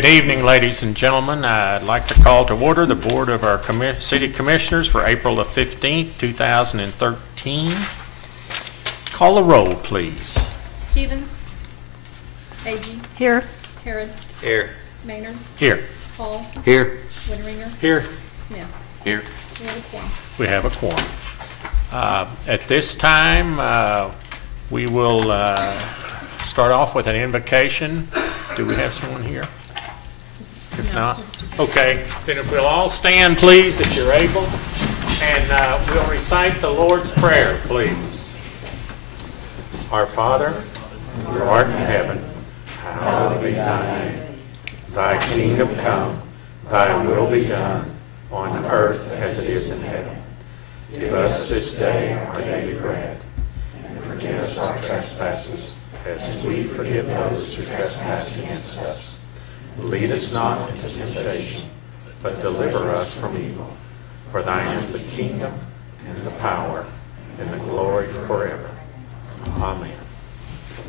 Good evening, ladies and gentlemen. I'd like to call to order the Board of our City Commissioners for April the 15th, 2013. Call the roll, please. Stevens. Agee. Here. Harrod. Here. Maynard. Here. Hall. Here. Winteringer. Here. Smith. Here. We have a quorum. We have a quorum. At this time, we will start off with an invocation. Do we have someone here? If No. not, okay. Then if we'll all stand, please, if you're able, and we'll recite the Lord's Prayer, please. Our Father, who art in heaven, hallowed be thy name. Thy kingdom come, thy will be done, on earth as it is in heaven. Give us this day our daily bread, and forgive us our trespasses, as we forgive those who trespass against us. Lead us not into temptation, but deliver us from evil. For thine is the kingdom, and the power, and the glory forever. Amen.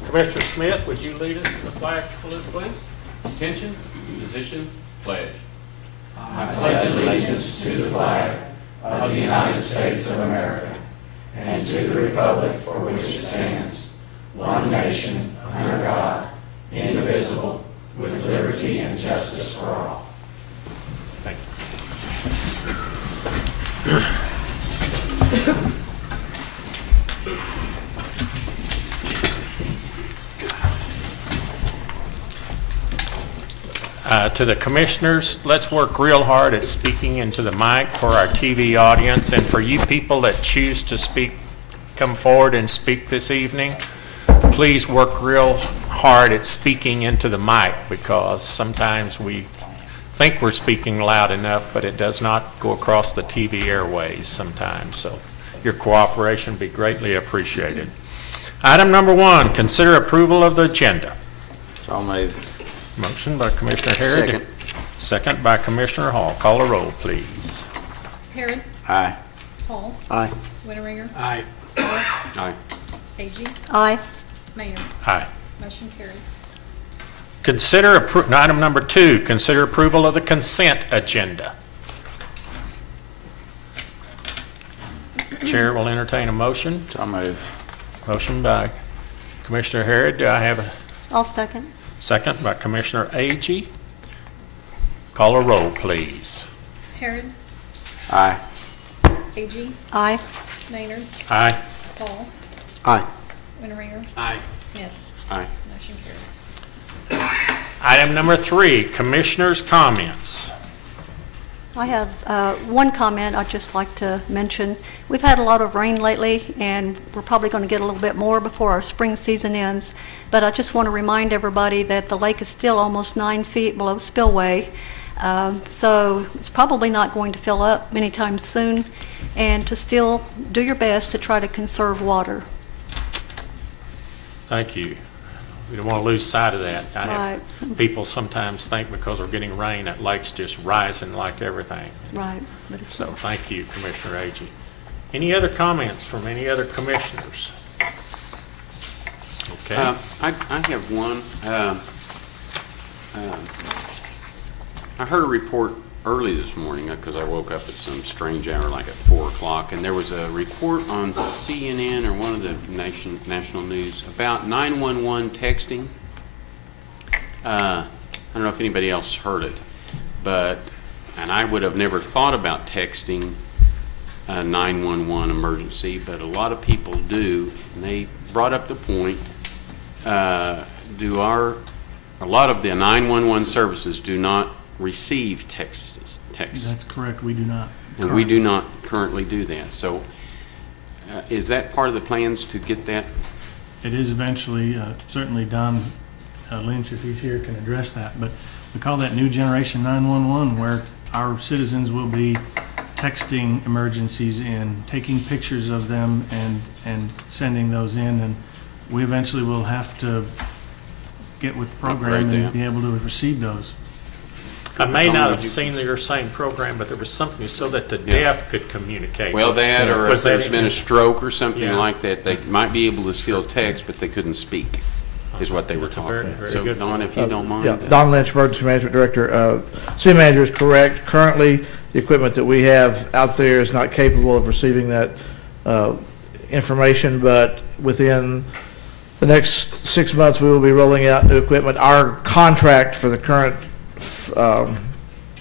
Commissioner Smith, would you lead us in the flag salute, please? Attention, position, pledge. I pledge allegiance to the flag of the United States of America and to the republic for which it stands, one nation, under God, indivisible, with liberty and justice for all. Thank you. To the commissioners, let's work real hard at speaking into the mic for our TV audience, and for you people that choose to speak, come forward and speak this evening. Please work real hard at speaking into the mic, because sometimes we think we're speaking loud enough, but it does not go across the TV airways sometimes. So your cooperation would be greatly appreciated. Item number 1, consider approval of the agenda. So moved. Motion by Commissioner Harrod. Second. Second by Commissioner Hall. Call the roll, please. Harrod. Aye. Hall. Aye. Winteringer. Aye. Smith. Aye. Agee. Aye. Maynard. Aye. Motion carries. Consider item number 2, consider approval of the consent agenda. Chair will entertain a motion. So moved. Motion by Commissioner Harrod. Do I have a I'll second. second by Commissioner Agee? Call a roll, please. Harrod. Aye. Agee. Aye. Maynard. Aye. Hall. Aye. Winteringer. Aye. Smith. Aye. Motion carries. Item number 3, commissioners' comments. I have one comment I'd just like to mention. We've had a lot of rain lately, and we're probably going to get a little bit more before our spring season ends. But I just want to remind everybody that the lake is still almost 9 feet below spillway. So it's probably not going to fill up anytime soon, and to still do your best to try to conserve water. Thank you. We don't want to lose sight of that. I have Right. people sometimes think because we're getting rain, that lake's just rising like everything. Right. But it's So thank you, Commissioner Agee. Any other comments from any other commissioners? Okay. I have one. I heard a report early this morning because I woke up at some strange hour, like at 4 o'clock, and there was a report on CNN or one of the national news about 911 texting. I don't know if anybody else heard it, and I would have never thought about texting a 911 emergency, but a lot of people do, and they brought up the point, a lot of the 911 services do not receive texts. That's correct, we do not. And we do not currently do that. So is that part of the plans to get that? It is eventually, certainly Don Lynch, if he's here, can address that, but we call that New Generation 911, where our citizens will be texting emergencies and taking pictures of them and sending those in, and we eventually will have to get with the program Upgrade and that. be able to receive those. I may not have seen your same program, but there was something so that the deaf could communicate. Well, that, or if Was that there's been a it? stroke or something Yeah. like that, they might be able to still text, but they couldn't speak. is what they were That's a talking very, about. very So good Don, if you don't mind. Yeah, Don Lynch, Emergency Management Director. City Manager is correct. Currently, the equipment that we have out there is not capable of receiving that information, but within the next 6 months, we will be rolling out new equipment. Our contract for the current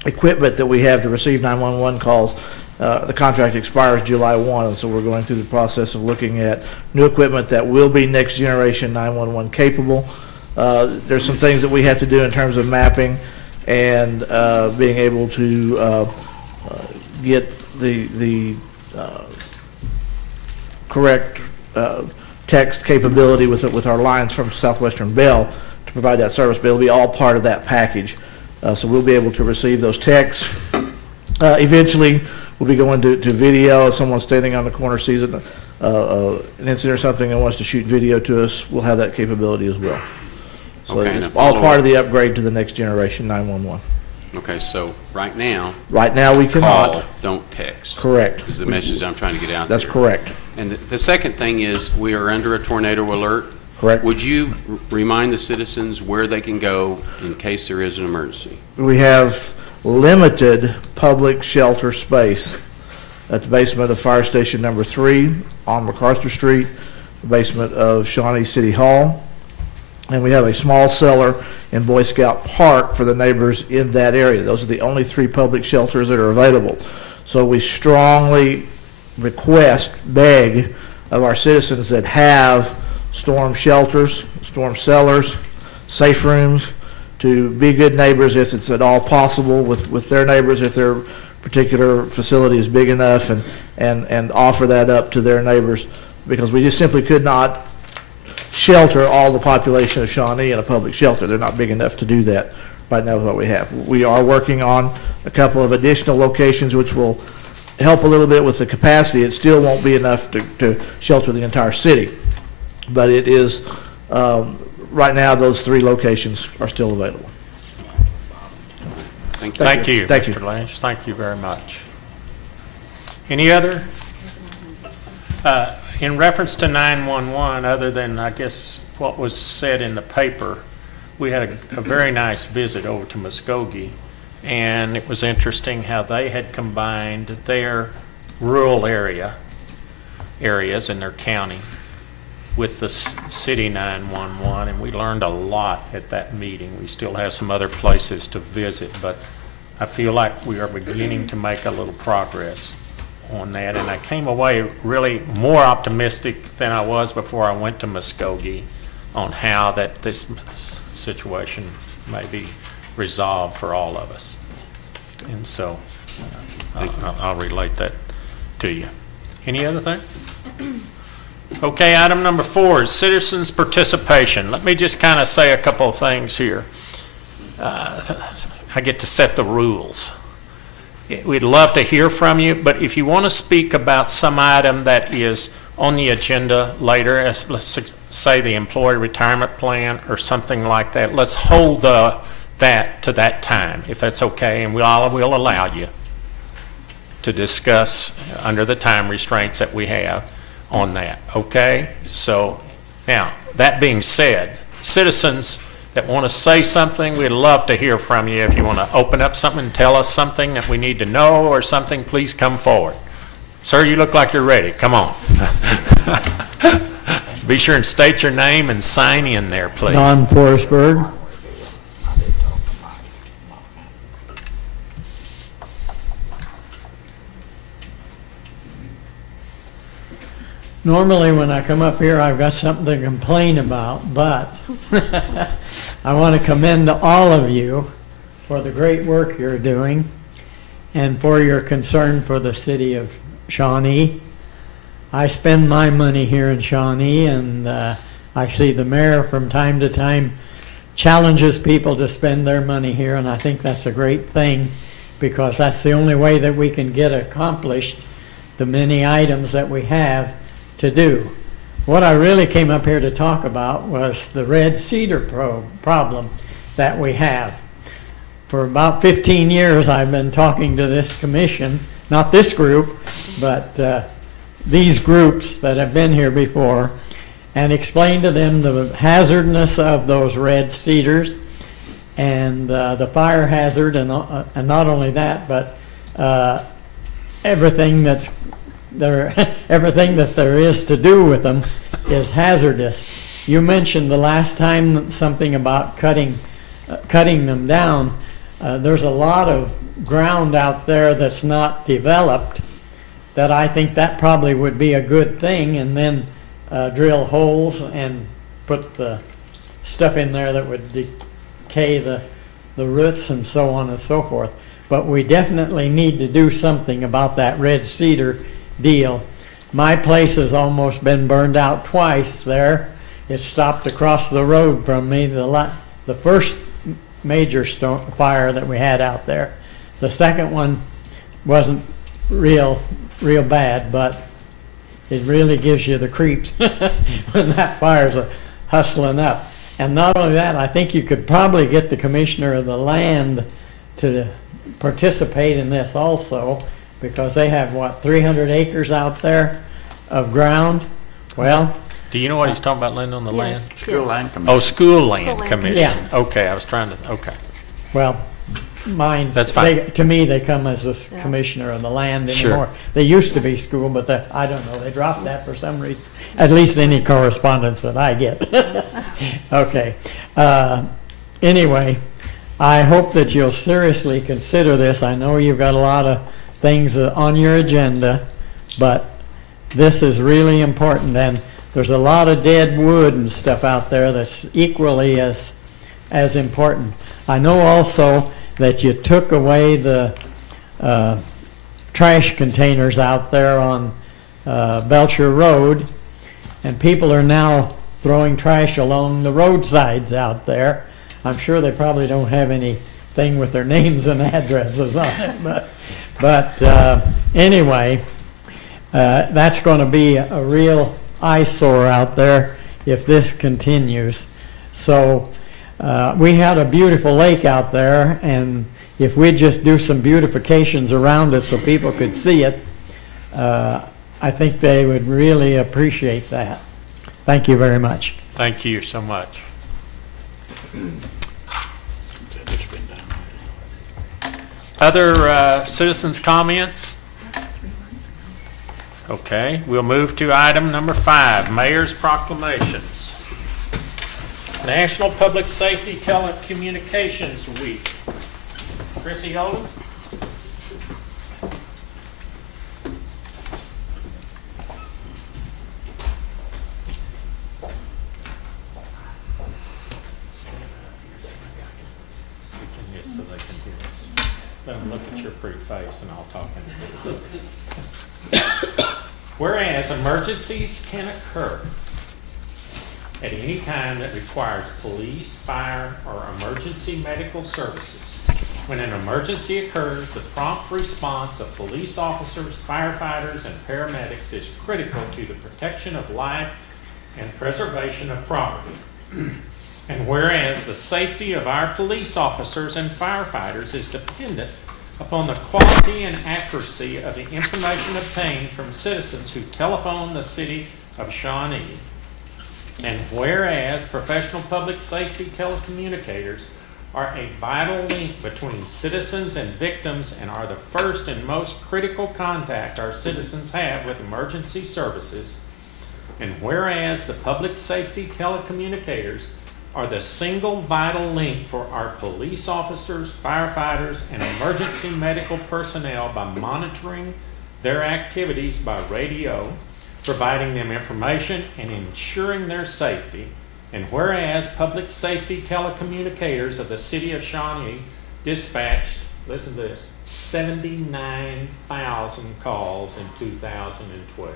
equipment that we have to receive 911 calls, the contract expires July 1, and so we're going through the process of looking at new equipment that will be next generation 911 capable. There's some things that we have to do in terms of mapping and being able to get the correct text capability with our lines from Southwestern Bell to provide that service, but it'll be all part of that package. So we'll be able to receive those texts. Eventually, we'll be going to video. If someone's standing on the corner sees an incident or something and wants to shoot video to us, we'll have that capability as well. So Okay, and it's a all follow-up. part of the upgrade to the next generation 911. Okay, so right now, Right now, we cannot. call, don't text. Correct. Is the message I'm trying to get out That's there. correct. And the second thing is, we are under a tornado alert. Correct. Would you remind the citizens where they can go in case there is an emergency? We have limited public shelter space at the basement of Fire Station Number 3 on MacArthur Street, the basement of Shawnee City Hall, and we have a small cellar in Boy Scout Park for the neighbors in that area. Those are the only 3 public shelters that are available. So we strongly request, beg of our citizens that have storm shelters, storm cellars, safe rooms, to be good neighbors if it's at all possible with their neighbors, if their particular facility is big enough, and offer that up to their neighbors, because we just simply could not shelter all the population of Shawnee in a public shelter. They're not big enough to do that right now with what we have. We are working on a couple of additional locations which will help a little bit with the capacity. It still won't be enough to shelter the entire city, but it is, right now, those 3 locations are still available. Thank you. Thank you, Thank you. Mr. Lynch. Thank you very much. Any other? In reference to 911, other than, I guess, what was said in the paper, we had a very nice visit over to Muskogee, and it was interesting how they had combined their rural areas in their county with the city 911, and we learned a lot at that meeting. We still have some other places to visit, but I feel like we are beginning to make a little progress on that, and I came away really more optimistic than I was before I went to Muskogee on how that this situation may be resolved for all of us. And so I'll relate that to you. Any other thing? Okay, item number 4 is citizens' participation. Let me just kind of say a couple of things here. I get to set the rules. We'd love to hear from you, but if you want to speak about some item that is on the agenda later, as let's say the employee retirement plan or something like that, let's hold that to that time, if that's okay, and we'll allow you to discuss under the time restraints that we have on that, okay? So now, that being said, citizens that want to say something, we'd love to hear from you. If you want to open up something and tell us something that we need to know or something, please come forward. Sir, you look like you're ready. Come on. Be sure and state your name and sign in there, please. Don Forsberg. Normally when I come up here, I've got something to complain about, but I want to commend all of you for the great work you're doing and for your concern for the city of Shawnee. I spend my money here in Shawnee, and I see the mayor from time to time challenges people to spend their money here, and I think that's a great thing, because that's the only way that we can get accomplished the many items that we have to do. What I really came up here to talk about was the red cedar problem that we have. For about 15 years I've been talking to this commission, not this group, but these groups that have been here before, and explain to them the hazardness of those red cedars and the fire hazard, and not only that, but everything that's there, everything that there is to do with them is hazardous. You mentioned the last time something about cutting them down. There's a lot of ground out there that's not developed that I think that probably would be a good thing, and then drill holes and put the stuff in there that would decay the roots and so on and so forth. But we definitely need to do something about that red cedar deal. My place has almost been burned out twice there. It stopped across the road from me, the first major fire that we had out there. The second one wasn't real bad, but it really gives you the creeps when that fire's hustling up. And not only that, I think you could probably get the commissioner of the land to participate in this also, because they have, what, 300 acres out there of ground? Well, Do you know what he's talking about, Linda, on the land? Yes, School yes. land commission. Oh, School Land Land Commission. Yeah. Okay, I was trying to, okay. well, mine, That's fine. to me, they come as the Yeah. commissioner of the land Sure. anymore. They used to be school, but I don't know, they dropped that for some reason, at least any correspondence that I get. Okay. Anyway, I hope that you'll seriously consider this. I know you've got a lot of things on your agenda, but this is really important, and there's a lot of dead wood and stuff out there that's equally as important. I know also that you took away the trash containers out there on Belcher Road, and people are now throwing trash along the roadsides out there. I'm sure they probably don't have anything with their names and addresses on it, but anyway, that's going to be a real eyesore out there if this continues. So we had a beautiful lake out there, and if we just do some beautifications around it so people could see it, I think they would really appreciate that. Thank you very much. Thank you so much. Other citizens' comments? Okay, we'll move to item number 5, Mayor's Proclamations. National Public Safety Telecommunications Week. Chrissy Holden? So they can hear us. Let them look at your pretty face and I'll talk into it. Whereas emergencies can occur at any time that requires police, fire, or emergency medical services. When an emergency occurs, the prompt response of police officers, firefighters, and paramedics is critical to the protection of life and preservation of property. And whereas the safety of our police officers and firefighters is dependent upon the quality and accuracy of the information obtained from citizens who telephone the city of Shawnee. And whereas professional public safety telecommunicators are a vital link between citizens and victims and are the first and most critical contact our citizens have with emergency services. And whereas the public safety telecommunicators are the single vital link for our police officers, firefighters, and emergency medical personnel by monitoring their activities by radio, providing them information, and ensuring their safety. And whereas public safety telecommunicators of the city of Shawnee dispatched, listen to this, 79,000 calls in 2012.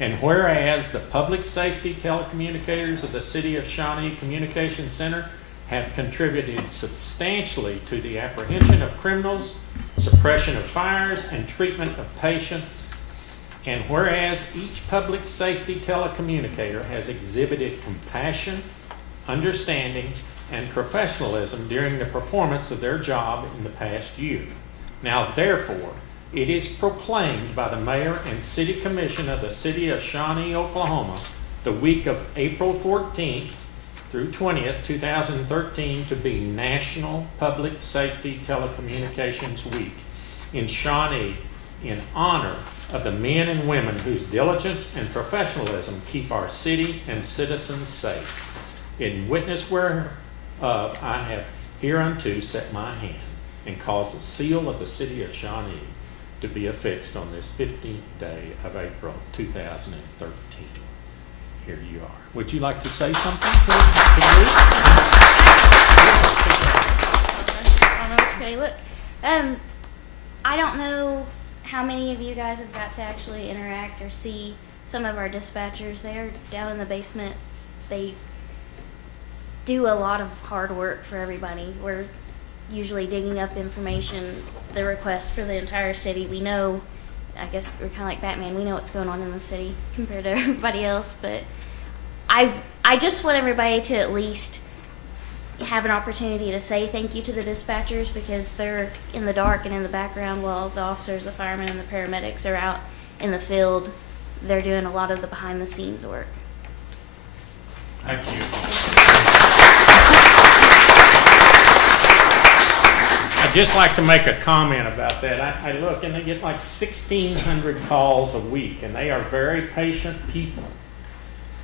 And whereas the public safety telecommunicators of the City of Shawnee Communication Center have contributed substantially to the apprehension of criminals, suppression of fires, and treatment of patients. And whereas each public safety telecommunicator has exhibited compassion, understanding, and professionalism during the performance of their job in the past year. Now, therefore, it is proclaimed by the Mayor and City Commission of the City of Shawnee, Oklahoma, the week of April 14th through 20th, 2013, to be National Public Safety Telecommunications Week in Shawnee in honor of the men and women whose diligence and professionalism keep our city and citizens safe. In witness whereof I have hereunto set my hand and caused the seal of the City of Shawnee to be affixed on this 15th day of April 2013. Here you are. Would you like to say something to Ruth? Okay, look. I don't know how many of you guys have got to actually interact or see some of our dispatchers. They're down in the basement. They do a lot of hard work for everybody. We're usually digging up information, the requests for the entire city. We know, I guess we're kind of like Batman, we know what's going on in the city compared to everybody else, but I just want everybody to at least have an opportunity to say thank you to the dispatchers, because they're in the dark and in the background while the officers, the firemen, and the paramedics are out in the field. They're doing a lot of the behind the scenes work. Thank you. I'd just like to make a comment about that. I look and they get like 1,600 calls a week, and they are very patient people.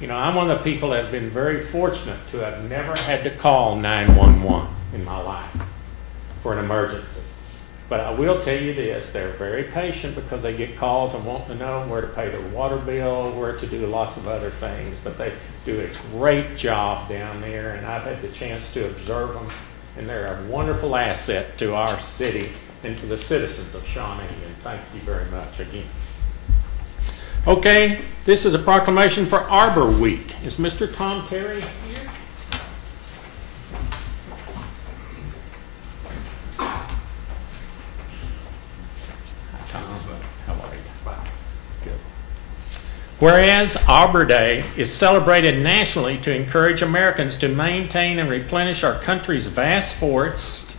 You know, I'm one of the people that have been very fortunate to have never had to call 911 in my life for an emergency. But I will tell you this, they're very patient because they get calls and want to know where to pay their water bill, where to do lots of other things. But they do a great job down there, and I've had the chance to observe them, and they're a wonderful asset to our city and to the citizens of Shawnee, and thank you very much again. Okay, this is a proclamation for Arbor Week. Is Mr. Tom Terry here? Tom, how are you? Good. Whereas Arbor Day is celebrated nationally to encourage Americans to maintain and replenish our country's vast forests,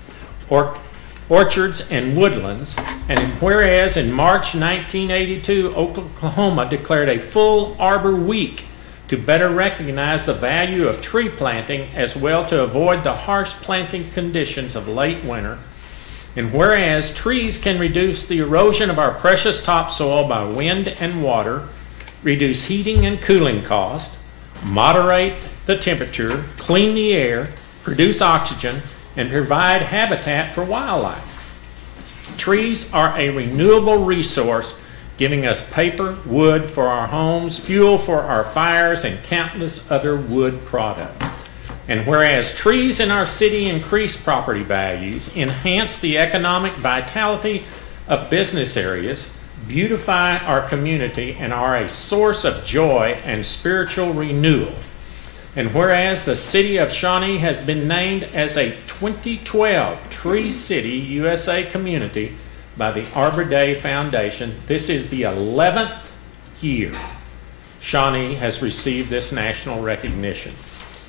orchards, and woodlands, and whereas in March 1982, Oklahoma declared a full Arbor Week to better recognize the value of tree planting, as well to avoid the harsh planting conditions of late winter, and whereas trees can reduce the erosion of our precious topsoil by wind and water, reduce heating and cooling cost, moderate the temperature, clean the air, produce oxygen, and provide habitat for wildlife. Trees are a renewable resource, giving us paper, wood for our homes, fuel for our fires, and countless other wood products. And whereas trees in our city increase property values, enhance the economic vitality of business areas, beautify our community, and are a source of joy and spiritual renewal. And whereas the City of Shawnee has been named as a 2012 Tree City USA community by the Arbor Day Foundation, this is the 11th year Shawnee has received this national recognition.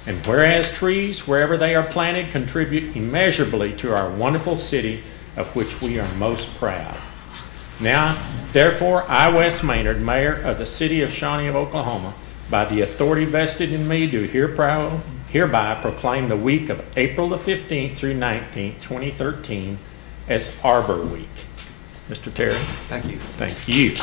And whereas trees, wherever they are planted, contribute immeasurably to our wonderful city of which we are most proud. Now, therefore, I, Wes Maynard, Mayor of the City of Shawnee of Oklahoma, by the authority vested in me, do hereby proclaim the week of April the 15th through 19th, 2013 as Arbor Week. Mr. Terry? Thank you. Thank you.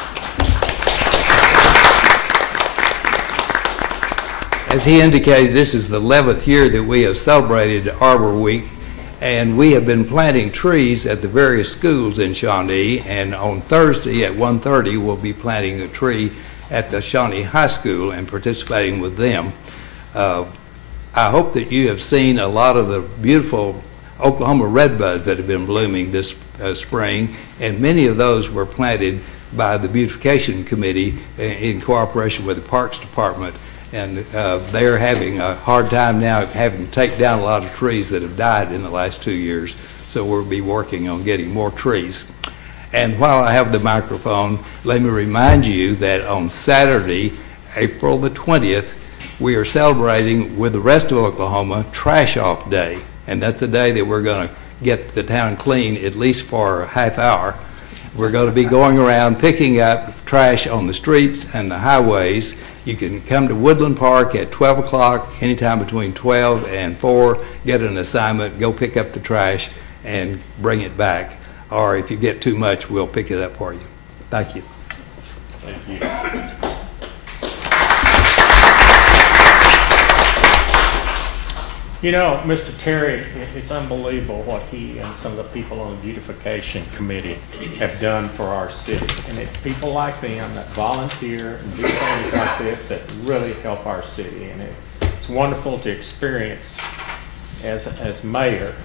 As he indicated, this is the 11th year that we have celebrated Arbor Week, and we have been planting trees at the various schools in Shawnee, and on Thursday at 1:30 we'll be planting a tree at the Shawnee High School and participating with them. I hope that you have seen a lot of the beautiful Oklahoma redbuds that have been blooming this spring, and many of those were planted by the Beautification Committee in cooperation with the Parks Department, and they're having a hard time now having to take down a lot of trees that have died in the last 2 years, so we'll be working on getting more trees. And while I have the microphone, let me remind you that on Saturday, April the 20th, we are celebrating with the rest of Oklahoma Trash Off Day. And that's the day that we're going to get the town clean, at least for a half hour. We're going to be going around picking up trash on the streets and the highways. You can come to Woodland Park at 12 o'clock, anytime between 12 and 4, get an assignment, go pick up the trash, and bring it back. Or if you get too much, we'll pick it up for you. Thank you. Thank you. You know, Mr. Terry, it's unbelievable what he and some of the people on the beautification committee have done for our city. And it's people like them that volunteer and do things like this that really help our city. And it's wonderful to experience as mayor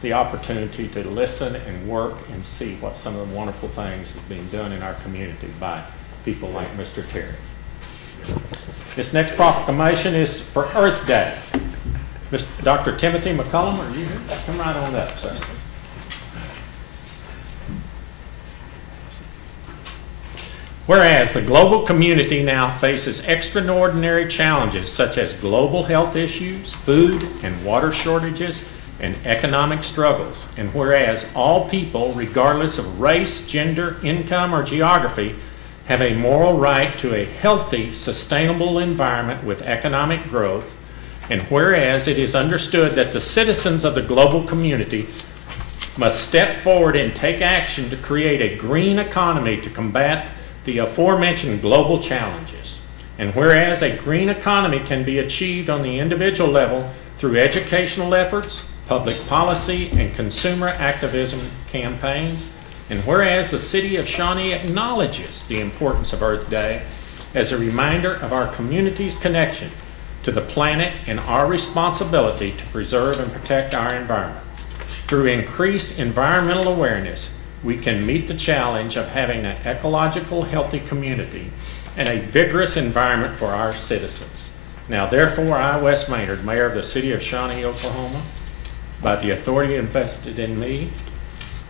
the opportunity to listen and work and see what some of the wonderful things is being done in our community by people like Mr. Terry. This next proclamation is for Earth Day. Dr. Timothy McCullum, are you here? Come right on up, sir. Whereas the global community now faces extraordinary challenges such as global health issues, food and water shortages, and economic struggles. And whereas all people, regardless of race, gender, income, or geography, have a moral right to a healthy, sustainable environment with economic growth. And whereas it is understood that the citizens of the global community must step forward and take action to create a green economy to combat the aforementioned global challenges. And whereas a green economy can be achieved on the individual level through educational efforts, public policy, and consumer activism campaigns. And whereas the city of Shawnee acknowledges the importance of Earth Day as a reminder of our community's connection to the planet and our responsibility to preserve and protect our environment. Through increased environmental awareness, we can meet the challenge of having an ecological, healthy community and a vigorous environment for our citizens. Now, therefore, I, Wes Maynard, Mayor of the City of Shawnee, Oklahoma, by the authority invested in me,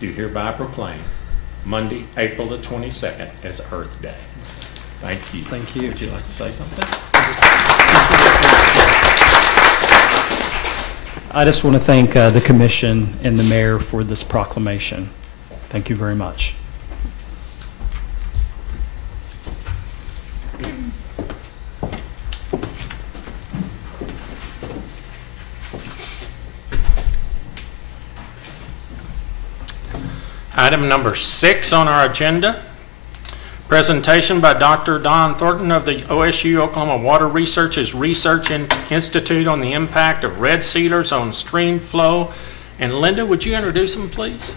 do hereby proclaim Monday, April the 22nd as Earth Day. Thank you. Thank you. Would you like to say something? I just want to thank the commission and the mayor for this proclamation. Thank you very much. Item number 6 on our agenda. Presentation by Dr. Don Thornton of the OSU Oklahoma Water Research Institute on the impact of red sealers on stream flow. And Linda, would you introduce them, please?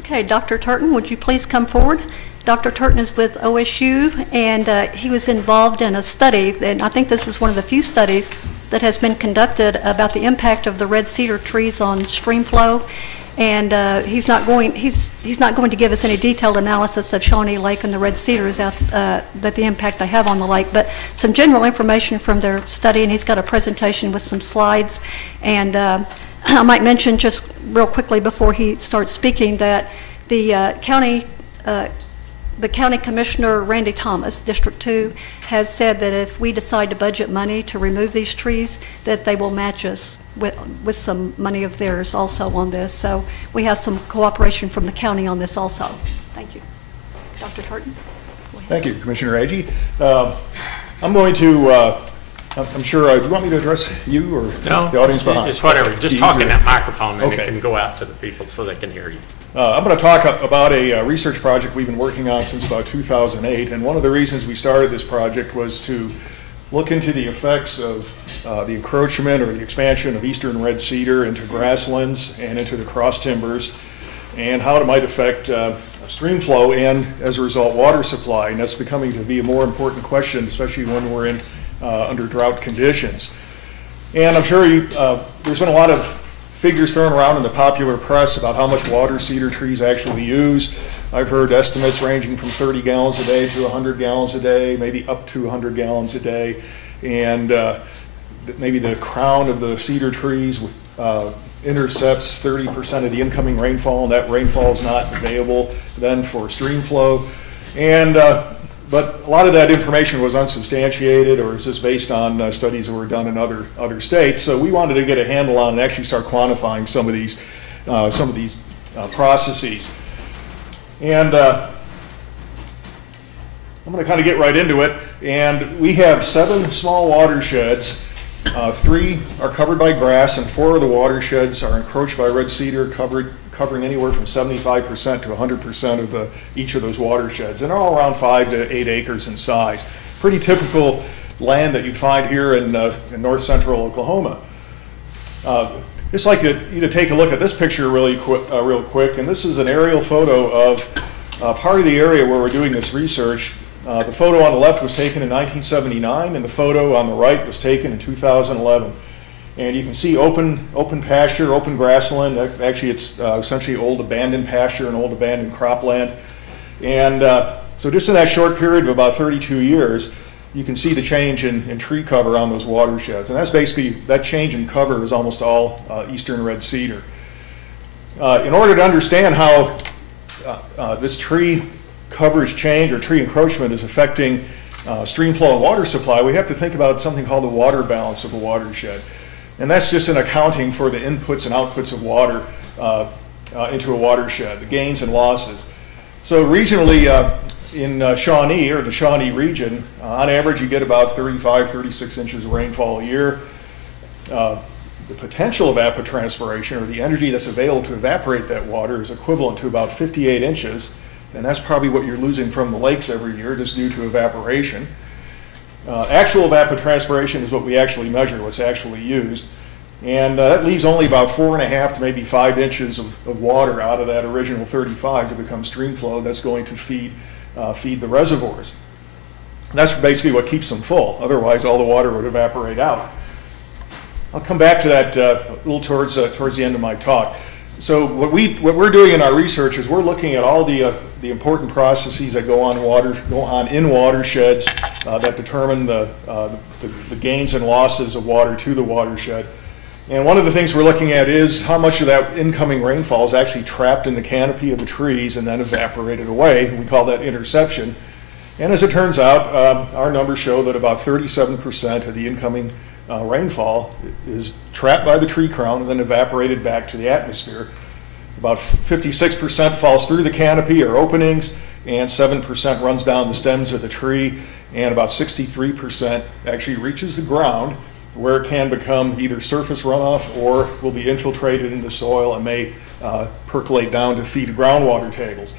Okay, Dr. Turton, would you please come forward? Dr. Turton is with OSU, and he was involved in a study, and I think this is one of the few studies that has been conducted about the impact of the red cedar trees on stream flow. And he's not going to give us any detailed analysis of Shawnee Lake and the red cedars that the impact they have on the lake, but some general information from their study, and he's got a presentation with some slides. And I might mention just real quickly before he starts speaking that the county commissioner, Randy Thomas, District 2, has said that if we decide to budget money to remove these trees, that they will match us with some money of theirs also on this. So we have some cooperation from the county on this also. Thank you. Dr. Turton? Thank you, Commissioner Agee. I'm going to, I'm sure, do you want me to address you or the audience behind? It's whatever. Just talk in that microphone and Okay. it can go out to the people so they can hear you. I'm going to talk about a research project we've been working on since about 2008, and one of the reasons we started this project was to look into the effects of the encroachment or the expansion of eastern red cedar into grasslands and into the cross timbers, and how it might affect stream flow and, as a result, water supply. And that's becoming to be a more important question, especially when we're in under drought conditions. And I'm sure there's been a lot of figures thrown around in the popular press about how much water cedar trees actually use. I've heard estimates ranging from 30 gallons a day to 100 gallons a day, maybe up to 100 gallons a day. And maybe the crown of the cedar trees intercepts 30% of the incoming rainfall, and that rainfall is not available then for stream flow. And but a lot of that information was unsubstantiated or was just based on studies that were done in other states. So we wanted to get a handle on and actually start quantifying some of these processes. And I'm going to kind of get right into it. And we have 7 small watersheds. 3 are covered by grass, and 4 of the watersheds are encroached by red cedar, covering anywhere from 75% to 100% of each of those watersheds. And they're all around 5 to 8 acres in size. Pretty typical land that you'd find here in north central Oklahoma. Just like you to take a look at this picture real quick, and this is an aerial photo of part of the area where we're doing this research. The photo on the left was taken in 1979, and the photo on the right was taken in 2011. And you can see open pasture, open grassland. Actually, it's essentially old abandoned pasture and old abandoned cropland. And so just in that short period of about 32 years, you can see the change in tree cover on those watersheds. And that's basically, that change in cover is almost all eastern red cedar. In order to understand how this tree coverage change or tree encroachment is affecting stream flow and water supply, we have to think about something called the water balance of a watershed. And that's just an accounting for the inputs and outputs of water into a watershed, the gains and losses. So regionally, in Shawnee, or the Shawnee region, on average you get about 35, 36 inches of rainfall a year. The potential evapotranspiration, or the energy that's available to evaporate that water, is equivalent to about 58 inches. And that's probably what you're losing from the lakes every year just due to evaporation. Actual evapotranspiration is what we actually measure, what's actually used. And that leaves only about 4.5 to maybe 5 inches of water out of that original 35 to become stream flow that's going to feed the reservoirs. And that's basically what keeps them full. Otherwise, all the water would evaporate out. I'll come back to that a little towards the end of my talk. So what we're doing in our research is we're looking at all the important processes that go on in watersheds that determine the gains and losses of water to the watershed. And one of the things we're looking at is how much of that incoming rainfall is actually trapped in the canopy of the trees and then evaporated away. We call that interception. And as it turns out, our numbers show that about 37% of the incoming rainfall is trapped by the tree crown and then evaporated back to the atmosphere. About 56% falls through the canopy or openings, and 7% runs down the stems of the tree, and about 63% actually reaches the ground, where it can become either surface runoff or will be infiltrated into soil and may percolate down to feed groundwater tables.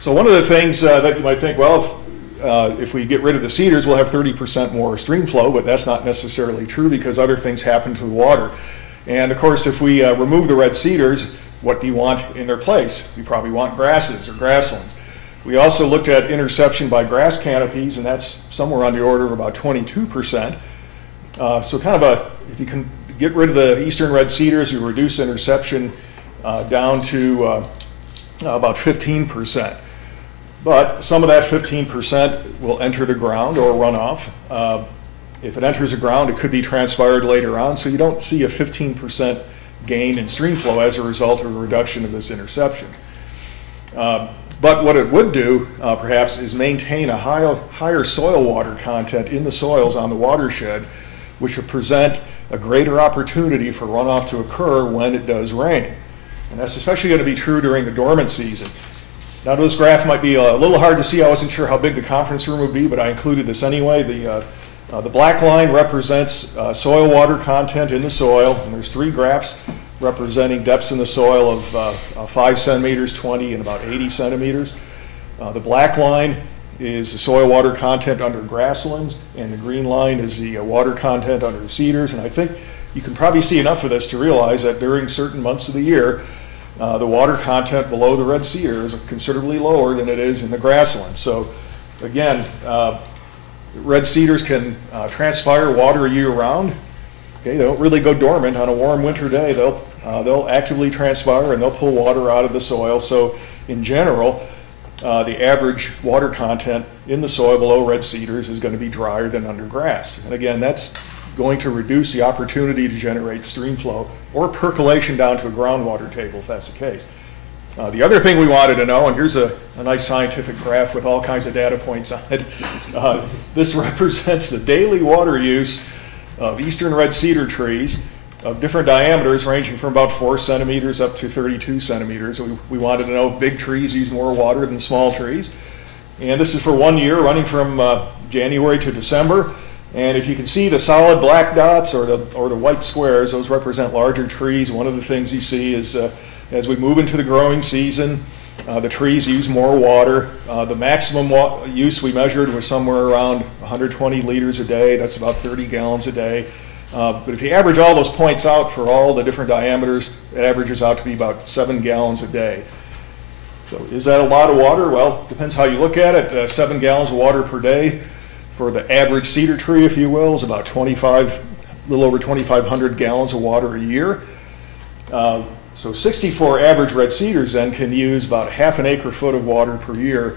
So one of the things that you might think, well, if we get rid of the cedars, we'll have 30% more stream flow, but that's not necessarily true because other things happen to the water. And of course, if we remove the red cedars, what do you want in their place? You probably want grasses or grasslands. We also looked at interception by grass canopies, and that's somewhere on the order of about 22%. So kind of if you can get rid of the eastern red cedars, you reduce interception down to about 15%. But some of that 15% will enter the ground or run off. If it enters the ground, it could be transpired later on, so you don't see a 15% gain in stream flow as a result of a reduction of this interception. But what it would do, perhaps, is maintain a higher soil water content in the soils on the watershed, which would present a greater opportunity for runoff to occur when it does rain. And that's especially going to be true during the dormant season. Now, this graph might be a little hard to see. I wasn't sure how big the conference room would be, but I included this anyway. The black line represents soil water content in the soil, and there's 3 graphs representing depths in the soil of 5 centimeters, 20, and about 80 centimeters. The black line is the soil water content under grasslands, and the green line is the water content under the cedars. And I think you can probably see enough of this to realize that during certain months of the year, the water content below the red cedar is considerably lower than it is in the grasslands. So again, red cedars can transpire water year-round. Okay, they don't really go dormant. On a warm winter day, they'll actively transpire and they'll pull water out of the soil. So in general, the average water content in the soil below red cedars is going to be drier than under grass. And again, that's going to reduce the opportunity to generate stream flow or percolation down to a groundwater table if that's the case. The other thing we wanted to know, and here's a nice scientific graph with all kinds of data points on it. This represents the daily water use of eastern red cedar trees of different diameters ranging from about 4 centimeters up to 32 centimeters. We wanted to know if big trees use more water than small trees. And this is for 1 year, running from January to December. And if you can see the solid black dots or the white squares, those represent larger trees. One of the things you see is as we move into the growing season, the trees use more water. The maximum use we measured was somewhere around 120 liters a day. That's about 30 gallons a day. But if you average all those points out for all the different diameters, it averages out to be about 7 gallons a day. So is that a lot of water? Well, depends how you look at it. 7 gallons of water per day for the average cedar tree, if you will, is about a little over 2,500 gallons of water a year. So 64 average red cedars then can use about half an acre foot of water per year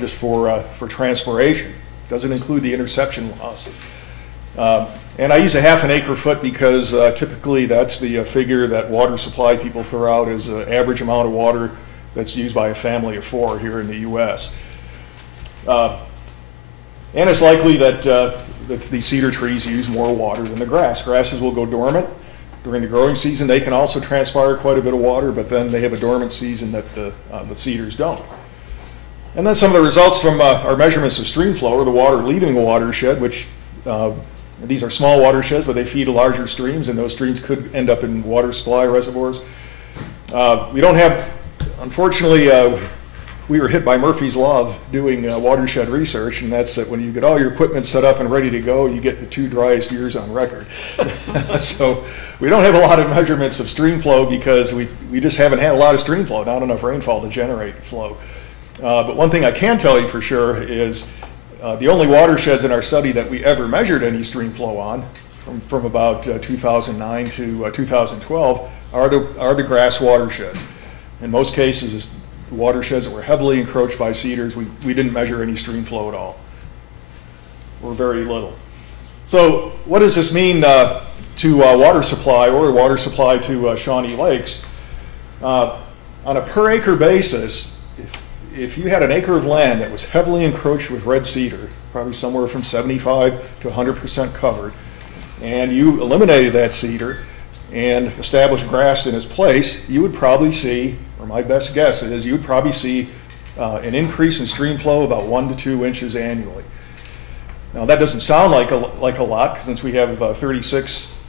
just for transpiration. Doesn't include the interception loss. And I use a half an acre foot because typically that's the figure that water supply people throw out as the average amount of water that's used by a family of 4 here in the U.S. And it's likely that these cedar trees use more water than the grass. Grasses will go dormant during the growing season. They can also transpire quite a bit of water, but then they have a dormant season that the cedars don't. And then some of the results from our measurements of stream flow, or the water leaving a watershed, which these are small watersheds, but they feed larger streams, and those streams could end up in water supply reservoirs. We don't have, unfortunately, we were hit by Murphy's Law of doing watershed research, and that's that when you get all your equipment set up and ready to go, you get the 2 driest years on record. So we don't have a lot of measurements of stream flow because we just haven't had a lot of stream flow, not enough rainfall to generate flow. But one thing I can tell you for sure is the only watersheds in our study that we ever measured any stream flow on, from about 2009 to 2012, are the grass watersheds. In most cases, watersheds that were heavily encroached by cedars, we didn't measure any stream flow at all, or very little. So what does this mean to water supply, or water supply to Shawnee Lakes? On a per acre basis, if you had an acre of land that was heavily encroached with red cedar, probably somewhere from 75 to 100% covered, and you eliminated that cedar and established grass in its place, you would probably see, or my best guess is, you would probably see an increase in stream flow about 1 to 2 inches annually. Now that doesn't sound like a lot, since we have 36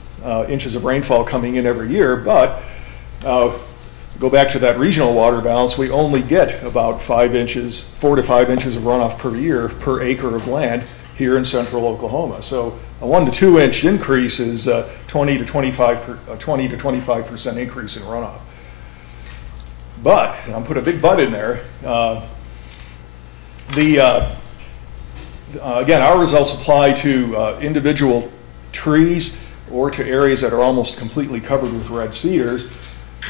inches of rainfall coming in every year, but go back to that regional water balance, we only get about 4 to 5 inches of runoff per year per acre of land here in central Oklahoma. So a 1 to 2 inch increase is 20 to 25% increase in runoff. But, and I'll put a big but in there, again, our results apply to individual trees or to areas that are almost completely covered with red cedars.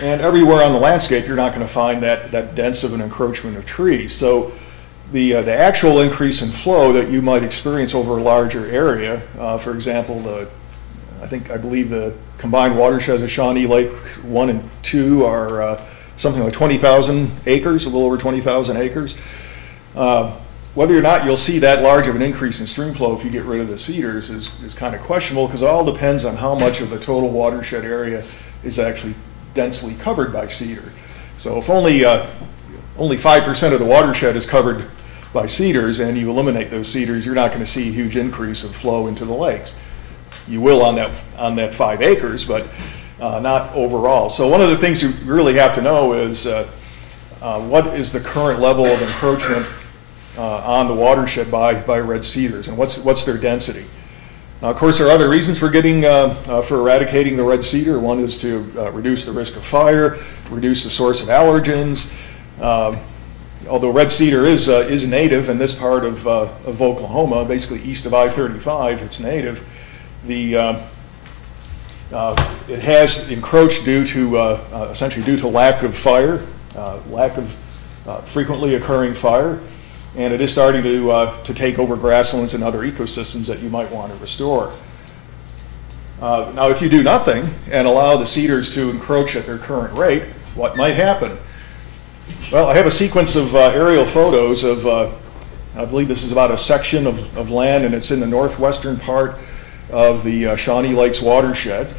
And everywhere on the landscape, you're not going to find that dense of an encroachment of trees. So the actual increase in flow that you might experience over a larger area, for example, I believe the combined watersheds of Shawnee Lake 1 and 2 are something like 20,000 acres, a little over 20,000 acres. Whether or not you'll see that large of an increase in stream flow if you get rid of the cedars is kind of questionable, because it all depends on how much of the total watershed area is actually densely covered by cedar. So if only 5% of the watershed is covered by cedars and you eliminate those cedars, you're not going to see a huge increase of flow into the lakes. You will on that 5 acres, but not overall. So one of the things you really have to know is what is the current level of encroachment on the watershed by red cedars, and what's their density. Now, of course, there are other reasons for eradicating the red cedar. One is to reduce the risk of fire, reduce the source of allergens. Although red cedar is native in this part of Oklahoma, basically east of I-35, it's native. It has encroached essentially due to lack of fire, lack of frequently occurring fire. And it is starting to take over grasslands and other ecosystems that you might want to restore. Now, if you do nothing and allow the cedars to encroach at their current rate, what might happen? Well, I have a sequence of aerial photos of, I believe this is about a section of land, and it's in the northwestern part of the Shawnee Lakes watershed.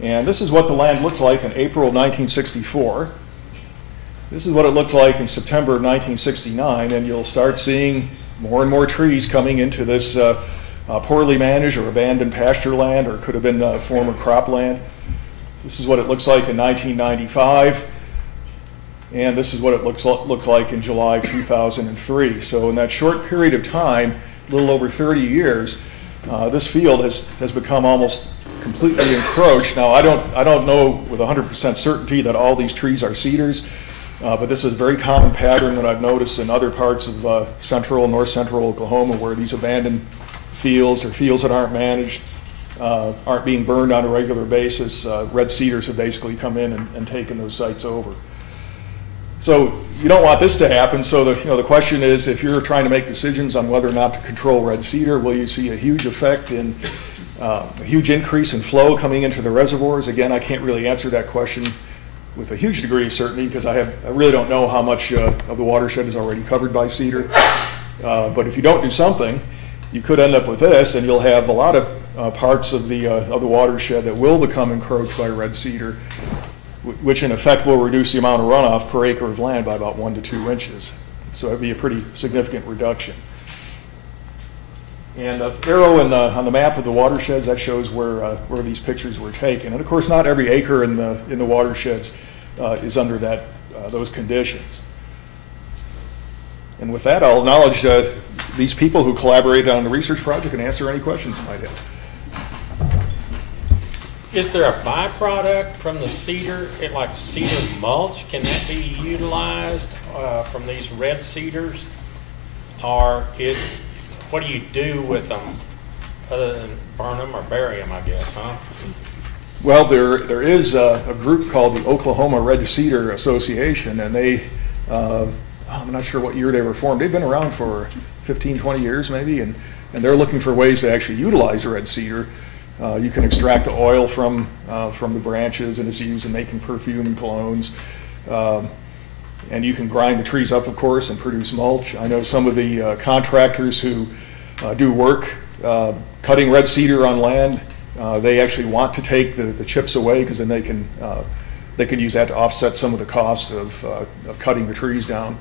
And this is what the land looked like in April of 1964. This is what it looked like in September of 1969, and you'll start seeing more and more trees coming into this poorly managed or abandoned pasture land, or it could have been former cropland. This is what it looks like in 1995, and this is what it looked like in July 2003. So in that short period of time, a little over 30 years, this field has become almost completely encroached. Now, I don't know with 100% certainty that all these trees are cedars, but this is a very common pattern that I've noticed in other parts of north central Oklahoma, where these abandoned fields or fields that aren't managed, aren't being burned on a regular basis. Red cedars have basically come in and taken those sites over. So you don't want this to happen. So the question is, if you're trying to make decisions on whether or not to control red cedar, will you see a huge effect in a huge increase in flow coming into the reservoirs? Again, I can't really answer that question with a huge degree of certainty, because I really don't know how much of the watershed is already covered by cedar. But if you don't do something, you could end up with this, and you'll have a lot of parts of the watershed that will become encroached by red cedar, which in effect will reduce the amount of runoff per acre of land by about 1 to 2 inches. So that'd be a pretty significant reduction. And the arrow on the map of the watersheds, that shows where these pictures were taken. And of course, not every acre in the watersheds is under those conditions. And with that, I'll acknowledge these people who collaborated on the research project and answer any questions you might have. Is there a byproduct from the cedar, like cedar mulch? Can that be utilized from these red cedars? Or what do you do with them other than burn them or bury them, I guess, huh? Well, there is a group called the Oklahoma Red Cedar Association, and they, I'm not sure what year they were formed. They've been around for 15, 20 years maybe, and they're looking for ways to actually utilize red cedar. You can extract the oil from the branches, and it's used in making perfume and colognes. And you can grind the trees up, of course, and produce mulch. I know some of the contractors who do work cutting red cedar on land. They actually want to take the chips away, because then they can use that to offset some of the costs of cutting the trees down.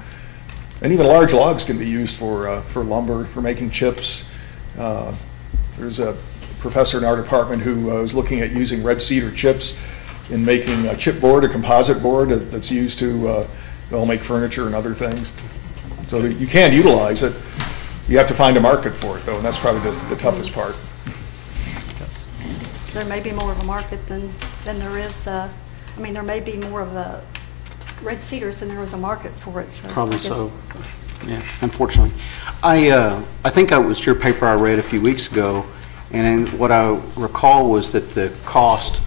And even large logs can be used for lumber, for making chips. There's a professor in our department who was looking at using red cedar chips in making a chipboard, a composite board that's used to make furniture and other things. So you can utilize it. You have to find a market for it, though, and that's probably the toughest part. There may be more of a market than there is, there may be more of a red cedars than there is a market for it. So probably so. Yeah, unfortunately. I think it was your paper I read a few weeks ago, and what I recall was that the cost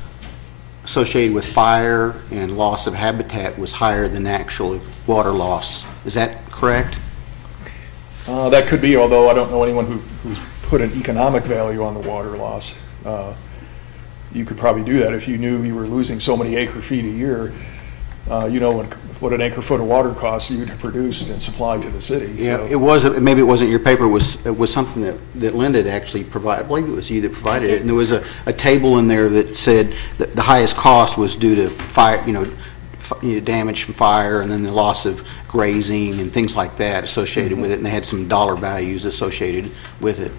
associated with fire and loss of habitat was higher than actual water loss. Is that correct? That could be, although I don't know anyone who's put an economic value on the water loss. You could probably do that if you knew you were losing so many acre feet a year. You know what an acre foot of water costs you to produce and supply to the city. Yeah, so. it was. Maybe it wasn't your paper. It was something that Linda had actually provided. I believe it was you that provided it. And there was a table in there that said that the highest cost was due to fire, damage from fire, and then the loss of grazing and things like that associated with it. And they had some dollar values associated with it.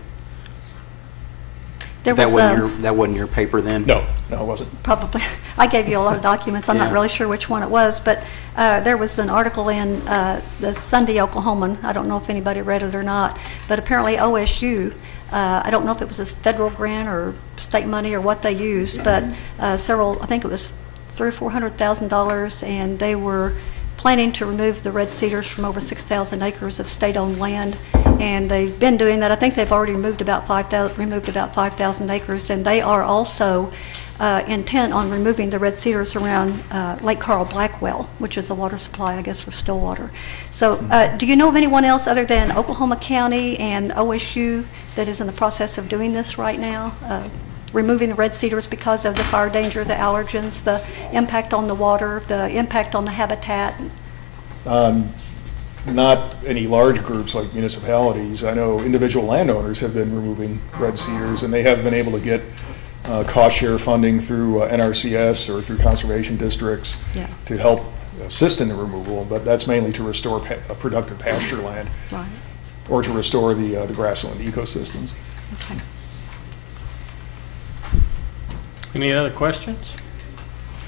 That wasn't your paper then? No, it wasn't. Probably. I gave you a lot of documents. I'm not really sure which one it was, but there was an article in the Sunday Oklahoman. I don't know if anybody read it or not, but apparently OSU, I don't know if it was a federal grant or state money or what they used, but I think it was $300,000 or $400,000, and they were planning to remove the red cedars from over 6,000 acres of state-owned land, and they've been doing that. I think they've already removed about 5,000 acres, and they are also intent on removing the red cedars around Lake Carl Blackwell, which is a water supply, I guess, for Stillwater. So do you know of anyone else other than Oklahoma County and OSU that is in the process of doing this right now? Removing the red cedars because of the fire danger, the allergens, the impact on the water, the impact on the habitat? Not any large groups like municipalities. I know individual landowners have been removing red cedars, and they have been able to get cost share funding through NRCS or through conservation districts Yeah. to help assist in the removal, but that's mainly to restore productive pasture land Right, or to restore the grassland ecosystems. okay. Any other questions?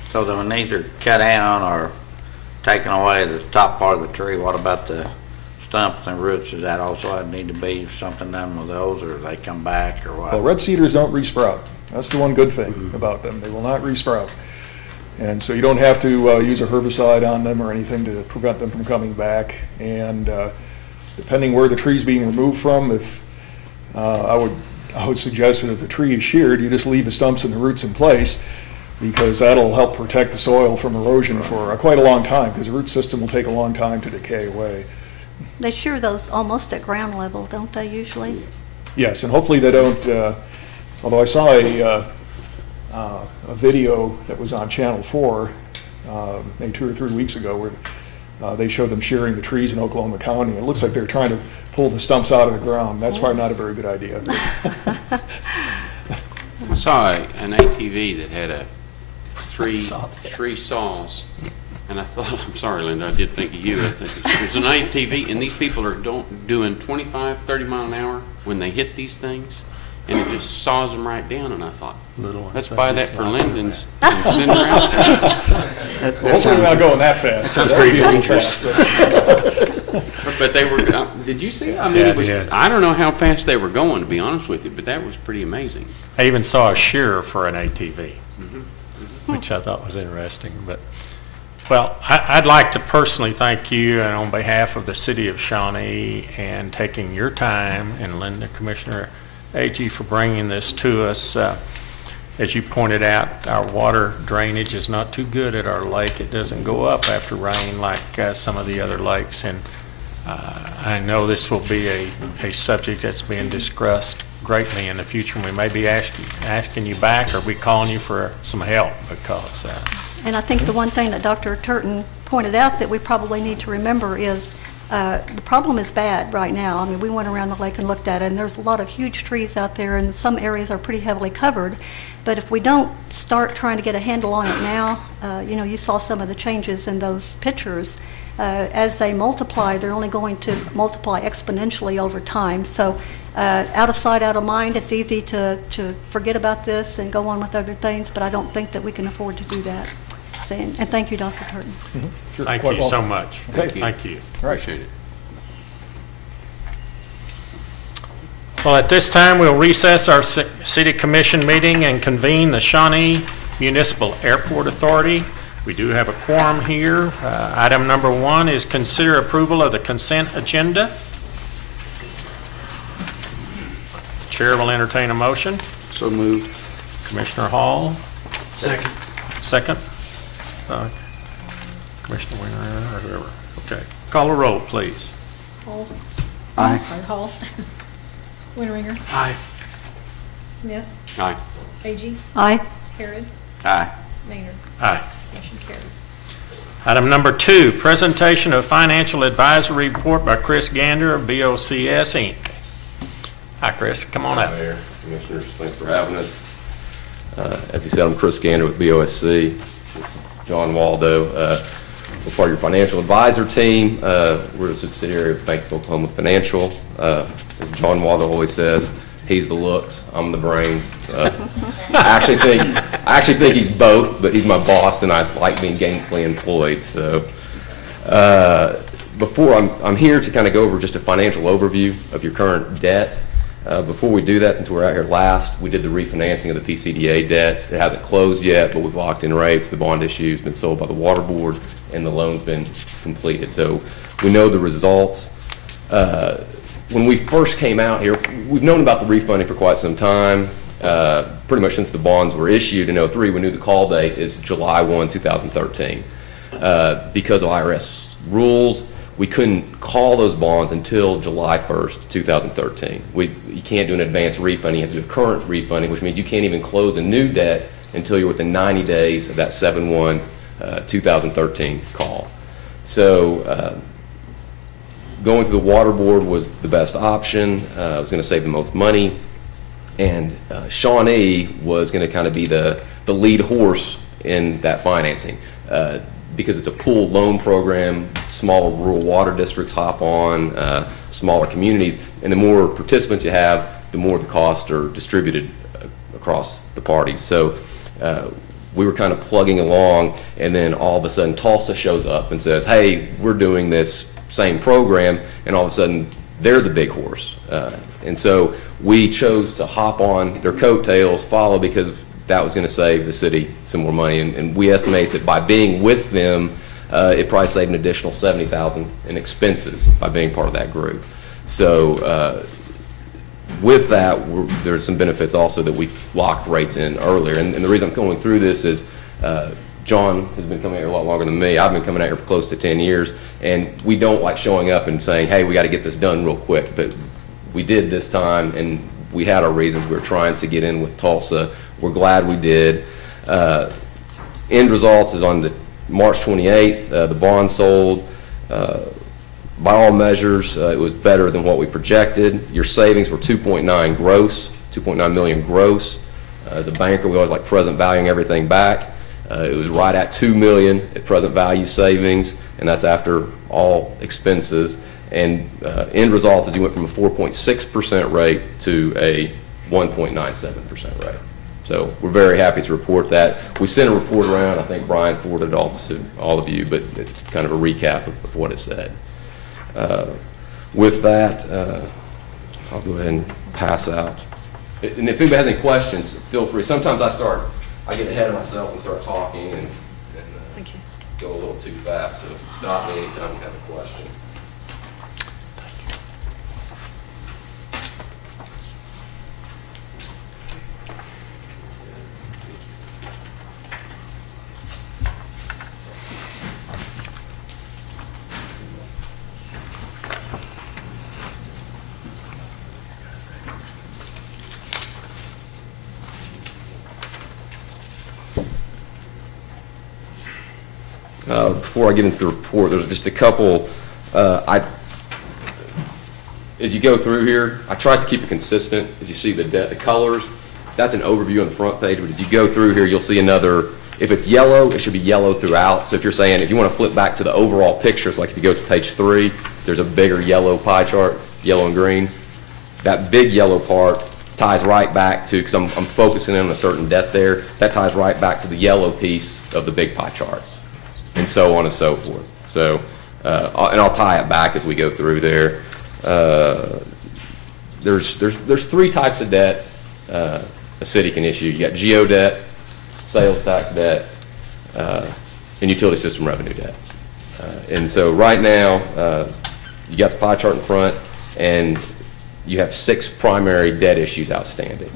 So then when these are cut down or taken away the top part of the tree, what about the stumps and roots? Is that also need to be something done with those, or they come back, or what? Well, red cedars don't resprout. That's the one good thing about them. They will not resprout. And so you don't have to use a herbicide on them or anything to prevent them from coming back. And depending where the tree's being removed from, if I would suggest that if the tree is sheared, you just leave the stumps and the roots in place, because that'll help protect the soil from erosion for quite a long time, because the root system will take a long time to decay away. They shear those almost at ground level, don't they usually? Yes, and hopefully they don't, although I saw a video that was on Channel 4 maybe 2 or 3 weeks ago where they showed them shearing the trees in Oklahoma County. It looks like they're trying to pull the stumps out of the ground. That's probably not a very good idea. I saw an ATV that had three saws, and I thought, I'm sorry, Linda, I did think of you. I think it was an ATV, and these people are doing 25, 30 mile an hour when they hit these things, and it just saws them right down, and I thought, let's buy that for Linda and send her out there. Hopefully we're not going that fast. Sounds very dangerous. But they were, did you see? I mean, Yeah, it was, I did. I don't know how fast they were going, to be honest with you, but that was pretty amazing. I even saw a shearer for an ATV, which I thought was interesting. But, well, I'd like to personally thank you, and on behalf of the city of Shawnee, and taking your time, and Linda, Commissioner Agee, for bringing this to us. As you pointed out, our water drainage is not too good at our lake. It doesn't go up after rain like some of the other lakes, and I know this will be a subject that's being discussed greatly in the future, and we may be asking you back or be calling you for some help, because And I think the one thing that Dr. Turton pointed out that we probably need to remember is the problem is bad right now. I mean, we went around the lake and looked at it, and there's a lot of huge trees out there, and some areas are pretty heavily covered. But if we don't start trying to get a handle on it now, you know, you saw some of the changes in those pictures. As they multiply, they're only going to multiply exponentially over time. So out of sight, out of mind, it's easy to forget about this and go on with other things, but I don't think that we can afford to do that. So, and thank you, Dr. Turton. Sure, thank quite you so welcome. much. Okay. Thank you. All right. Appreciate it. Well, at this time, we'll recess our city commission meeting and convene the Shawnee Municipal Airport Authority. We do have a quorum here. Item number 1 is consider approval of the consent agenda. Chair will entertain a motion. So moved. Commissioner Hall, Second. second. Commissioner Winter or whoever. Okay. Call a roll, please. Hall. Aye. Sorry, Hall. Winteringer. Aye. Smith. Aye. Agee. Aye. Harrod. Aye. Maynard. Aye. Motion carries. Item number 2, presentation of financial advisory report by Chris Gander of BOCS, Inc. Hi, Chris. Come on up. Hi, Mayor, Commissioners, thanks for having us. As he said, I'm Chris Gander with BOSC. This is John Waldo. We're part of your financial advisor team. We're a subsidiary of Bank of Oklahoma Financial. As John Waldo always says, he's the looks, I'm the brains. I actually think he's both, but he's my boss, and I like being gainfully employed. So, I'm here to kind of go over just a financial overview of your current debt. Before we do that, since we were out here last, we did the refinancing of the PCDA debt. It hasn't closed yet, but we've locked in rates. The bond issue's been sold by the Water Board, and the loan's been completed. So we know the results. When we first came out here, we've known about the refunding for quite some time. Pretty much since the bonds were issued in 2003, we knew the call date is July 1, 2013. Because of IRS rules, we couldn't call those bonds until July 1st, 2013. You can't do an advance refunding, you have to do a current refunding, which means you can't even close a new debt until you're within 90 days of that 7/1, 2013 call. So going through the Water Board was the best option. It was going to save the most money. And Shawnee was going to kind of be the lead horse in that financing because it's a pooled loan program. Smaller rural water districts hop on, smaller communities, and the more participants you have, the more the costs are distributed across the parties. So we were kind of plugging along, and then all of a sudden Tulsa shows up and says, hey, we're doing this same program, and all of a sudden they're the big horse. And so we chose to hop on their coattails, follow, because that was going to save the city some more money. And we estimate that by being with them, it probably saved an additional $70,000 in expenses by being part of that group. So with that, there's some benefits also that we locked rates in earlier. And the reason I'm going through this is John has been coming here a lot longer than me. I've been coming out here for close to 10 years, and we don't like showing up and saying, hey, we got to get this done real quick. But we did this time, and we had our reasons. We were trying to get in with Tulsa. We're glad we did. End results is on the March 28th. The bond sold. By all measures, it was better than what we projected. Your savings were 2.9 gross, 2.9 million gross. As a banker, we always like present valuing everything back. It was right at 2 million at present value savings, and that's after all expenses. And end result is you went from a 4.6% rate to a 1.97% rate. So we're very happy to report that. We sent a report around. I think Brian forwarded it all to all of you, but it's kind of a recap of what it said. With that, I'll go ahead and pass out. And if anybody has any questions, feel free. Sometimes I get ahead of myself and start talking and go a little too fast, so stop me anytime you have a question. Before I get into the report, there's just a couple, as you go through here, I tried to keep it consistent. As you see the colors, that's an overview on the front page, but as you go through here, you'll see another, if it's yellow, it should be yellow throughout. So if you're saying, if you want to flip back to the overall picture, so like if you go to page 3, there's a bigger yellow pie chart, yellow and green. That big yellow part ties right back to, because I'm focusing in on a certain debt there, that ties right back to the yellow piece of the big pie chart, and so on and so forth. So, and I'll tie it back as we go through there. There's 3 types of debt a city can issue. You got geo debt, sales tax debt, and utility system revenue debt. And so right now, you got the pie chart in front, and you have 6 primary debt issues outstanding.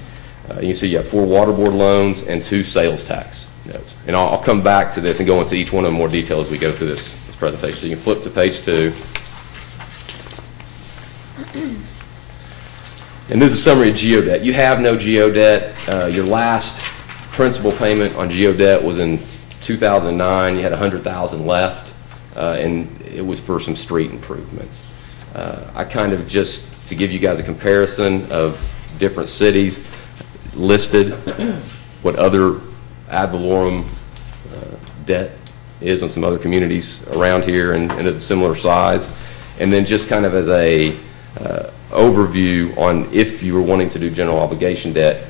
You can see you have 4 water board loans and 2 sales tax notes. And I'll come back to this and go into each one in more detail as we go through this presentation. So you can flip to page 2. And this is a summary of geo debt. You have no geo debt. Your last principal payment on geo debt was in 2009. You had $100,000 left, and it was for some street improvements. I kind of just, to give you guys a comparison of different cities, listed what other ad valorem debt is on some other communities around here and of similar size. And then just kind of as a overview on if you were wanting to do general obligation debt,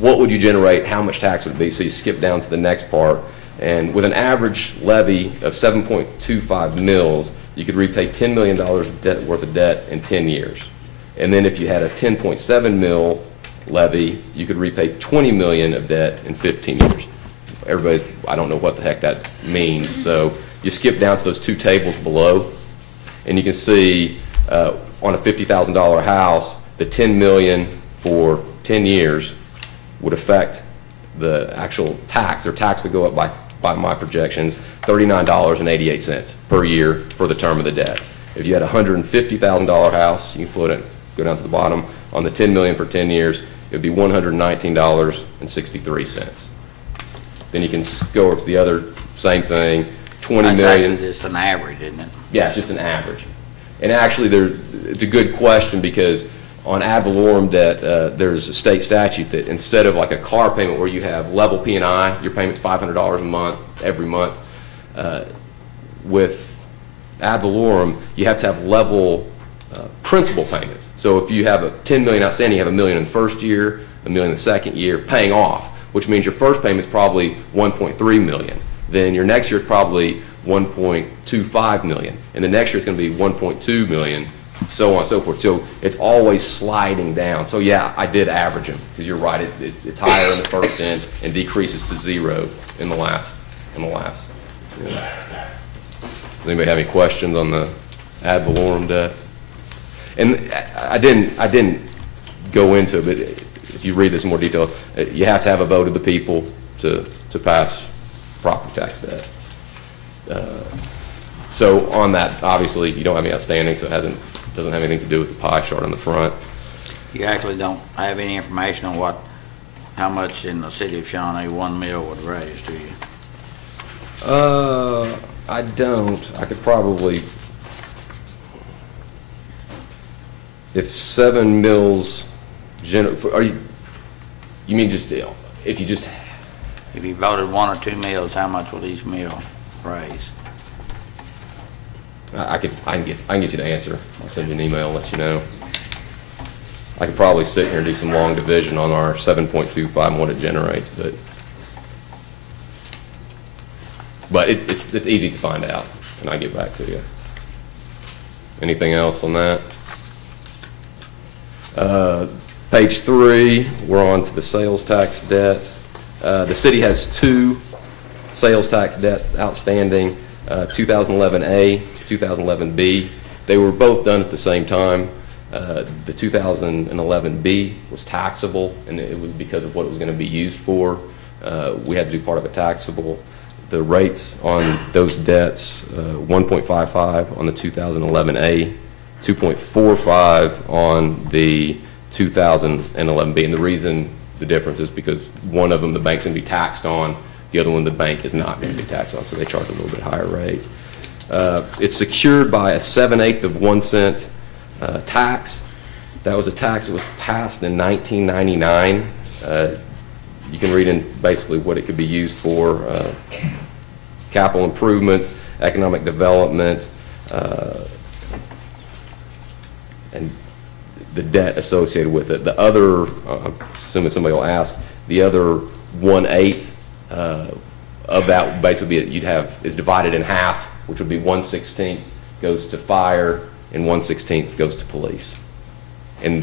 what would you generate, how much tax would it be? So you skip down to the next part. And with an average levy of 7.25 mils, you could repay $10 million worth of debt in 10 years. And then if you had a 10.7 mil levy, you could repay $20 million of debt in 15 years. Everybody, I don't know what the heck that means. So you skip down to those 2 tables below, and you can see on a $50,000 house, the $10 million for 10 years would affect the actual tax. Their tax would go up by my projections, $39.88 per year for the term of the debt. If you had a $150,000 house, you can float it, go down to the bottom, on the $10 million for 10 years, it would be $119.63. Then you can go over to the other, same thing, $20 million. That's just an average, isn't it? Yeah, it's just an average. And actually, it's a good question because on ad valorem debt, there's a state statute that instead of like a car payment where you have level P&I, your payment's $500 a month, every month, with ad valorem, you have to have level principal payments. So if you have a $10 million outstanding, you have $1 million in the first year, $1 million in the second year, paying off, which means your first payment's probably $1.3 million. Then your next year is probably $1.25 million, and the next year it's going to be $1.2 million, so on and so forth. So it's always sliding down. So yeah, I did average them, because you're right, it's higher in the first end and decreases to zero in the last. Yeah. Does anybody have any questions on the ad valorem debt? And I didn't go into it, but if you read this in more detail, you have to have a vote of the people to pass property tax debt. So on that, obviously, you don't have any outstanding, so it doesn't have anything to do with the pie chart on the front. You actually don't have any information on how much in the city of Shawnee 1 mil would raise, do you? I don't. I could probably, if 7 mills, you mean just, if you just, if you voted 1 or 2 mills, how much will each mill raise? I can get you the answer. I'll send you an email and let you know. I could probably sit here and do some long division on our 7.25 and what it generates, but it's easy to find out, and I'll get back to you. Anything else on that? Page 3, we're on to the sales tax debt. The city has 2 sales tax debt outstanding, 2011A, 2011B. They were both done at the same time. The 2011B was taxable, and it was because of what it was going to be used for. We had to do part of it taxable. The rates on those debts, 1.55 on the 2011A, 2.45 on the 2011B. And the reason the difference is because one of them the bank's going to be taxed on, the other one the bank is not going to be taxed on, so they charge a little bit higher rate. It's secured by a 7/8 of 1 cent tax. That was a tax that was passed in 1999. You can read in basically what it could be used for: capital improvements, economic development, and the debt associated with it. The other, assuming somebody will ask, the other 1/8 of that basically is divided in half, which would be 1/16 goes to fire and 1/16 goes to police, and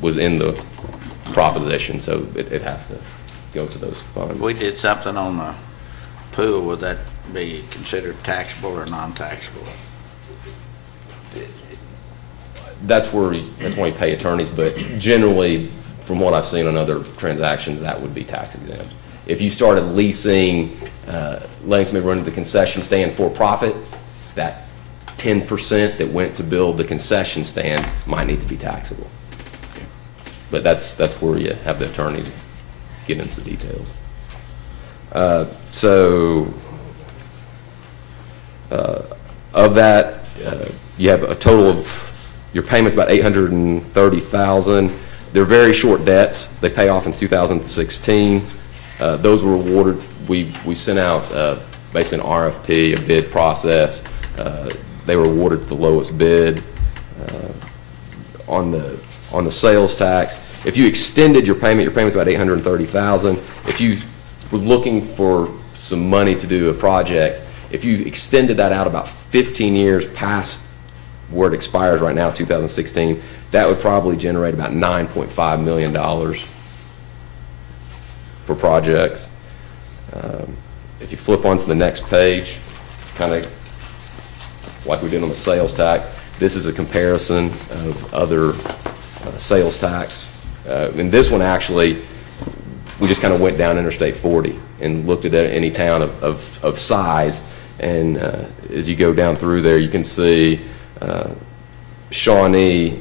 was in the proposition, so it has to go to those funds. If we did something on the pool, would that be considered taxable or non-taxable? That's why you pay attorneys, but generally, from what I've seen on other transactions, that would be tax exempt. If you started leasing, letting somebody run the concession stand for profit, that 10% that went to build the concession stand might need to be taxable. But that's where you have the attorneys get into the details. Of that, you have a total of, your payment's about $830,000. They're very short debts. They pay off in 2016. Those were awarded, we sent out basically an RFP, a bid process. They were awarded the lowest bid. On the sales tax, if you extended your payment's about $830,000. If you were looking for some money to do a project, if you extended that out about 15 years past where it expires right now, 2016, that would probably generate about $9.5 million for projects. If you flip on to the next page, kind of like we did on the sales tax, this is a comparison of other sales tax. And this one actually, we just kind of went down Interstate 40 and looked at any town of size. And as you go down through there, you can see Shawnee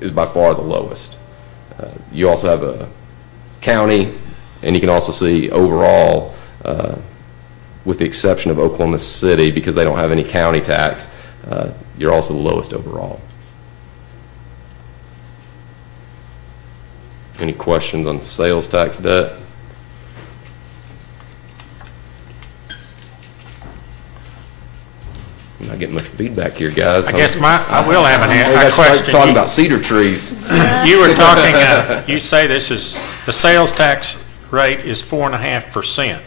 is by far the lowest. You also have a county, and you can also see overall, with the exception of Oklahoma City, because they don't have any county tax, you're also the lowest overall. Any questions on sales tax debt? I'm not getting much feedback here, guys. I guess I will have You a guys started question. talking about cedar trees. You were talking, you say the sales tax rate is 4.5%.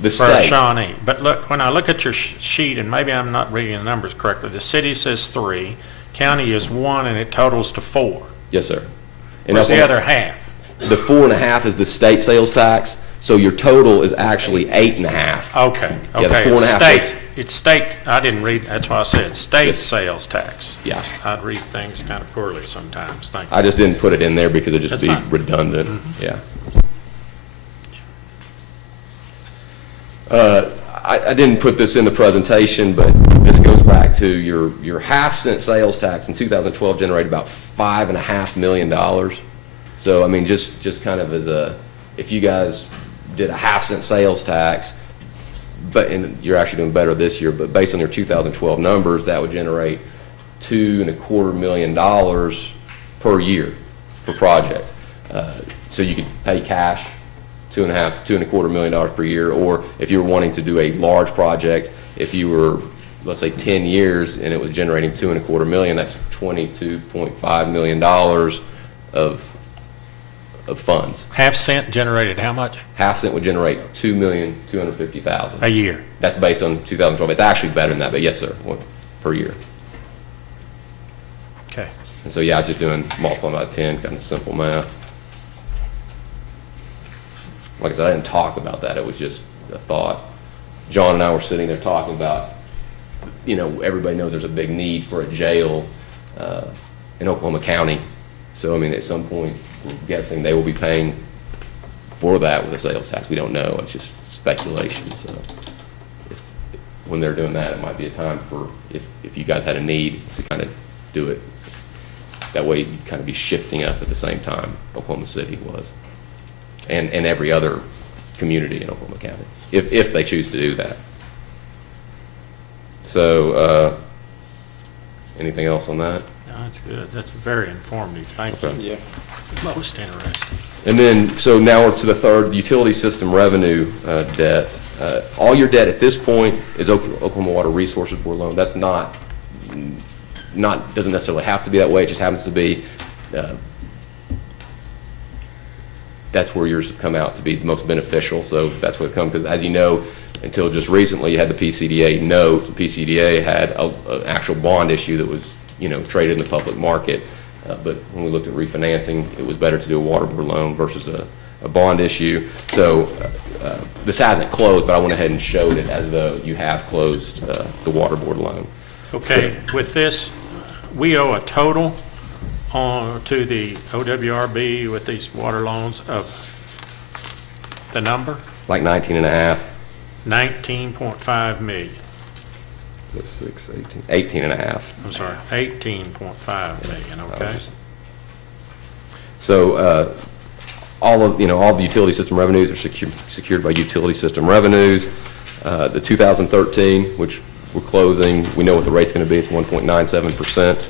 The For state. Shawnee. But look, when I look at your sheet, and maybe I'm not reading the numbers correctly, the city says 3, county is 1, and it totals to 4. Yes, sir. And Where's up the on- other half? The 4.5 is the state sales tax, so your total is actually 8.5. Okay, Yeah, the okay, it's 4.5 state, it's state, I didn't read, that's why I said state Yes. sales tax. Yes. I'd read things kind of poorly sometimes, thank you. I just didn't put it in there because it'd just That's be fine. redundant, yeah. I didn't put this in the presentation, but this goes back to your half-cent sales tax in 2012 generated about $5.5 million. So, I mean, just kind of as if you guys did a half-cent sales tax, and you're actually doing better this year, but based on your 2012 numbers, that would generate $2.25 million per year per project. So you could pay cash, $2.25 million per year, or if you were wanting to do a large project, if you were, let's say, 10 years and it was generating $2.25 million, that's $22.5 million of funds. Half cent generated how much? Half cent would generate $2,250,000 A year. That's based on 2012. It's actually better than that, but yes, sir, per year. Okay. And so, yeah, I was just doing multiplying by 10, kind of simple math. Like I said, I didn't talk about that. It was just a thought. John and I were sitting there talking about, everybody knows there's a big need for a jail in Oklahoma County. So, I mean, at some point, we're guessing they will be paying for that with a sales tax. We don't know. It's just speculation. So, when they're doing that, it might be a time for, if you guys had a need, to kind of do it. That way, you'd kind of be shifting up at the same time Oklahoma City was. And every other community in Oklahoma County, if they choose to do that. So, anything else on that? No, that's good. That's very informative. Thank you. Yeah. Most interesting. And then, so now we're to the third, utility system revenue debt. All your debt at this point is Oklahoma Water Resources Board loan. That's doesn't necessarily have to be that way. It just happens to be. That's where yours have come out to be the most beneficial, so that's what it comes, because as you know, until just recently, you had the PCDA note. The PCDA had an actual bond issue that was, traded in the public market, but when we looked at refinancing, it was better to do a water board loan versus a bond issue. So this hasn't closed, but I went ahead and showed it as though you have closed the water board loan. Okay, with this, we owe a total to the OWRB with these water loans of the number? Like 19.5. 19.5 million. Is that 6, 18? 18.5. I'm sorry, 18.5 million, okay? So all the utility system revenues are secured by utility system revenues. The 2013, which we're closing, we know what the rate's going to be. It's 1.97%.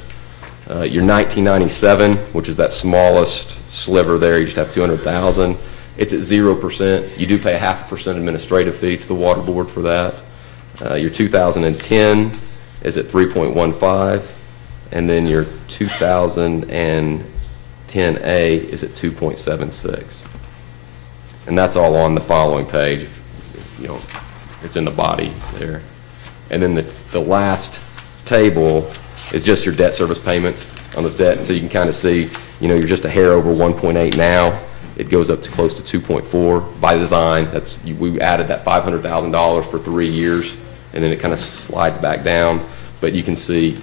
Your 1997, which is that smallest sliver there, you just have 200,000. It's at 0%. You do pay a 0.5% administrative fee to the water board for that. Your 2010 is at 3.15, and then your 2010A is at 2.76. And that's all on the following page. It's in the body there. And then the last table is just your debt service payments on this debt. And so you can kind of see, you're just a hair over 1.8 now. It goes up to close to 2.4 by design. We added that $500,000 for 3 years, and then it kind of slides back down. But you can see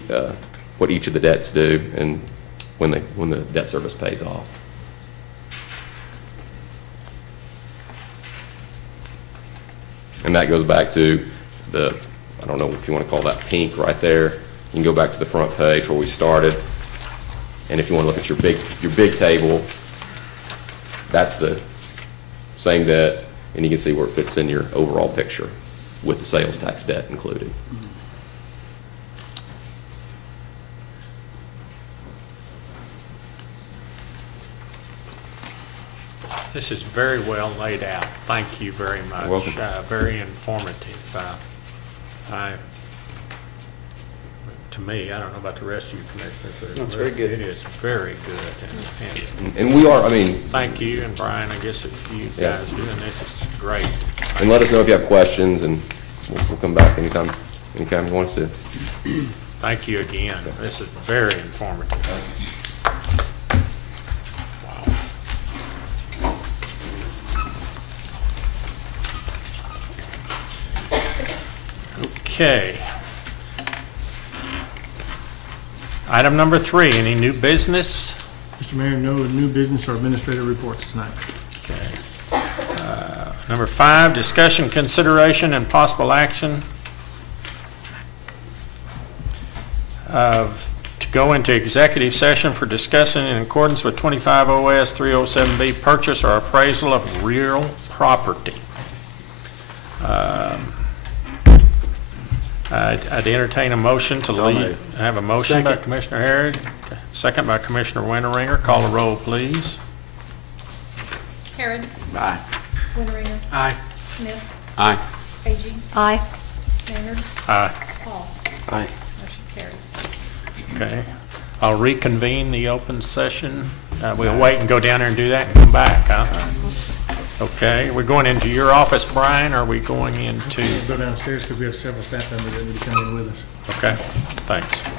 what each of the debts do and when the debt service pays off. And that goes back to I don't know if you want to call that pink right there. You can go back to the front page where we started. And if you want to look at your big table, that's the same debt, and you can see where it fits in your overall picture with the sales tax debt included. This is very well laid out. Thank you very much. You're welcome. Very informative. To me, I don't know about the rest of you commissioners, but That's very good. it is very good. And we are, I mean, Thank you, and Brian, I guess if you Yeah. guys doing this is great. and let us know if you have questions, and we'll come back anytime you want us to. Thank you again. This is very informative. Wow. Okay. Item number 3, any new business? Mr. Mayor, no new business or administrative reports tonight. Number 5, discussion, consideration, and possible action to go into executive session for discussing in accordance with 25 OS 307B purchase or appraisal of real property. I'd entertain a motion to leave. I have a motion by Second. Commissioner Harrod, second by Commissioner Winteringer. Call the roll, please. Harrod. Aye. Winteringer. Aye. Smith. Aye. Agee. Aye. Maynard. Aye. Paul. Aye. Motion carries. Okay. I'll reconvene the open session. We'll wait and go down there and do that and come back, huh? Okay. We're going into your office, Brian, or are we going into? Go downstairs because we have several staff members that will be coming with us. Okay. Thanks.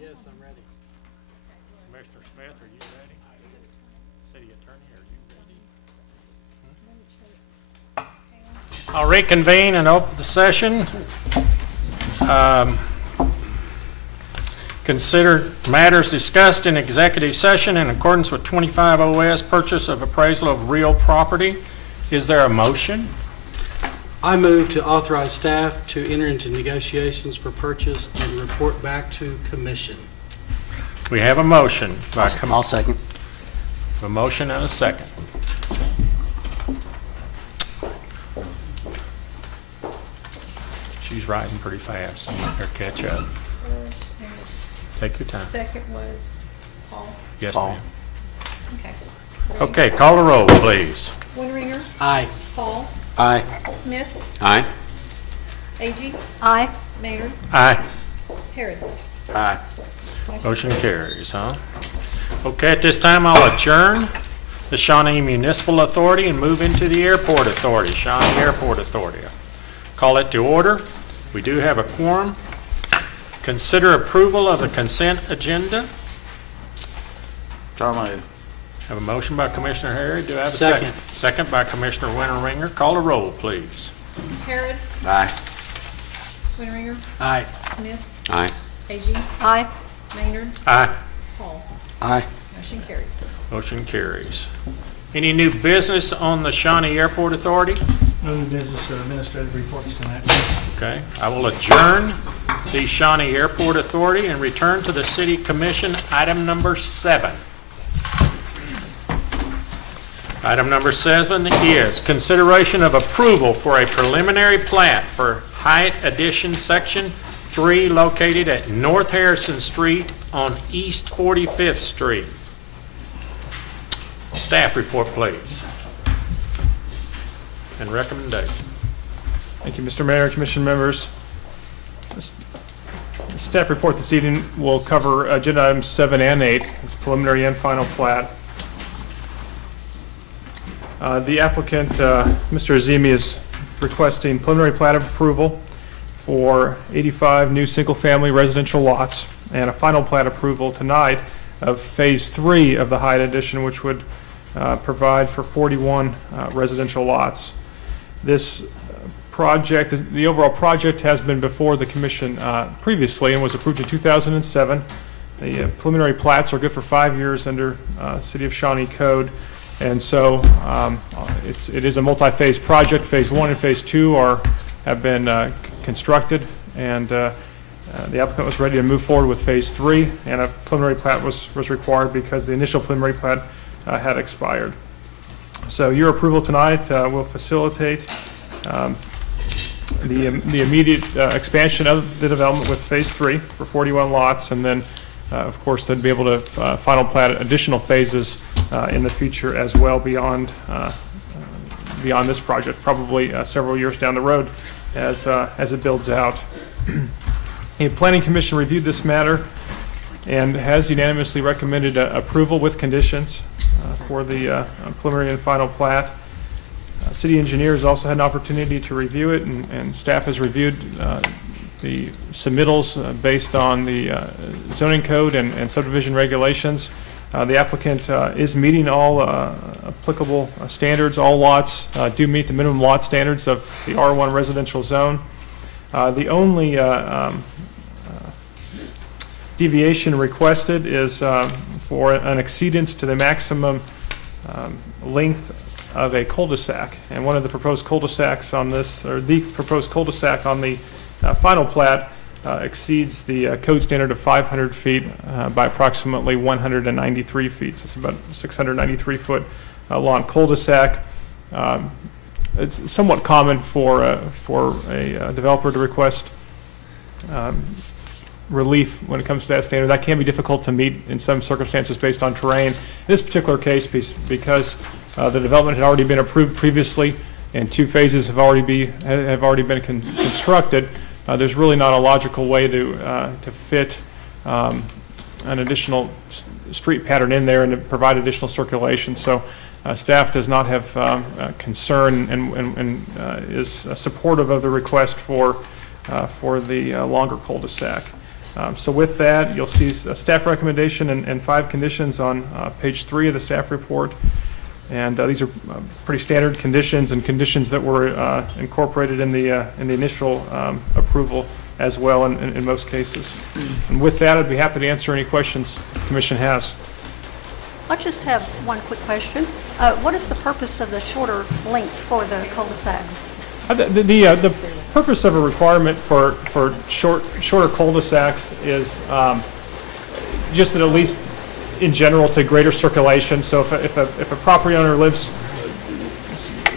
Yes, I'm ready. Commissioner Smith, are you ready? City Attorney, are you ready? I'll reconvene and open the session. Consider matters discussed in executive session in accordance with 25 OS purchase of appraisal of real property. Is there a motion? I move to authorize staff to enter into negotiations for purchase and report back to commission. We have a motion. I'll second. A motion and a second. She's riding pretty fast. I'm not going to catch up. First and Take your time. second was Paul. Yes, Paul. ma'am. Okay. Okay, call the roll, please. Winteringer. Aye. Paul. Aye. Smith. Aye. Agee. Aye. Maynard. Aye. Harrod. Aye. Motion carries, huh? Okay, at this time, I'll adjourn the Shawnee Municipal Authority and move into the Airport Authority, Shawnee Airport Authority. Call it to order. We do have a quorum. Consider approval of the consent agenda. So moved. Have a motion by Commissioner Harrod. Do I have a Second. second? Second by Commissioner Winteringer. Call the roll, please. Harrod. Aye. Winteringer. Aye. Smith. Aye. Agee. Aye. Maynard. Aye. Paul. Aye. Motion carries. Motion carries. Any new business on the Shawnee Airport Authority? No new business or administrative reports tonight. Okay, I will adjourn the Shawnee Airport Authority and return to the City Commission, item number 7. Item number 7 is consideration of approval for a preliminary plat for Hyatt Addition Section 3 located at North Harrison Street on East 45th Street. Staff report, please. And recommendation. Thank you, Mr. Mayor, Commission members. The staff report this evening will cover agenda items 7 and 8. It's preliminary and final plat. The applicant, Mr. Azimi, is requesting preliminary plat of approval for 85 new single-family residential lots and a final plat approval tonight of Phase 3 of the Hyatt addition, which would provide for 41 residential lots. This project, the overall project has been before the commission previously and was approved in 2007. The preliminary plats are good for 5 years under City of Shawnee Code. And so it is a multi-phase project. Phase 1 and Phase 2 have been constructed, and the applicant was ready to move forward with Phase 3, and a preliminary plat was required because the initial preliminary plat had expired. So your approval tonight will facilitate the immediate expansion of the development with Phase 3 for 41 lots, and then of course they'd be able to final plat additional phases in the future as well beyond this project, probably several years down the road as it builds out. The Planning Commission reviewed this matter and has unanimously recommended approval with conditions for the preliminary and final plat. City engineers also had an opportunity to review it, and staff has reviewed the submittals based on the zoning code and subdivision regulations. The applicant is meeting all applicable standards. All lots do meet the minimum lot standards of the R1 residential zone. The only deviation requested is for an exceedance to the maximum length of a cul-de-sac. And one of the proposed cul-de-sacs on this, or the proposed cul-de-sac on the final plat exceeds the code standard of 500 feet by approximately 193 feet. So it's about 693 foot long cul-de-sac. It's somewhat common for a developer to request relief when it comes to that standard. That can be difficult to meet in some circumstances based on terrain. In this particular case, because the development had already been approved previously and 2 phases have already been constructed, there's really not a logical way to fit an additional street pattern in there and to provide additional circulation. So staff does not have concern and is supportive of the request for the longer cul-de-sac. So with that, you'll see a staff recommendation and 5 conditions on page 3 of the staff report. And these are pretty standard conditions and conditions that were incorporated in the initial approval as well in most cases. And with that, I'd be happy to answer any questions the Commission has. I just have one quick question. What is the purpose of the shorter length for the cul-de-sacs? The purpose of a requirement for shorter cul-de-sacs is just that at least in general to greater circulation. So if a property owner lives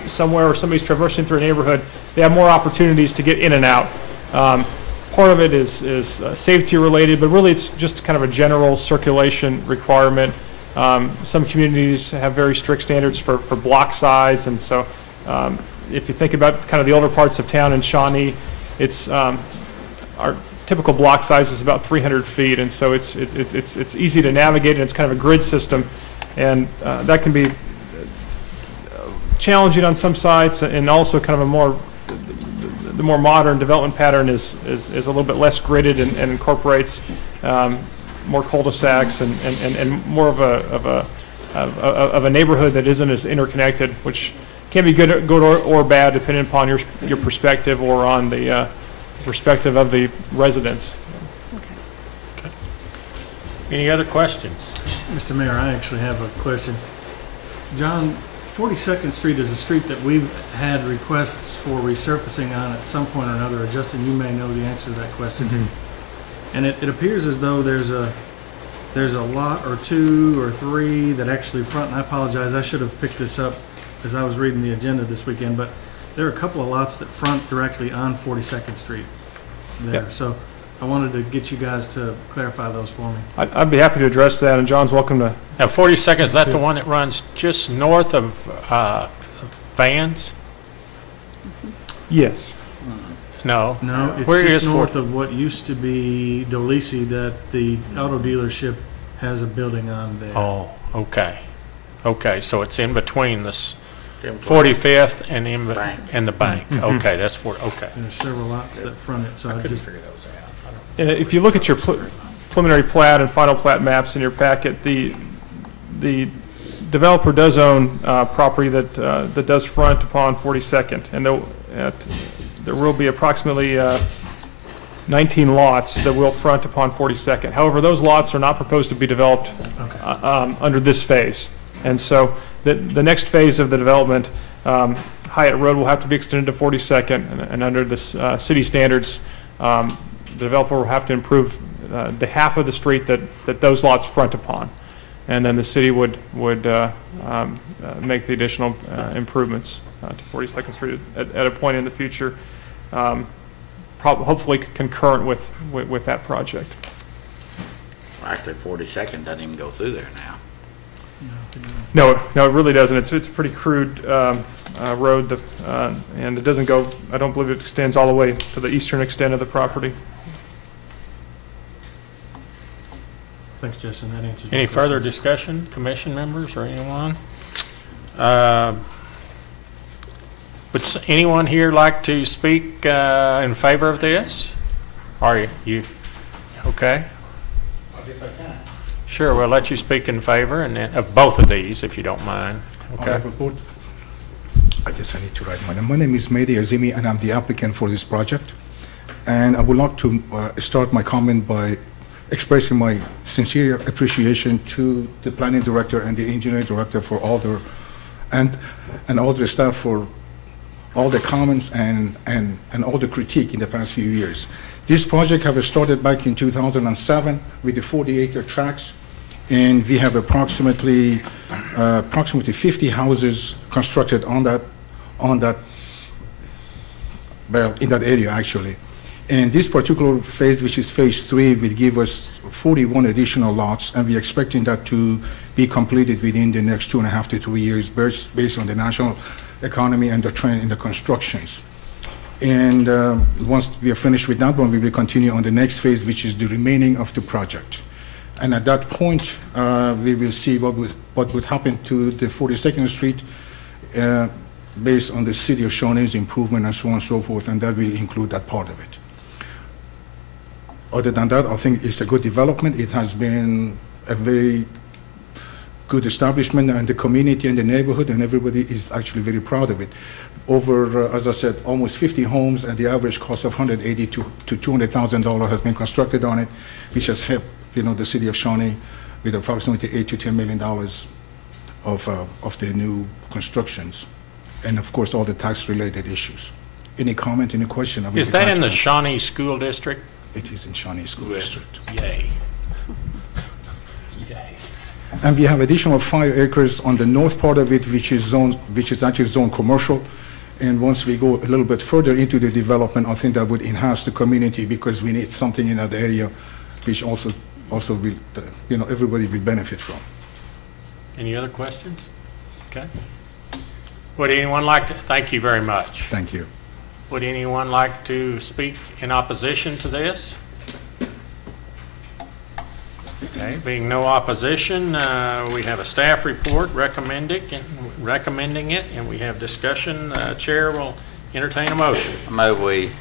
somewhere or somebody's traversing through a neighborhood, they have more opportunities to get in and out. Part of it is safety related, but really it's just kind of a general circulation requirement. Some communities have very strict standards for block size, and so if you think about kind of the older parts of town in Shawnee, it's our typical block size is about 300 feet, and so it's easy to navigate, and it's kind of a grid system, and that can be challenging on some sites, and also kind of the more modern development pattern is a little bit less gridded and incorporates more cul-de-sacs and more of a neighborhood that isn't as interconnected, which can be good or bad depending upon your perspective or on the perspective of the residents. Okay. Any other questions? Mr. Mayor, I actually have a question. John, 42nd Street is a street that we've had requests for resurfacing on at some point or another. Justin, you may know the answer to that question. Mm-hmm. And it appears as though there's a lot or 2 or 3 that actually front, and I apologize, I should have picked this up as I was reading the agenda this weekend, but there are a couple of lots that front directly on 42nd Street there. Yep. So I wanted to get you guys to clarify those for me. I'd be happy to address that, and John's welcome to. Now, 42nd, is that the one that runs just north of Vans? Yes. No. No, it's Where just is north Fort- of what used to be Dolisi that the auto dealership has a building on there. Oh, okay. Okay, so it's in between this 45th and and the bank. Okay, that's okay. There's several lots that front it, so I just, figure those out. And if you look at your preliminary plat and final plat maps in your packet, the developer does own property that does front upon 42nd, and there will be approximately 19 lots that will front upon 42nd. However, those lots are not proposed to be developed under this phase. And so the next phase of the development, Hyatt Road will have to be extended to 42nd, and under the city standards, the developer will have to improve the half of the street that those lots front upon. And then the city would make the additional improvements to 42nd Street at a point in the future, hopefully concurrent with that project. Actually, 42nd doesn't even go through there now. No, it really doesn't. It's a pretty crude road, and it doesn't go, I don't believe it extends all the way to the eastern extent of the property. thanks, Justin, that answers. my Any further questions. discussion, commission members or anyone? Would anyone here like to speak in favor of this? Are you? Okay. I guess I can. Sure, we'll let you speak in favor and of both of these, if you don't mind. Okay. Honorable Board, I guess I need to write my name. My name is Mehdi Azimi, and I'm the applicant for this project. And I would like to start my comment by expressing my sincere appreciation to the planning director and the engineering director for all their, and all the staff for all the comments and all the critique in the past few years. This project have started back in 2007 with the 40-acre tracts, and we have approximately 50 houses constructed on that, well, in that area actually. And this particular phase, which is phase 3, will give us 41 additional lots, and we're expecting that to be completed within the next 2.5 to 3 years, based on the national economy and the trend in the constructions. And once we are finished with that one, we will continue on the next phase, which is the remaining of the project. And at that point, we will see what would happen to the 42nd Street based on the City of Shawnee's improvement and so on and so forth, and that will include that part of it. Other than that, I think it's a good development. It has been a very good establishment, and the community and the neighborhood and everybody is actually very proud of it. Over, as I said, almost 50 homes at the average cost of $180,000 to $200,000 has been constructed on it, which has helped, the City of Shawnee with approximately $8 to $10 million of the new constructions, and of course all the tax-related issues. Any comment, any question? Is that in the Shawnee School District? It is in Shawnee School District. Yay. And we have additional 5 acres on the north part of it, which is actually zoned commercial. And once we go a little bit further into the development, I think that would enhance the community, because we need something in that area, which also will, everybody will benefit from. Any other questions? Okay. Would anyone like to, thank you very much. Thank you. Would anyone like to speak in opposition to this? Okay, being no opposition, we have a staff report recommending it, and we have discussion. Chair will entertain a motion. I move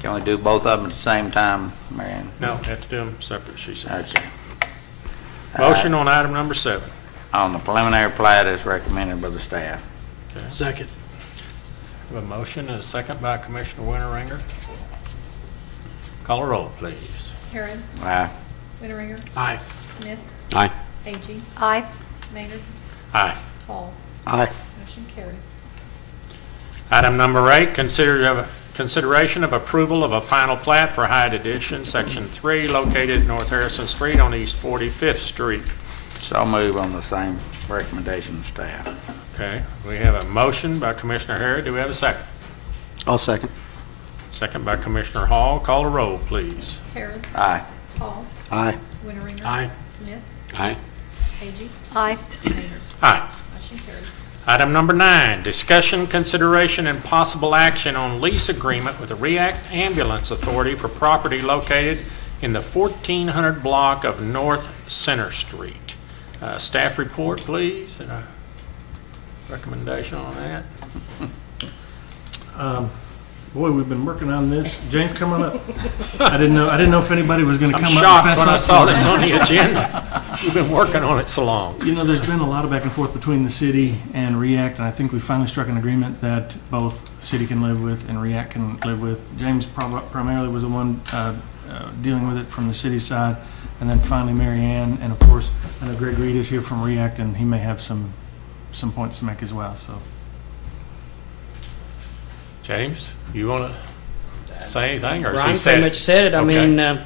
can we do both of them at the same time, Marion? No, have to do them separate, she says. Okay. Motion on item number 7. On the preliminary plat as recommended by the staff. Okay. Second. We have a motion and a second by Commissioner Winteringer. Call a roll, please. Harrod. Aye. Winteringer. Aye. Smith. Aye. Agee. Aye. Maynard. Aye. Hall. Aye. Motion carries. Item number 8, consideration of approval of a final plat for Hyatt Edition, Section 3, located North Harrison Street on East 45th Street. So I'll move on the same recommendation of staff. Okay, we have a motion by Commissioner Harrod. Do we have a second? I'll second. Second by Commissioner Hall. Call a roll, please. Harrod. Aye. Hall. Aye. Winteringer. Aye. Smith. Aye. Agee. Aye. Maynard. Aye. Motion carries. Item number 9, discussion, consideration, and possible action on lease agreement with the REACT Ambulance Authority for property located in the 1400 block of North Center Street. Staff report, please, and a recommendation on that. Boy, we've been working on this. James, come on up. I didn't know if anybody was going to I'm come up. shocked and fess when I up saw for this it. on the agenda. You've been working on it so long. You know, there's been a lot of back and forth between the city and REACT, and I think we finally struck an agreement that both city can live with and REACT can live with. James primarily was the one dealing with it from the city side, and then finally Mary Ann, and of course, I know Greg Reed is here from REACT, and he may have some points to make as well, so. James, you want to say anything, or is he Brian said pretty much said it. I Okay. mean,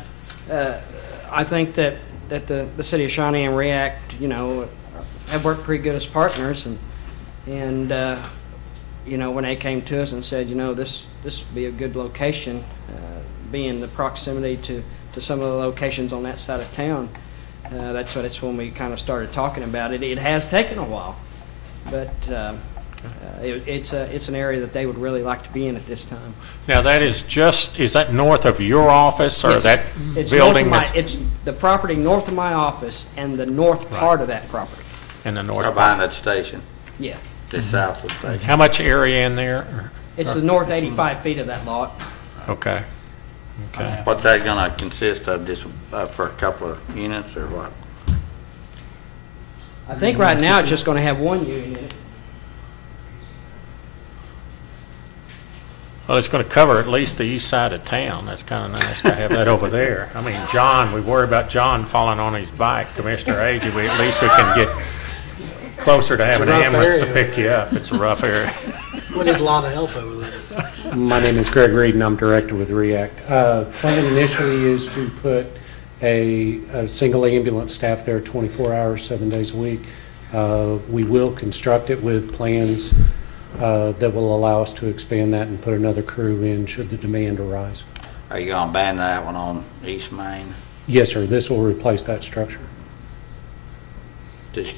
I think that the city of Shawnee and REACT, you know, have worked pretty good as partners, and you know, when they came to us and said, you know, this would be a good location, being the proximity to some of the locations on that side of town, that's when we kind of started talking about it. It has taken a while, but it's an area that they would really like to be in at this time. Now, is that north of your office, or Yes. that It's building? north of it's the property north of my office and the north part of that property. In the north Behind that station, Yeah. just south of the station. How much area in there? It's the north 85 feet of that lot. Okay. Okay. What's that gonna consist of, just for a couple of units, or what? I think right now it's just going to have one unit in it. Well, it's going to cover at least the east side of town. That's kind of nice to have that over there. I mean, John, we worry about John falling on his bike. Commissioner Agee, at least we can get closer to having an rough ambulance to area. pick you up. It's a rough area. We need a lot of help over there. My name is Greg Reed, and I'm director with REACT. Plan initially is to put a single ambulance staff there 24 hours, 7 days a week. We will construct it with plans that will allow us to expand that and put another crew in should the demand arise. Are you gonna abandon that one on East Main? Yes, sir. This will replace that structure. Just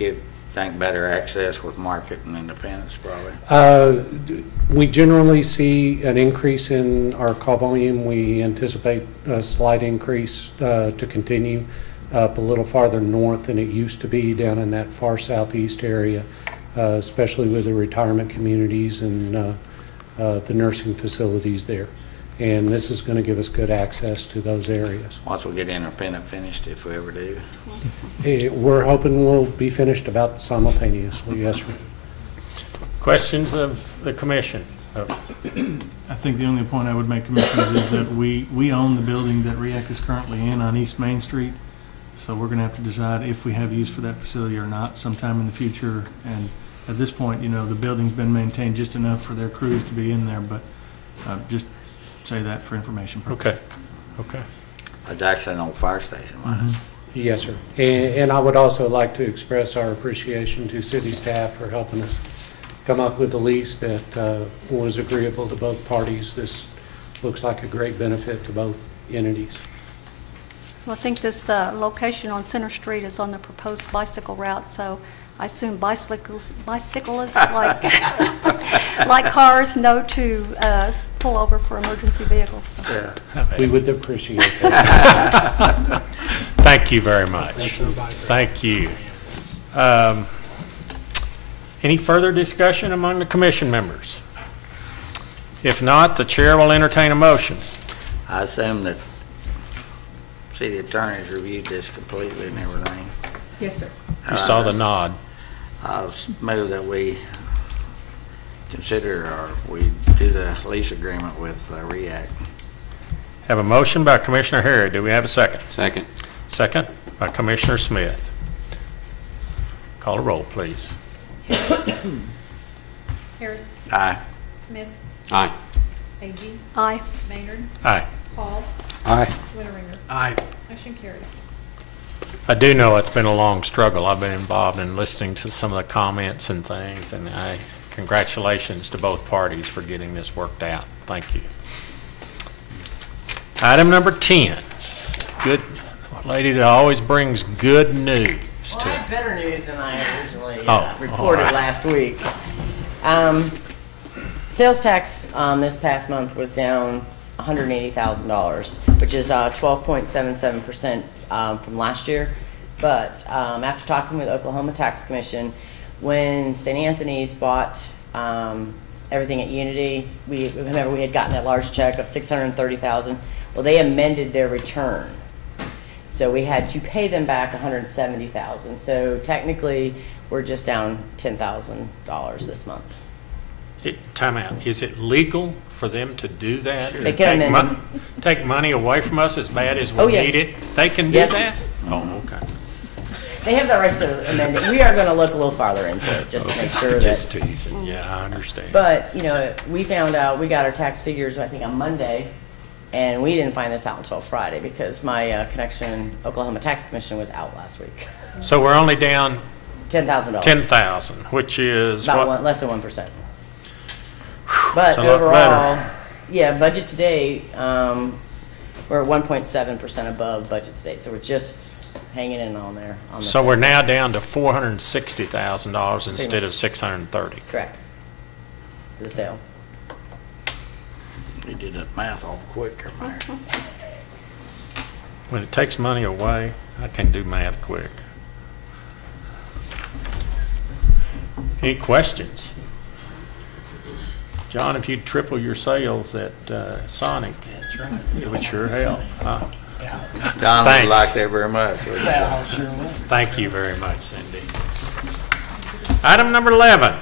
think better access with Market and Independence, probably. We generally see an increase in our call volume. We anticipate a slight increase to continue up a little farther north than it used to be down in that far southeast area, especially with the retirement communities and the nursing facilities there. And this is going to give us good access to those areas. Once we get Independent finished, if we ever do. We're hoping we'll be finished about simultaneously, yes, sir. Questions of the commission? I think the only point I would make, Commissioners, is that we own the building that REACT is currently in on East Main Street. So we're going to have to decide if we have use for that facility or not sometime in the future. And at this point, you know, the building's been maintained just enough for their crews to be in there, but just say that for information purposes. Okay. It's actually an old fire station, wasn't it? Yes, sir. And I would also like to express our appreciation to city staff for helping us come up with a lease that was agreeable to both parties. This looks like a great benefit to both entities. Well, I think this location on Center Street is on the proposed bicycle route, so I assume bicyclists like, like cars know to pull over for emergency vehicles. So. Yeah. We would appreciate that. Thank you very much. Thank you. Any further discussion among the commission members? If not, the chair will entertain a motion. I assume that city attorney's reviewed this completely and everything. Yes, sir. You saw the nod. I'll move that we consider, or we do the lease agreement with REACT. Have a motion by Commissioner Harry. Do we have a second? Second. Second by Commissioner Smith. Call a roll, please. Harry. Aye. Smith. Aye. Agee. Aye. Maynard. Aye. Hall. Aye. Winteringer. Aye. Motion carries. I do know it's been a long struggle. I've been involved in listening to some of the comments and things, and congratulations to both parties for getting this worked out. Thank you. Item number 10. Good lady that always brings good news Well, I have better news than I originally all reported right. last week. Sales tax this past month was down $180,000, which is 12.77% from last year. But after talking with Oklahoma Tax Commission, when St. Anthony's bought everything at Unity, remember we had gotten that large check of $630,000. Well, they amended their return, so we had to pay them back $170,000. So technically, we're just down $10,000 this month. Time out. Is it legal for them to do that? They can amend Take money away from us as bad as we Oh, yes. need it? They can do Yes. that? Oh, okay. They have the right to amend it. We are going to look a little farther into it just to make sure that. Just teasing. Yeah, I understand. But, you know, we found out, we got our tax figures, I think, on Monday, and we didn't find this out until Friday because my connection, Oklahoma Tax Commission, was out last week. So we're only down $10,000. 10,000, which is About what? less than 1%. It's But a lot overall, better. yeah, budget to date, we're at 1.7% above budget to date, so we're just hanging in on there. On the So we're tax now side. down to $460,000 instead of much. $630,000. Correct. For the sale. You did that math all quick, Mayor. When it takes money away, I can do math quick. Any questions? John, if you'd triple your sales at Sonic, it would sure help. Huh? Don would Thanks. like that very much. Thank you very much, Cindy. Item number 11.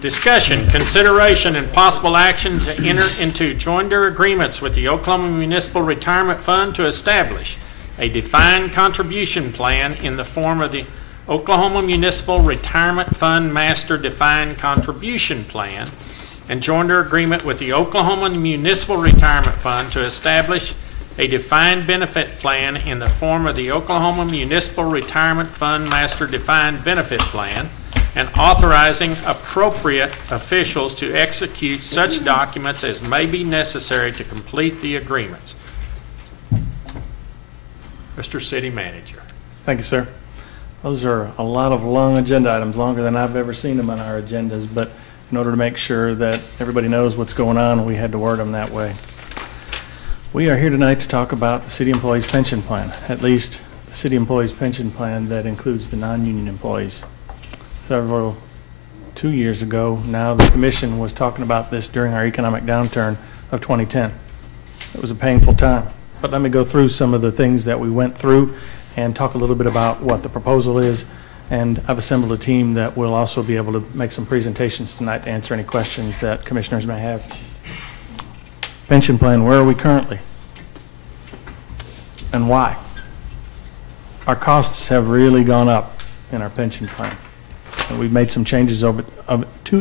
Discussion, consideration, and possible action to enter into joinder agreements with the Oklahoma Municipal Retirement Fund to establish a defined contribution plan in the form of the Oklahoma Municipal Retirement Fund Master Defined Contribution Plan, and joinder agreement with the Oklahoma Municipal Retirement Fund to establish a defined benefit plan in the form of the Oklahoma Municipal Retirement Fund Master Defined Benefit Plan, and authorizing appropriate officials to execute such documents as may be necessary to complete the agreements. Mr. City Manager. Thank you, sir. Those are a lot of long agenda items, longer than I've ever seen them on our agendas, but in order to make sure that everybody knows what's going on, we had to word them that way. We are here tonight to talk about the city employees' pension plan, at least the city employees' pension plan that includes the non-union employees. 2 years ago now, the commission was talking about this during our economic downturn of 2010. It was a painful time, but let me go through some of the things that we went through and talk a little bit about what the proposal is, and I've assembled a team that will also be able to make some presentations tonight to answer any questions that commissioners may have. Pension plan, where are we currently? And why? Our costs have really gone up in our pension plan. And we've made some changes to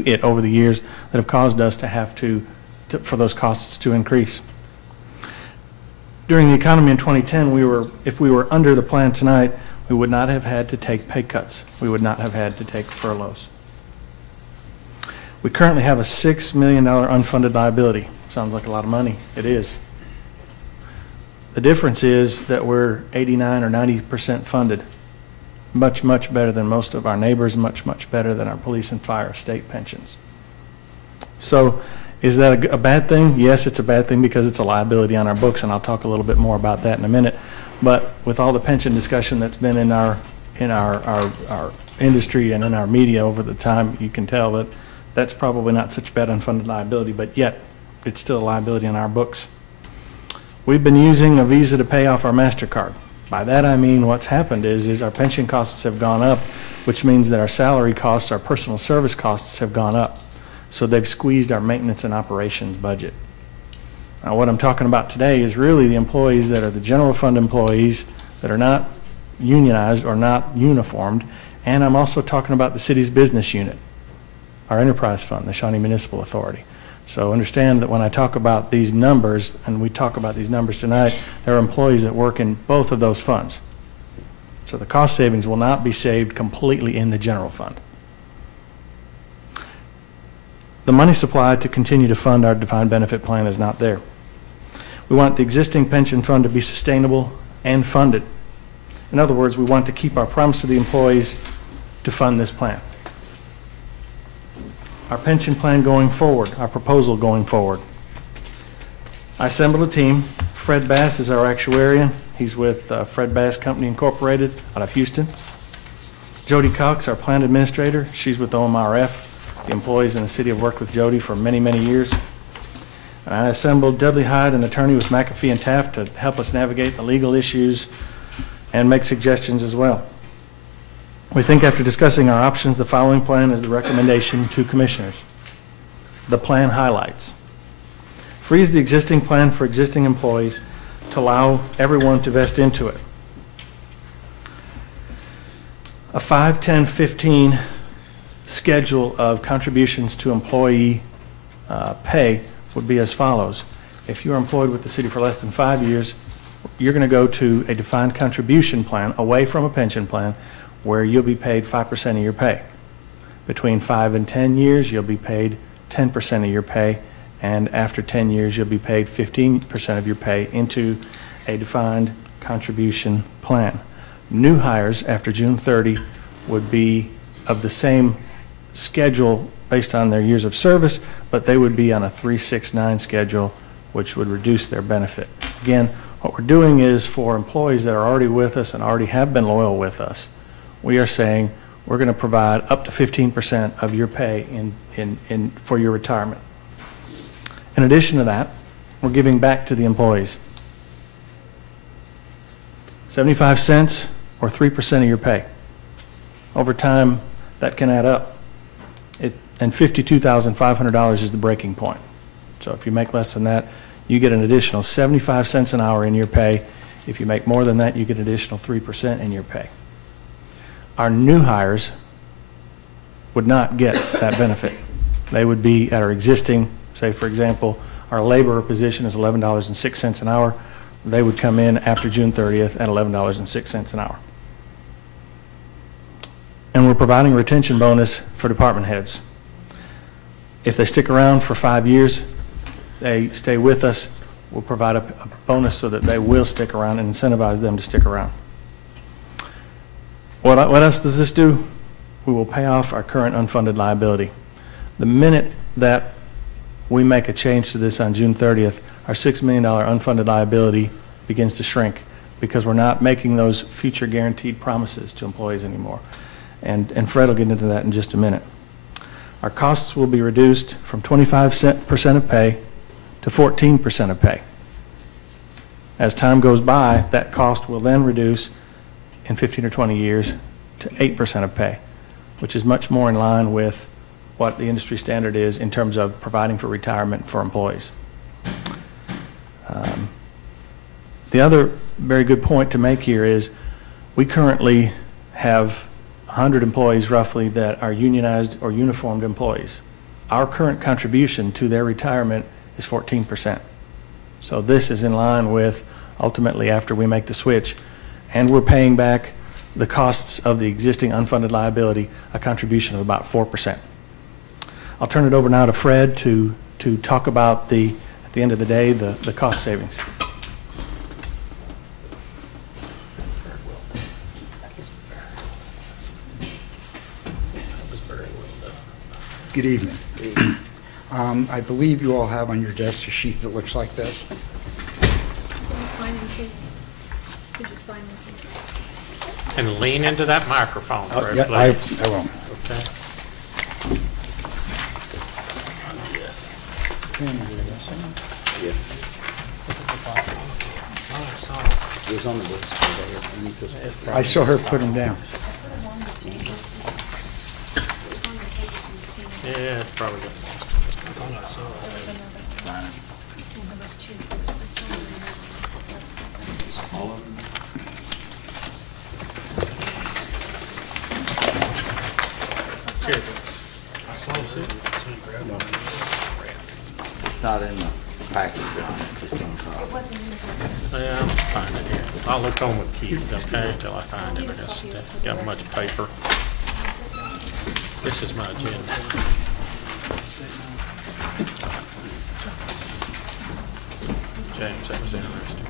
it over the years that have caused us to have for those costs to increase. During the economy in 2010, if we were under the plan tonight, we would not have had to take pay cuts. We would not have had to take furloughs. We currently have a $6 million unfunded liability. Sounds like a lot of money. It is. The difference is that we're 89 or 90% funded. Much, much better than most of our neighbors, much, much better than our police and fire state pensions. So, is that a bad thing? Yes, it's a bad thing because it's a liability on our books, and I'll talk a little bit more about that in a minute. But with all the pension discussion that's been in our industry and in our media over the time, you can tell that that's probably not such bad unfunded liability, but yet it's still a liability on our books. We've been using a Visa to pay off our MasterCard. By that I mean what's happened is our pension costs have gone up, which means that our salary costs, our personal service costs have gone up. So they've squeezed our maintenance and operations budget. Now what I'm talking about today is really the employees that are the general fund employees that are not unionized or not uniformed, and I'm also talking about the city's business unit, our enterprise fund, the Shawnee Municipal Authority. So understand that when I talk about these numbers, and we talk about these numbers tonight, there are employees that work in both of those funds. So the cost savings will not be saved completely in the general fund. The money supply to continue to fund our defined benefit plan is not there. We want the existing pension fund to be sustainable and funded. In other words, we want to keep our promise to the employees to fund this plan. our pension plan going forward, our proposal going forward. I assembled a team. Fred Bass is our actuarian. He's with Fred Bass Company Incorporated out of Houston. Jody Cox, our plan administrator. She's with OMRF. The employees in the city have worked with Jody for many, many years. And I assembled Dudley Hyde, an attorney with McAfee and Taft, to help us navigate the legal issues and make suggestions as well. We think after discussing our options, the following plan is the recommendation to commissioners. The plan highlights: freeze the existing plan for existing employees to allow everyone to vest into it. A 5, 10, 15 schedule of contributions to employee pay would be as follows. If you're employed with the city for less than 5 years, you're going to go to a defined contribution plan away from a pension plan where you'll be paid 5% of your pay. Between 5 and 10 years, you'll be paid 10% of your pay, and after 10 years, you'll be paid 15% of your pay into a defined contribution plan. New hires after June 30 would be of the same schedule based on their years of service, but they would be on a 3-6-9 schedule, which would reduce their benefit. Again, what we're doing is for employees that are already with us and already have been loyal with us, we are saying we're going to provide up to 15% of your pay for your retirement. In addition to that, we're giving back to the employees. 75 cents or 3% of your pay. Over time, that can add up. And $52,500 is the breaking point. So if you make less than that, you get an additional 75 cents an hour in your pay. If you make more than that, you get an additional 3% in your pay. Our new hires would not get that benefit. They would be at our existing, say for example, our laborer position is $11.06 an hour. They would come in after June 30th at $11.06 an hour. And we're providing a retention bonus for department heads. If they stick around for 5 years, they stay with us, we'll provide a bonus so that they will stick around and incentivize them to stick around. What else does this do? We will pay off our current unfunded liability. The minute that we make a change to this on June 30th, our $6 million unfunded liability begins to shrink because we're not making those future guaranteed promises to employees anymore. And Fred will get into that in just a minute. Our costs will be reduced from 25% of pay to 14% of pay. As time goes by, that cost will then reduce in 15 or 20 years to 8% of pay, which is much more in line with what the industry standard is in terms of providing for retirement for employees. The other very good point to make here is we currently have 100 employees roughly that are unionized or uniformed employees. Our current contribution to their retirement is 14%. So this is in line with ultimately after we make the switch, and we're paying back the costs of the existing unfunded liability, a contribution of about 4%. I'll turn it over now to Fred to talk about at the end of the day, the cost savings. Good evening. I believe you all have on your desk a sheet that looks like this. Can you sign in, please? Could you sign in, please? And lean into that microphone, Fred, Yeah, please. I will. Okay. It was on the list. I saw her put them down. Yeah, it's probably good. Here. I saw it. It's not in the package, John. It's just on top. Yeah, I'll find it here. I'll look on with Keith, okay, until I find it. I guess got much paper. This is my agenda. James, that was interesting.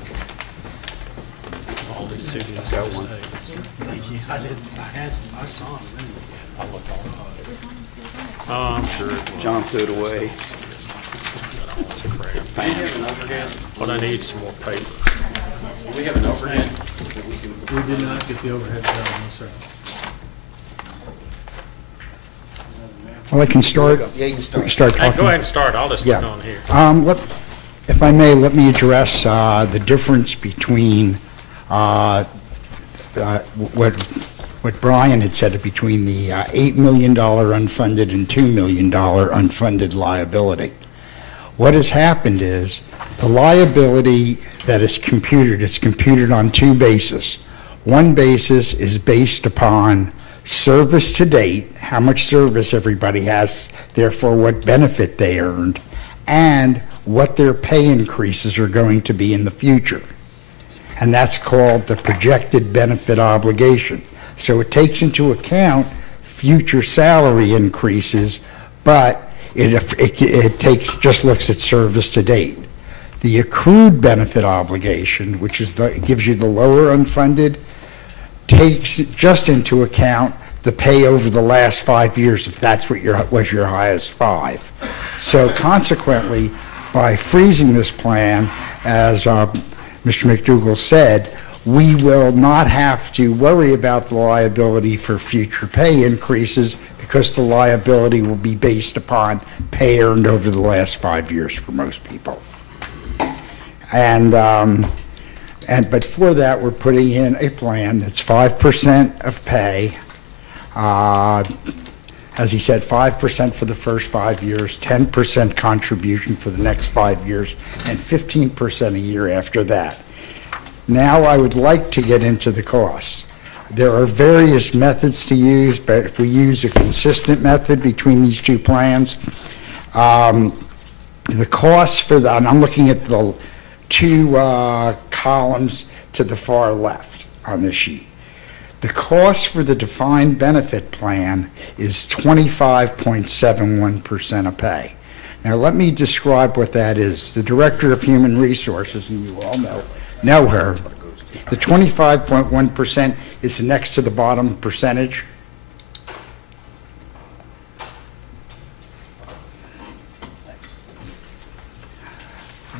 All these studios got one. I saw it. I'll look on it. Oh, I'm sure. John threw it away. But I need some more paper. Do we have an overhead? We did not get the overhead done, no, sir. Well, I can start. Yeah, you can start. We can start Hey, talking. go ahead and start. I'll just Yeah. look on here. If I may, let me address the difference between what Brian had said between the $8 million unfunded and $2 million unfunded liability. What has happened is the liability that is computed, it's computed on two bases. One basis is based upon service to date, how much service everybody has, therefore what benefit they earned, and what their pay increases are going to be in the future. And that's called the projected benefit obligation. So it takes into account future salary increases, but it looks at service to date. The accrued benefit obligation, which is gives you the lower unfunded, takes just into account the pay over the last 5 years, if that's what was your highest five. So consequently, by freezing this plan, as Mr. McDougall said, we will not have to worry about the liability for future pay increases because the liability will be based upon pay earned over the last 5 years for most people. But for that, we're putting in a plan that's 5% of pay. As he said, 5% for the first 5 years, 10% contribution for the next 5 years, and 15% a year after that. Now I would like to get into the costs. There are various methods to use, but if we use a consistent method between these two plans, the costs for the, and I'm looking at the two columns to the far left on this sheet. The cost for the defined benefit plan is 25.71% of pay. Now let me describe what that is. The Director of Human Resources, and you all know her, the 25.1% is next to the bottom percentage.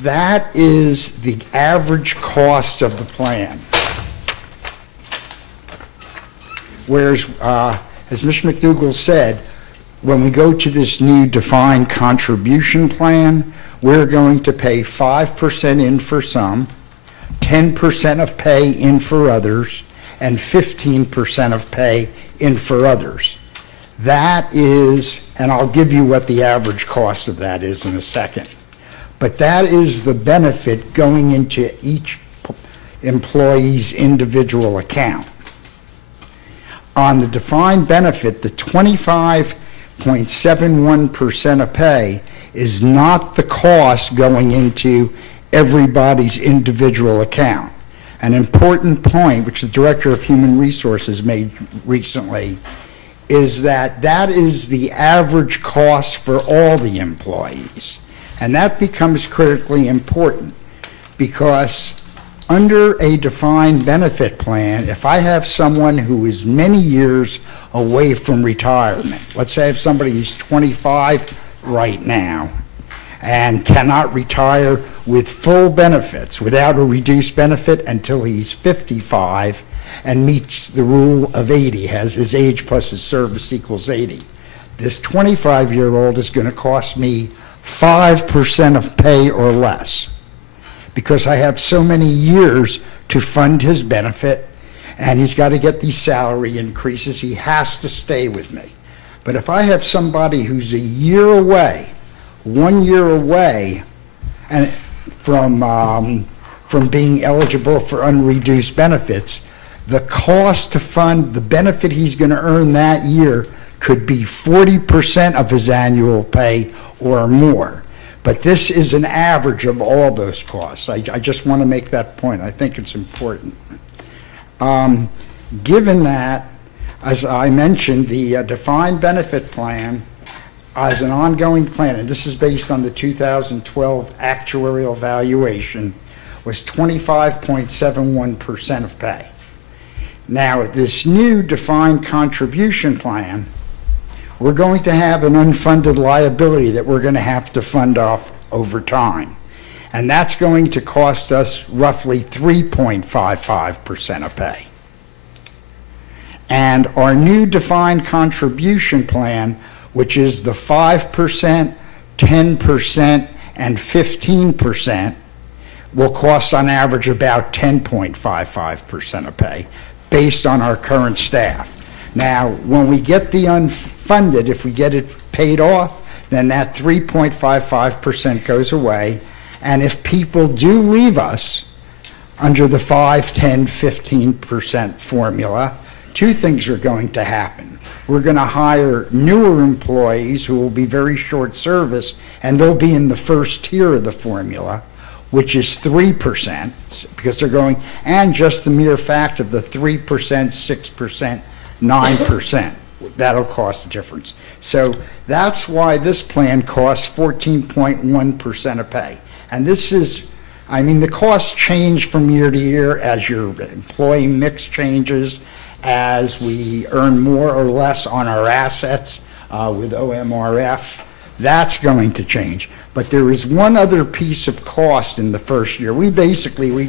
That is the average cost of the plan. Whereas, as Mr. McDougall said, when we go to this new defined contribution plan, we're going to pay 5% in for some, 10% of pay in for others, and 15% of pay in for others. That is, and I'll give you what the average cost of that is in a second, but that is the benefit going into each employee's individual account. On the defined benefit, the 25.71% of pay is not the cost going into everybody's individual account. An important point, which the Director of Human Resources made recently, is that that is the average cost for all the employees. And that becomes critically important because under a defined benefit plan, if I have someone who is many years away from retirement, let's say I have somebody who's 25 right now and cannot retire with full benefits without a reduced benefit until he's 55 and meets the rule of 80, has his age plus his service equals 80. This 25-year-old is going to cost me 5% of pay or less, because I have so many years to fund his benefit, and he's got to get these salary increases. He has to stay with me. But if I have somebody who's a year away, 1 year away, and from being eligible for unreduced benefits, the cost to fund the benefit he's going to earn that year could be 40% of his annual pay or more. But this is an average of all those costs. I just want to make that point. I think it's important. Given that, as I mentioned, the defined benefit plan as an ongoing plan, and this is based on the 2012 actuarial valuation, was 25.71% of pay. Now, this new defined contribution plan, we're going to have an unfunded liability that we're going to have to fund off over time. And that's going to cost us roughly 3.55% of pay. And our new defined contribution plan, which is the 5%, 10%, and 15%, will cost on average about 10.55% of pay, based on our current staff. Now, when we get the unfunded, if we get it paid off, then that 3.55% goes away. And if people do leave us under the 5, 10, 15% formula, two things are going to happen. We're going to hire newer employees who will be very short service, and they'll be in the first tier of the formula, which is 3%, because they're going, and just the mere fact of the 3%, 6%, 9%, that'll cost the difference. So that's why this plan costs 14.1% of pay. And this is, I mean, the costs change from year to year as your employee mix changes, as we earn more or less on our assets with OMRF. That's going to change. But there is one other piece of cost in the first year. We've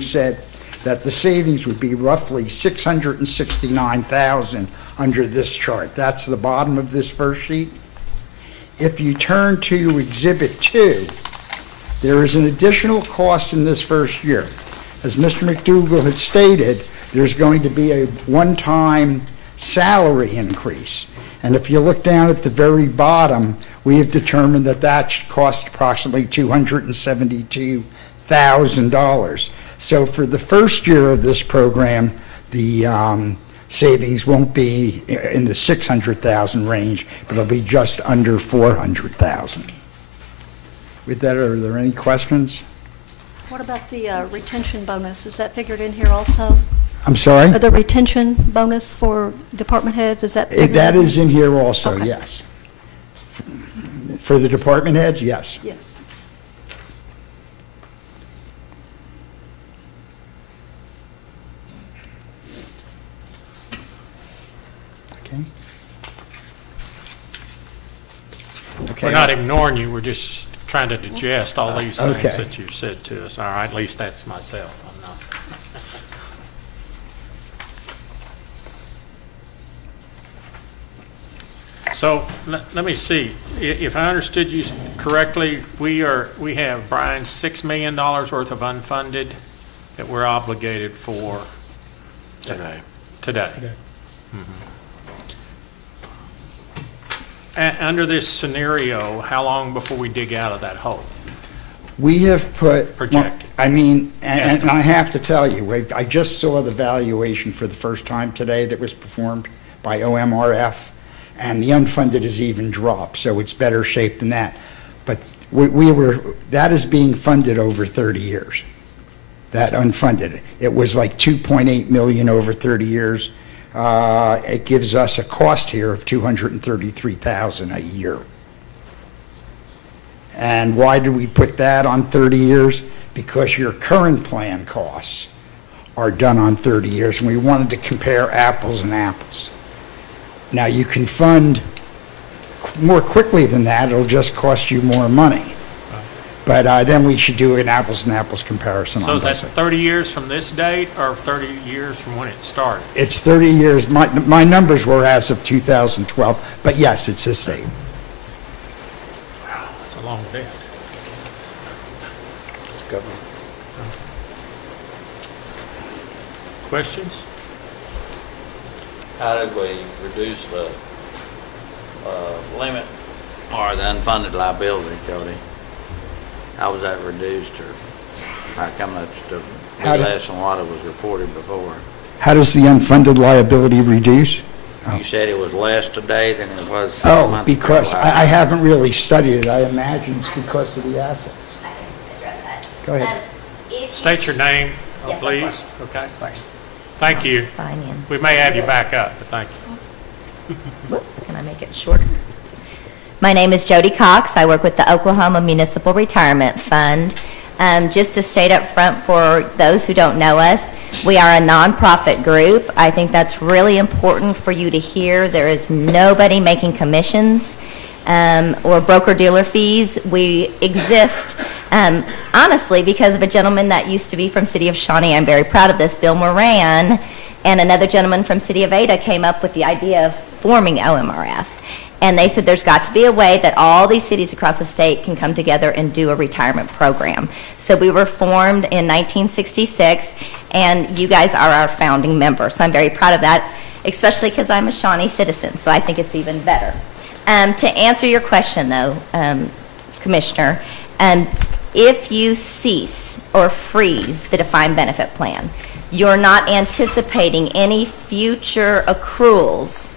said that the savings would be roughly $669,000 under this chart. That's the bottom of this first sheet. If you turn to Exhibit 2, there is an additional cost in this first year. As Mr. McDougall had stated, there's going to be a one-time salary increase. And if you look down at the very bottom, we have determined that that should cost approximately $272,000. So for the first year of this program, the savings won't be in the $600,000 range, but it'll be just under $400,000. With that, are there any questions? What about the retention bonus? Is that figured in here also? I'm sorry? The retention bonus for department heads, is that figured That in? is in here also, Okay. yes. For the department heads, yes. Yes. Okay. We're not ignoring you, we're just trying to digest all these things Okay. that you've said to us. All right, at least that's myself. I'm not. So let me see. If I understood you correctly, we have, Brian, $6 million worth of unfunded that we're obligated for today. Under this scenario, how long before we dig out of that hole? We have put, Projected. I mean, and Estimate. I have to tell you, I just saw the valuation for the first time today that was performed by OMRF, and the unfunded has even dropped, so it's better shape than that. But that is being funded over 30 years, that unfunded. It was like 2.8 million over 30 years. It gives us a cost here of $233,000 a year. And why did we put that on 30 years? Because your current plan costs are done on 30 years, and we wanted to compare apples and apples. Now, you can fund more quickly than that, it'll just cost you more money. But then we should do an apples and apples comparison So on is that those. 30 years from this date or 30 years from when it started? It's 30 years, my numbers were as of 2012, but yes, it's this date. Wow, that's a long debt. It's government. Questions? How did we reduce the limit or the unfunded liability, Cody? How was that reduced, or how come that's to be How did- less than what it was reported before? How does the unfunded liability reduce? You said it was less today than it was 6 Oh, months ago. because I haven't really studied it. I imagine it's because of the assets. Go ahead. State your name, Yes, of please. course. Okay. Of course. Thank you. Sign in. We may have you back up, but thank you. Whoops, can I make it shorter? My name is Jody Cox. I work with the Oklahoma Municipal Retirement Fund. Just to state up front for those who don't know us, we are a nonprofit group. I think that's really important for you to hear. There is nobody making commissions or broker-dealer fees. We exist, honestly, because of a gentleman that used to be from City of Shawnee. I'm very proud of this, Bill Moran, and another gentleman from City of Ada came up with the idea of forming OMRF. And they said there's got to be a way that all these cities across the state can come together and do a retirement program. So we were formed in 1966, and you guys are our founding member. So I'm very proud of that, especially because I'm a Shawnee citizen, so I think it's even better. To answer your question, though, Commissioner, if you cease or freeze the defined benefit plan, you're not anticipating any future accruals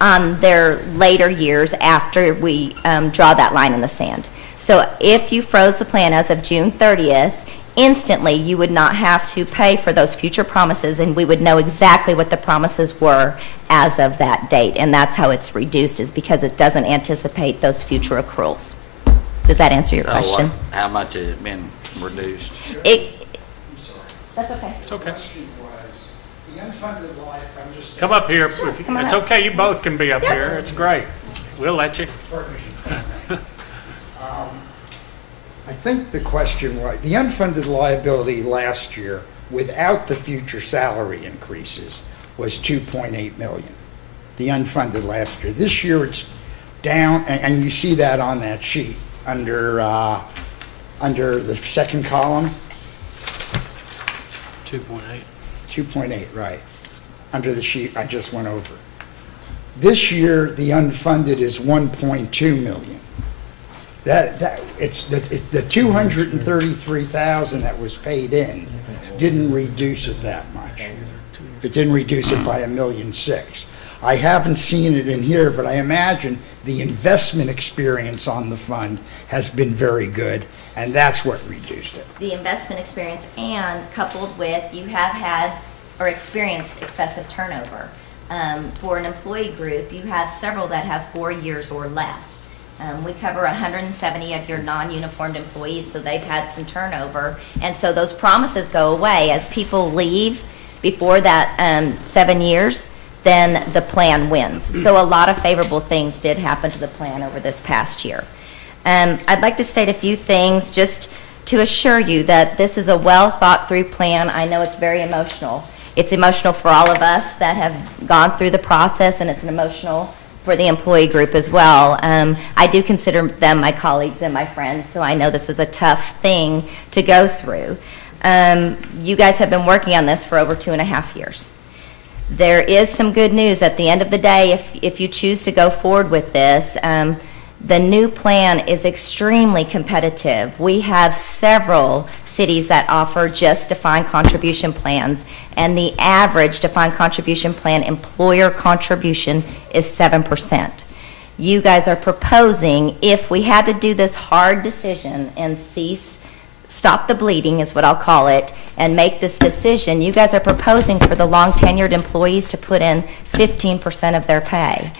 on their later years after we draw that line in the sand. So if you froze the plan as of June 30th, instantly you would not have to pay for those future promises, and we would know exactly what the promises were as of that date. And that's how it's reduced, is because it doesn't anticipate those future accruals. Does that answer your question? How much has it been reduced? That's okay. It's okay. The unfunded life, I'm just... Come up here. Come on It's up. okay, you both can be up here. It's great. We'll let you. I think the question was, the unfunded liability last year, without the future salary increases, was 2.8 million. The unfunded last year. This year it's down, and you see that on that sheet under the second column. 2.8. 2.8, right, under the sheet I just went over. This year, the unfunded is 1.2 million. It's the 233,000 that was paid in didn't reduce it that much. It didn't reduce it by $1.6 million. I haven't seen it in here, but I imagine the investment experience on the fund has been very good, and that's what reduced it. The investment experience, and coupled with you have had or experienced excessive turnover. For an employee group, you have several that have 4 years or less. We cover 170 of your non-uniformed employees, so they've had some turnover. And so those promises go away. As people leave before that 7 years, then the plan wins. So a lot of favorable things did happen to the plan over this past year. I'd like to state a few things just to assure you that this is a well thought through plan. I know it's very emotional. It's emotional for all of us that have gone through the process, and it's emotional for the employee group as well. I do consider them my colleagues and my friends, so I know this is a tough thing to go through. You guys have been working on this for over 2.5 years. There is some good news at the end of the day if you choose to go forward with this. The new plan is extremely competitive. We have several cities that offer just defined contribution plans, and the average defined contribution plan employer contribution is 7%. You guys are proposing, if we had to do this hard decision and stop the bleeding is what I'll call it, and make this decision, you guys are proposing for the long tenured employees to put in 15% of their pay.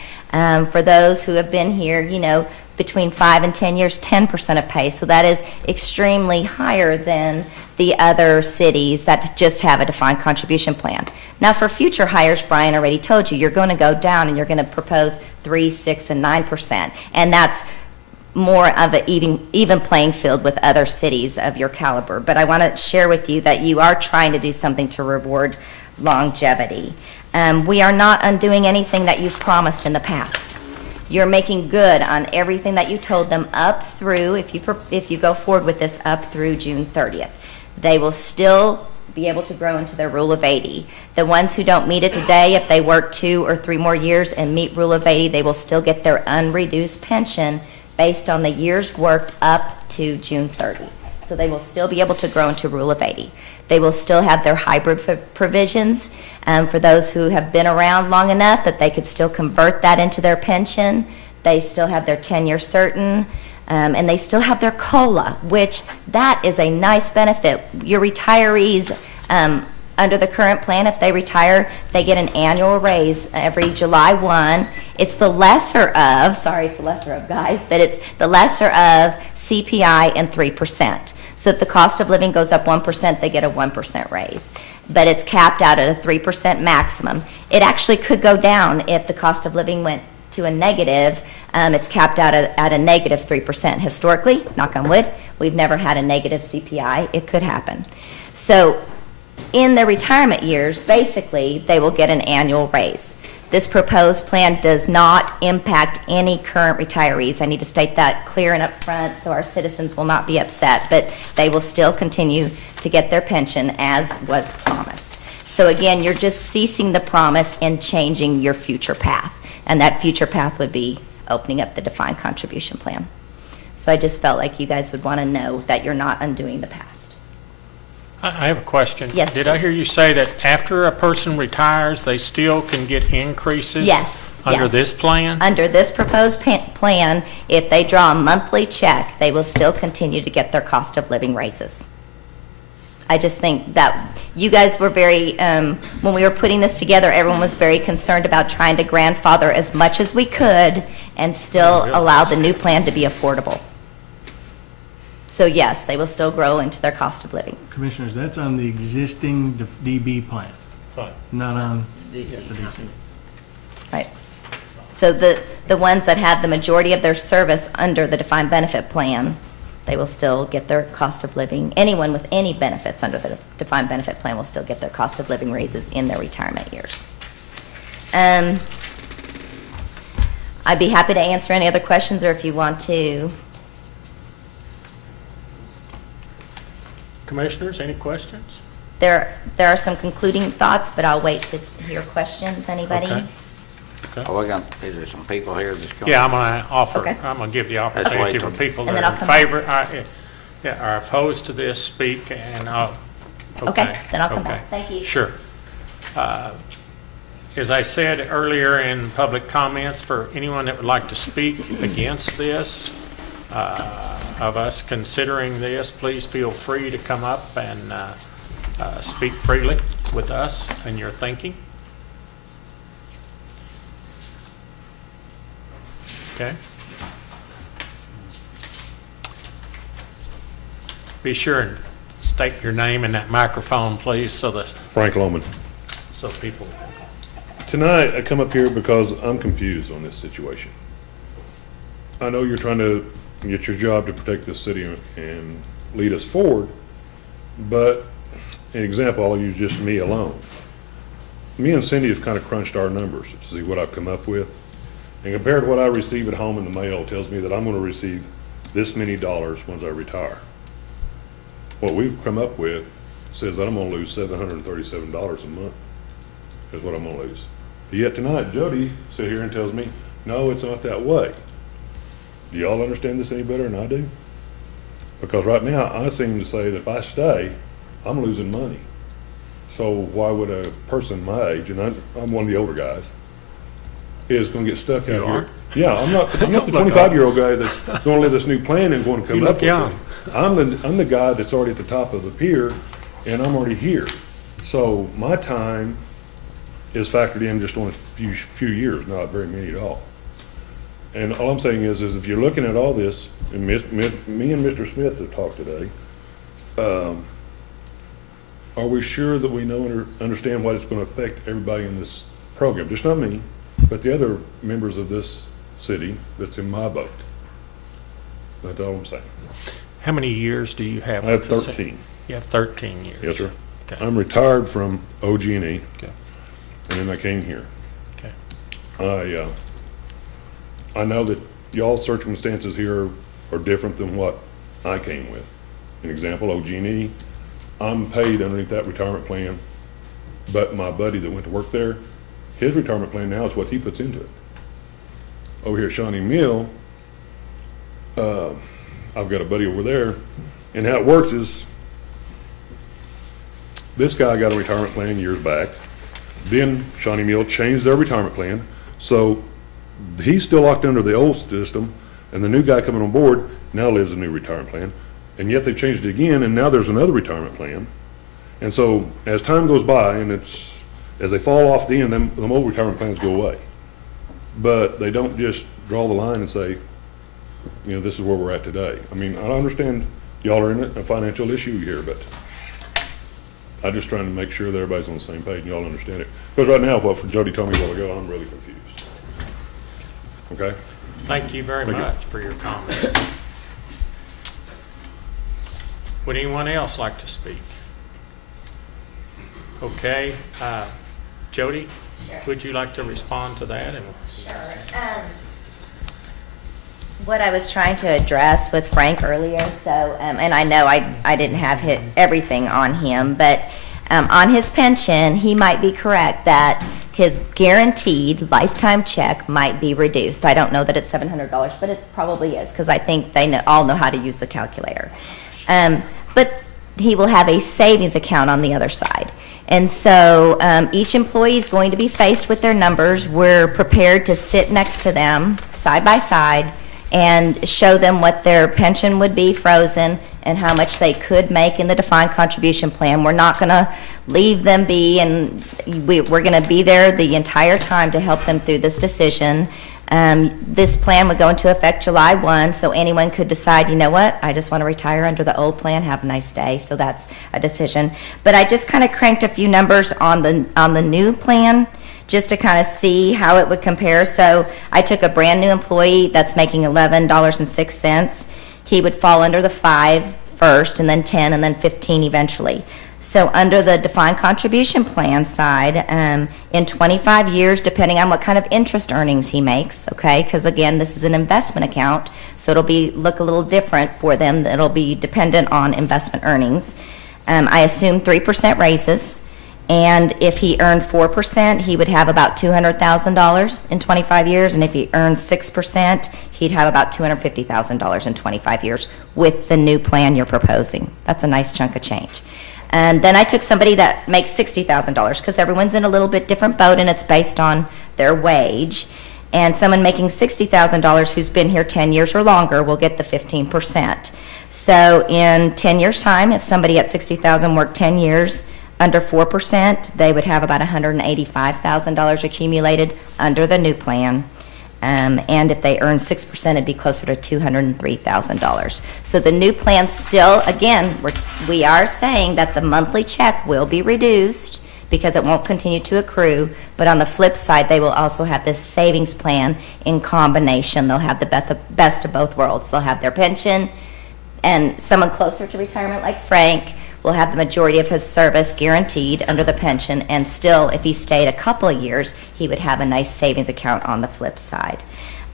For those who have been here, between 5 and 10 years, 10% of pay. So that is extremely higher than the other cities that just have a defined contribution plan. Now for future hires, Brian already told you, you're going to go down and you're going to propose 3, 6, and 9%. And that's more of an even playing field with other cities of your caliber. But I want to share with you that you are trying to do something to reward longevity. We are not undoing anything that you've promised in the past. You're making good on everything that you told them up through, if you go forward with this, up through June 30th. They will still be able to grow into their Rule of 80. The ones who don't meet it today, if they work 2 or 3 more years and meet Rule of 80, they will still get their unreduced pension based on the years worked up to June 30. So they will still be able to grow into Rule of 80. They will still have their hybrid provisions for those who have been around long enough that they could still convert that into their pension. They still have their 10-year certain, and they still have their COLA, which that is a nice benefit. Your retirees under the current plan, if they retire, they get an annual raise every July 1. It's the lesser of, sorry, it's the lesser of, guys, but it's the lesser of CPI and 3%. So if the cost of living goes up 1%, they get a 1% raise. But it's capped out at a 3% maximum. It actually could go down if the cost of living went to a negative. It's capped out at a negative 3%. Historically, knock on wood, we've never had a negative CPI. It could happen. So in their retirement years, basically, they will get an annual raise. This proposed plan does not impact any current retirees. I need to state that clear and upfront so our citizens will not be upset, but they will still continue to get their pension as was promised. So again, you're just ceasing the promise and changing your future path. And that future path would be opening up the defined contribution plan. So I just felt like you guys would want to know that you're not undoing the past. I have a question. Yes, Did I please. hear you say that after a person retires, they still can get increases? Yes. Under yes. this plan? Under this proposed plan, if they draw a monthly check, they will still continue to get their cost of living raises. I just think that you guys were very, when we were putting this together, everyone was very concerned about trying to grandfather as much as we could and still allow the new plan to be affordable. So yes, they will still grow into their cost of living. Commissioners, that's on the existing DB plan, Right. not on the DC. Right. So the ones that have the majority of their service under the defined benefit plan, they will still get their cost of living. Anyone with any benefits under the defined benefit plan will still get their cost of living raises in their retirement years. I'd be happy to answer any other questions, or if you want to. Commissioners, any questions? There are some concluding thoughts, but I'll wait to hear questions. Anybody? Okay. Is there some people here that's going? Yeah, I'm going to offer, Okay. I'm going to give the Let's opportunity wait for till- people And that then are I'll in come back. favor, are opposed to this, speak, and Okay, then I'll come okay. back. Thank you. Sure. As I said earlier in public comments, for anyone that would like to speak against this, of us considering this, please feel free to come up and speak freely with us and your thinking. Okay? Be sure and state your name in that microphone, please, so that, Frank Loman. so people. Tonight, I come up here because I'm confused on this situation. I know you're trying to get your job to protect this city and lead us forward, but an example, I'll use just me alone. Me and Cindy have kind of crunched our numbers to see what I've come up with. And compared to what I receive at home in the mail, it tells me that I'm going to receive this many dollars once I retire. What we've come up with says that I'm going to lose $737 a month is what I'm going to lose. Yet tonight, Jody sit here and tells me, no, it's not that way. Do y'all understand this any better than I do? Because right now, I seem to say that if I stay, I'm losing money. So why would a person my age, and I'm one of the older guys, is going to get stuck out You here? are? Yeah, I'm not the Don't look 25-year-old guy that's going to live this new plan and going to come You up look with young. it. I'm the guy that's already at the top of the pier, and I'm already here. So my time is factored in just on a few years, not very many at all. And all I'm saying is if you're looking at all this, and me and Mr. Smith have talked today, are we sure that we know and understand what it's going to affect everybody in this program? Just not me, but the other members of this city that's in my boat. That's all I'm saying. How many years do you have? I have with the city? 13. You have 13 years? Yes, sir. Okay. I'm retired from OG&E, and Okay. then I came here. Okay. I know that y'all's circumstances here are different than what I came with. An example, OG&E, I'm paid underneath that retirement plan, but my buddy that went to work there, his retirement plan now is what he puts into it. Over here at Shawnee Mill, I've got a buddy over there, and how it works is this guy got a retirement plan years back. Then Shawnee Mill changed their retirement plan, so he's still locked under the old system, and the new guy coming on board now lives a new retirement plan. And yet they've changed it again, and now there's another retirement plan. And so as time goes by, and as they fall off the end, them old retirement plans go away. But they don't just draw the line and say, you know, this is where we're at today. I mean, I understand y'all are in a financial issue here, but I'm just trying to make sure that everybody's on the same page and y'all understand it. Because right now, what Jody told me a while ago, I'm really confused. Okay? Thank you very Thank you. much for your comments. Would anyone else like to speak? Okay, Jody, would you like to respond to that? What I was trying to address with Frank earlier, so, and I know I didn't have everything on him, but on his pension, he might be correct that his guaranteed lifetime check might be reduced. I don't know that it's $700, but it probably is, because I think they all know how to use the calculator. But he will have a savings account on the other side. And so each employee is going to be faced with their numbers. We're prepared to sit next to them, side by side, and show them what their pension would be frozen and how much they could make in the defined contribution plan. We're not going to leave them be, and we're going to be there the entire time to help them through this decision. This plan would go into effect July 1, so anyone could decide, you know what, I just want to retire under the old plan, have a nice day, so that's a decision. But I just kind of cranked a few numbers on the new plan, just to kind of see how it would compare. So I took a brand new employee that's making $11.06. He would fall under the 5 first, and then 10, and then 15 eventually. So under the defined contribution plan side, in 25 years, depending on what kind of interest earnings he makes, okay, because again, this is an investment account, so it'll look a little different for them. It'll be dependent on investment earnings. I assume 3% raises. And if he earned 4%, he would have about $200,000 in 25 years. And if he earned 6%, he'd have about $250,000 in 25 years with the new plan you're proposing. That's a nice chunk of change. And then I took somebody that makes $60,000, because everyone's in a little bit different boat, and it's based on their wage. And someone making $60,000 who's been here 10 years or longer will get the 15%. So in 10 years' time, if somebody at $60,000 worked 10 years, under 4%, they would have about $185,000 accumulated under the new plan. And if they earn 6%, it'd be closer to $203,000. So the new plan still, again, we are saying that the monthly check will be reduced because it won't continue to accrue. But on the flip side, they will also have this savings plan in combination. They'll have the best of both worlds. They'll have their pension, and someone closer to retirement like Frank will have the majority of his service guaranteed under the pension, and still, if he stayed a couple of years, he would have a nice savings account on the flip side.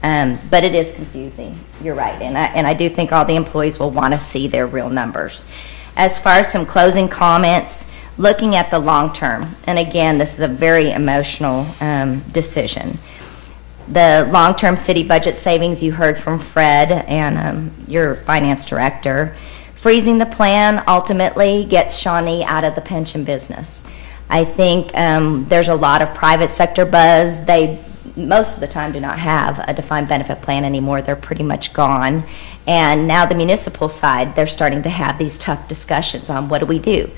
But it is confusing, you're right, and I do think all the employees will want to see their real numbers. As far as some closing comments, looking at the long term, and again, this is a very emotional decision. The long-term city budget savings you heard from Fred and your finance director. Freezing the plan ultimately gets Shawnee out of the pension business. I think there's a lot of private sector buzz. They, most of the time, do not have a defined benefit plan anymore. They're pretty much gone. And now the municipal side, they're starting to have these tough discussions on what do we do.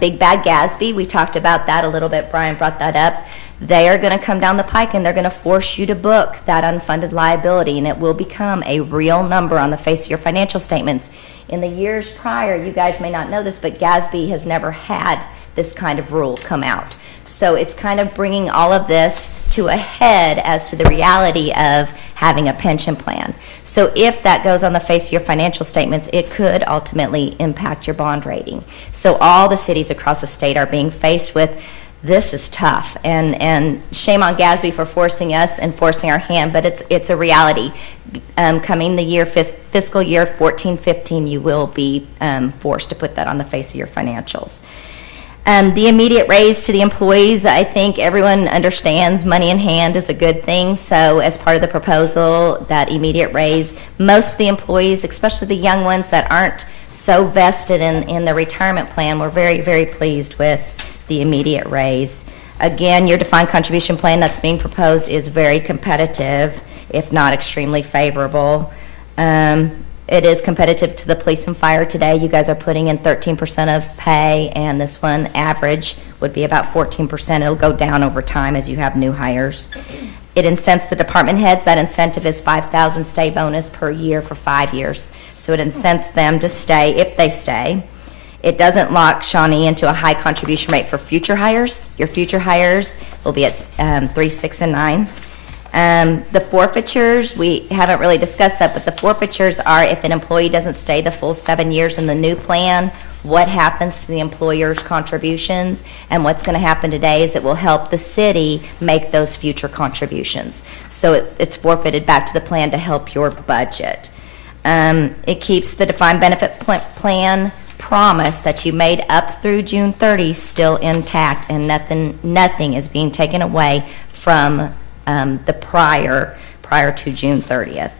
Big Bad Gatsby, we talked about that a little bit. Brian brought that up. They are going to come down the pike and they're going to force you to book that unfunded liability, and it will become a real number on the face of your financial statements. In the years prior, you guys may not know this, but Gatsby has never had this kind of rule come out. So it's kind of bringing all of this to a head as to the reality of having a pension plan. So if that goes on the face of your financial statements, it could ultimately impact your bond rating. So all the cities across the state are being faced with, this is tough, and shame on Gatsby for forcing us and forcing our hand, but it's a reality. Coming the year fiscal year 14-15, you will be forced to put that on the face of your financials. The immediate raise to the employees, I think everyone understands money in hand is a good thing. So as part of the proposal, that immediate raise, most of the employees, especially the young ones that aren't so vested in the retirement plan, we're very, very pleased with the immediate raise. Again, your defined contribution plan that's being proposed is very competitive, if not extremely favorable. It is competitive to the police and fire today. You guys are putting in 13% of pay, and this one average would be about 14%. It'll go down over time as you have new hires. It incents the department heads. That incentive is 5,000 stay bonus per year for 5 years. So it incents them to stay if they stay. It doesn't lock Shawnee into a high contribution rate for future hires. Your future hires will be at 3, 6, and 9. The forfeitures, we haven't really discussed that, but the forfeitures are if an employee doesn't stay the full 7 years in the new plan, what happens to the employer's contributions, and what's going to happen today is it will help the city make those future contributions. So it's forfeited back to the plan to help your budget. It keeps the defined benefit plan promise that you made up through June 30 still intact, and nothing is being taken away from the prior to June 30th.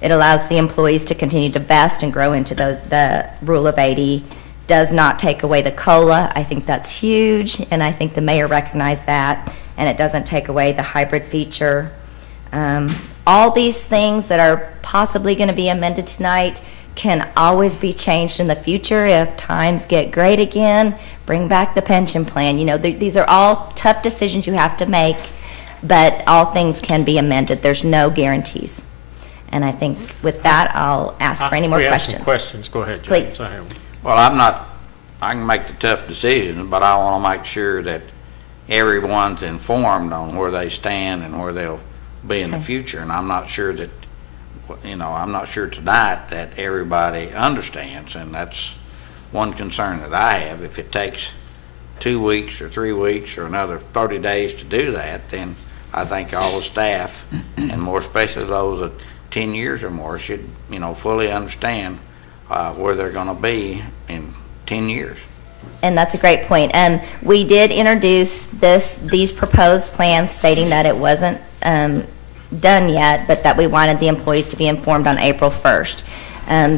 It allows the employees to continue to vest and grow into the Rule of 80. Does not take away the COLA. I think that's huge, and I think the mayor recognized that, and it doesn't take away the hybrid feature. All these things that are possibly going to be amended tonight can always be changed in the future if times get great again. Bring back the pension plan. You know, these are all tough decisions you have to make, but all things can be amended. There's no guarantees. And I think with that, I'll ask for any more questions. We have some questions. Go ahead, James. Please. Well, I can make the tough decisions, but I want to make sure that everyone's informed on where they stand and where they'll be in the future. And I'm not sure that, I'm not sure tonight that everybody understands. And that's one concern that I have. If it takes 2 weeks or 3 weeks or another 30 days to do that, then I think all the staff, and more especially those at 10 years or more, should, fully understand where they're going to be in 10 years. And that's a great point. We did introduce these proposed plans stating that it wasn't done yet, but that we wanted the employees to be informed on April 1st.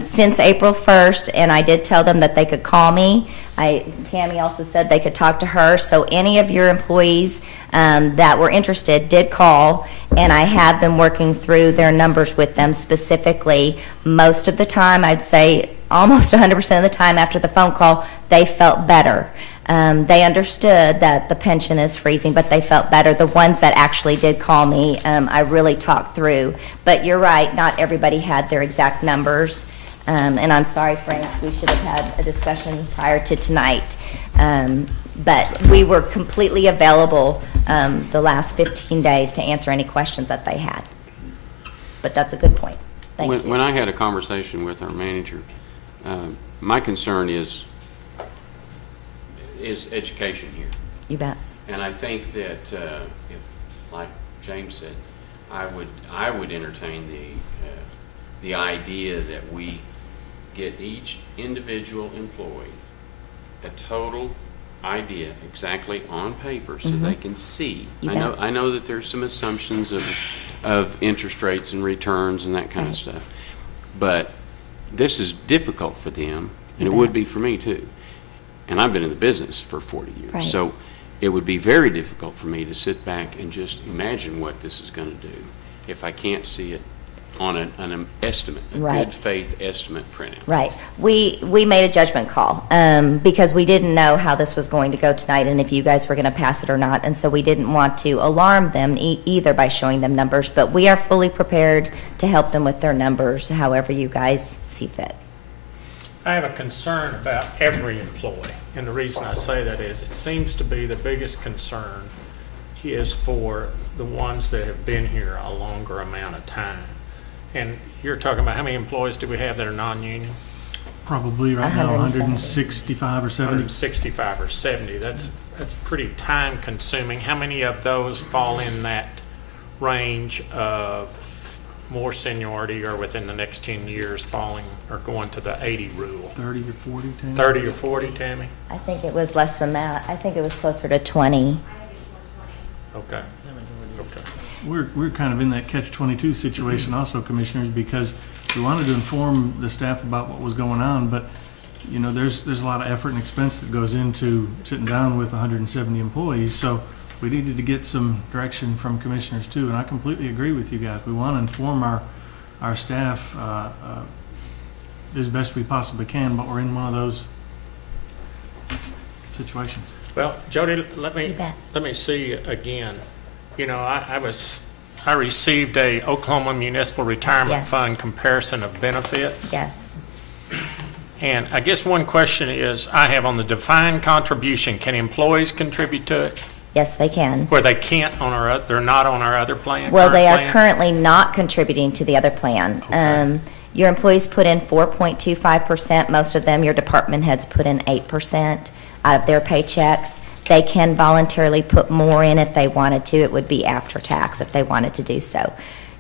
Since April 1st, and I did tell them that they could call me. Tammy also said they could talk to her. So any of your employees that were interested did call, and I have been working through their numbers with them specifically. Most of the time, I'd say almost 100% of the time after the phone call, they felt better. They understood that the pension is freezing, but they felt better. The ones that actually did call me, I really talked through. But you're right, not everybody had their exact numbers. And I'm sorry, Frank, we should have had a discussion prior to tonight. But we were completely available the last 15 days to answer any questions that they had. But that's a good point. Thank you. When I had a conversation with our manager, my concern is education here. You bet. And I think that if, like James said, I would entertain the idea that we get each individual employee a total idea exactly on paper so they can see. I know that there's some assumptions of interest rates and returns and that kind of stuff, but this is difficult for them, and it would be for me too. And I've been in the business for 40 years. Right. So it would be very difficult for me to sit back and just imagine what this is going to do if I can't see it on an estimate, a good faith estimate printed. Right. We made a judgment call because we didn't know how this was going to go tonight and if you guys were going to pass it or not. And so we didn't want to alarm them either by showing them numbers. But we are fully prepared to help them with their numbers however you guys see fit. I have a concern about every employee, and the reason I say that is it seems to be the biggest concern is for the ones that have been here a longer amount of time. And you're talking about how many employees do we have that are non-union? Probably right now 165 or 70. 165 or 70. That's pretty time consuming. How many of those fall in that range of more seniority or within the next 10 years falling or going to the 80 rule? 30 or 40, Tammy? 30 or 40, Tammy? I think it was less than that. I think it was closer to 20. Okay. Okay. We're kind of in that catch-22 situation also, Commissioners, because we wanted to inform the staff about what was going on, but there's a lot of effort and expense that goes into sitting down with 170 employees, so we needed to get some direction from Commissioners too, and I completely agree with you guys. We want to inform our staff as best we possibly can, but we're in one of those situations. Well, Jody, let me see again. I was I received a Oklahoma Municipal Retirement Yes. Fund comparison of benefits. Yes. And I guess one question is, I have on the defined contribution, can employees contribute to it? Yes, they can. Where they can't on our, they're not on our other plan? Well, they are current plan? currently not contributing to the other plan. Your employees put in 4.25%. Most of them, your department heads put in 8% out of their paychecks. They can voluntarily put more in if they wanted to. It would be after tax if they wanted to do so.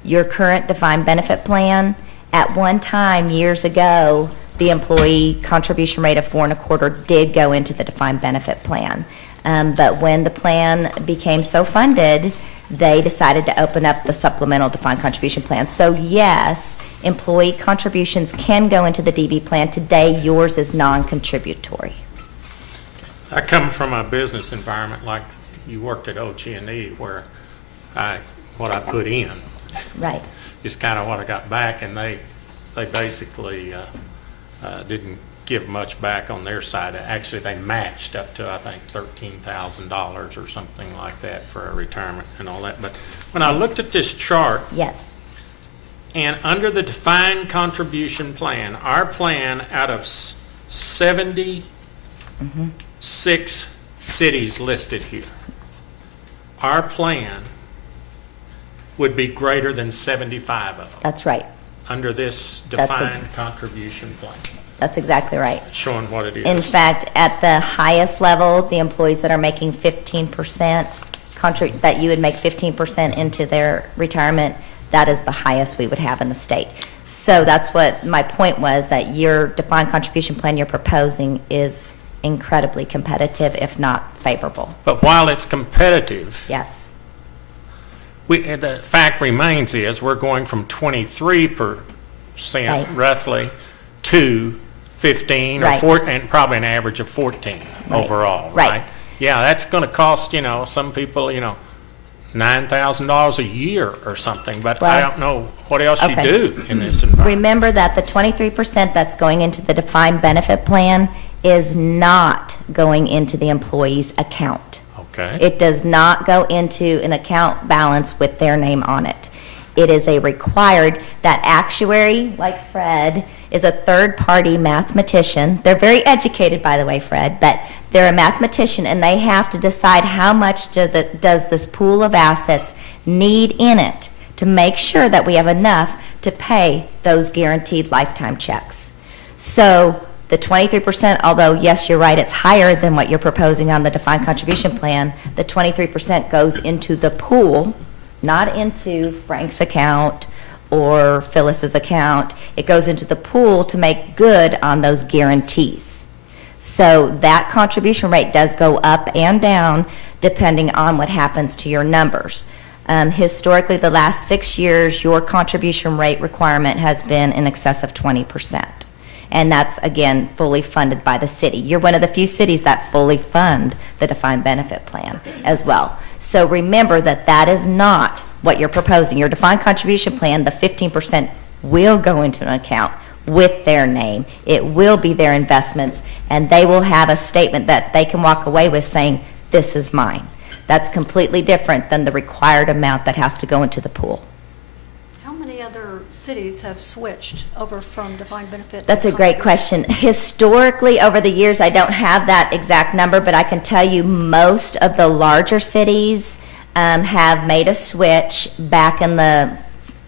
Your current defined benefit plan, at one time, years ago, the employee contribution rate of 4.25 did go into the defined benefit plan. But when the plan became so funded, they decided to open up the supplemental defined contribution plan. So yes, employee contributions can go into the DB plan. Today, yours is non-contributory. I come from a business environment like you worked at OG&E where what I put in Right. is kind of what I got back, and they basically didn't give much back on their side. Actually, they matched up to, I think, $13,000 or something like that for a retirement and all that. But when I looked at this chart, yes, and under the defined contribution plan, our plan out of 76 cities listed here, our plan would be greater than 75 of them. That's right. Under this That's defined contribution plan, That's exactly right. showing what it is. In fact, at the highest level, the employees that are making 15%, that you would make 15% into their retirement, that is the highest we would have in the state. So that's what my point was, that your defined contribution plan you're proposing is incredibly competitive, if not favorable. But while it's competitive, Yes, the fact remains is we're going from 23% Right. roughly to 15 or Right. 14, and probably an average of 14 Right. overall, Right. right? Yeah, that's going to cost, some people, $9,000 a year or something, but I Well, don't know what else you okay. do in this environment. remember that the 23% that's going into the defined benefit plan is not going into the employee's account. Okay. It does not go into an account balance with their name on it. It is a required, that actuary, like Fred, is a third-party mathematician. They're very educated, by the way, Fred, but they're a mathematician, and they have to decide how much does this pool of assets need in it to make sure that we have enough to pay those guaranteed lifetime checks. So the 23%, although, yes, you're right, it's higher than what you're proposing on the defined contribution plan, the 23% goes into the pool, not into Frank's account or Phyllis's account. It goes into the pool to make good on those guarantees. So that contribution rate does go up and down depending on what happens to your numbers. Historically, the last 6 years, your contribution rate requirement has been in excess of 20%. And that's, again, fully funded by the city. You're one of the few cities that fully fund the defined benefit plan as well. So remember that that is not what you're proposing. Your defined contribution plan, the 15% will go into an account with their name. It will be their investments, and they will have a statement that they can walk away with saying, this is mine. That's completely different than the required amount that has to go into the pool. How many other cities have switched over from defined benefit? That's a great question. Historically, over the years, I don't have that exact number, but I can tell you most of the larger cities have made a switch back in the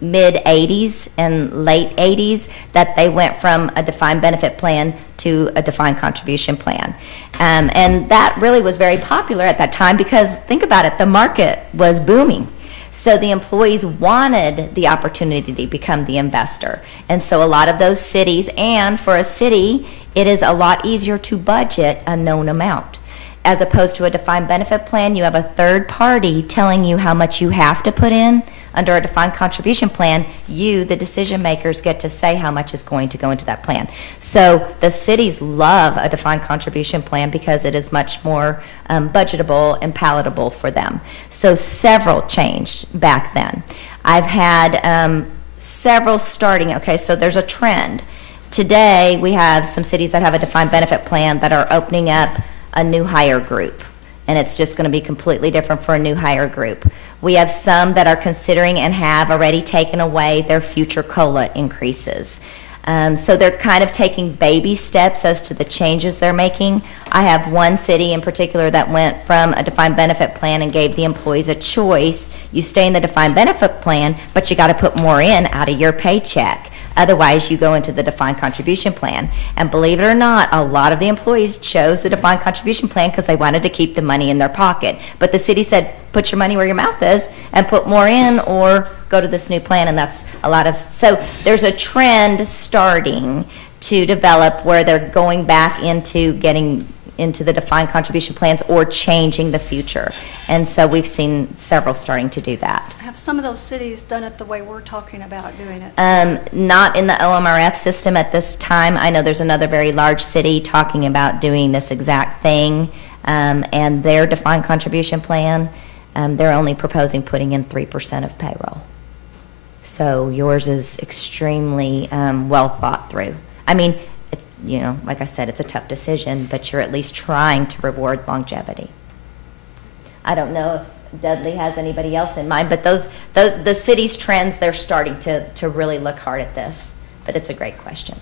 mid-'80s and late '80s, that they went from a defined benefit plan to a defined contribution plan. And that really was very popular at that time because, think about it, the market was booming. So the employees wanted the opportunity to become the investor. And so a lot of those cities, and for a city, it is a lot easier to budget a known amount. As opposed to a defined benefit plan, you have a third party telling you how much you have to put in. Under a defined contribution plan, you, the decision makers, get to say how much is going to go into that plan. So the cities love a defined contribution plan because it is much more budgetable and palatable for them. So several changed back then. I've had several starting, okay, so there's a trend. Today, we have some cities that have a defined benefit plan that are opening up a new hire group. And it's just going to be completely different for a new hire group. We have some that are considering and have already taken away their future COLA increases. So they're kind of taking baby steps as to the changes they're making. I have one city in particular that went from a defined benefit plan and gave the employees a choice. You stay in the defined benefit plan, but you got to put more in out of your paycheck. Otherwise, you go into the defined contribution plan. And believe it or not, a lot of the employees chose the defined contribution plan because they wanted to keep the money in their pocket. But the city said, put your money where your mouth is and put more in, or go to this new plan. And that's a lot of, so there's a trend starting to develop where they're going back into getting into the defined contribution plans or changing the future. And so we've seen several starting to do that. Have some of those cities done it the way we're talking about doing it? Not in the OMRF system at this time. I know there's another very large city talking about doing this exact thing, and their defined contribution plan, they're only proposing putting in 3% of payroll. So yours is extremely well thought through. I mean, you know, like I said, it's a tough decision, but you're at least trying to reward longevity. I don't know if Dudley has anybody else in mind, but the city's trends, they're starting to really look hard at this. But it's a great question.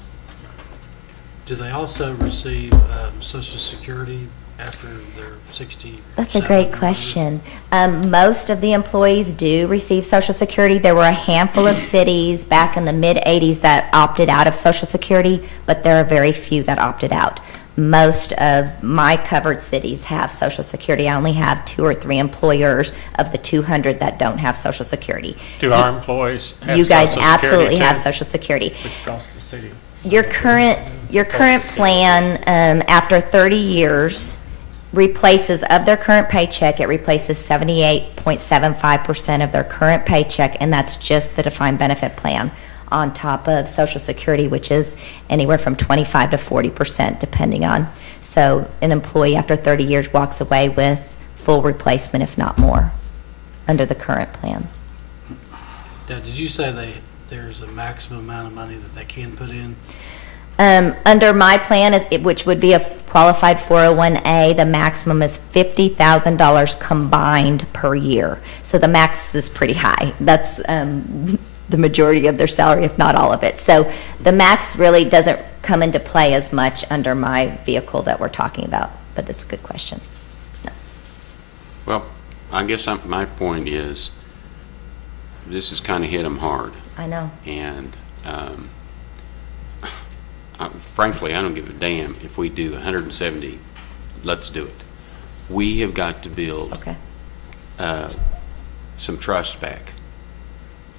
Do they also receive Social Security after they're 60? That's a great question. Most of the employees do receive Social Security. There were a handful of cities back in the mid-'80s that opted out of Social Security, but there are very few that opted out. Most of my covered cities have Social Security. I only have 2 or 3 employers of the 200 that don't have Social Security. Do our employees have You guys Social Security absolutely too? have Social Security. Which costs the city? Your current plan, after 30 years, replaces, of their current paycheck, it replaces 78.75% of their current paycheck, and that's just the defined benefit plan, on top of Social Security, which is anywhere from 25 to 40%, depending on. So an employee after 30 years walks away with full replacement, if not more, under the current plan. Now, did you say there's a maximum amount of money that they can put in? Under my plan, which would be a qualified 401A, the maximum is $50,000 combined per year. So the max is pretty high. That's the majority of their salary, if not all of it. So the max really doesn't come into play as much under my vehicle that we're talking about, but it's a good question. No. Well, I guess my point is, this has kind of hit them hard. I know. And frankly, I don't give a damn if we do 170. Let's do it. We have got to build some trust back.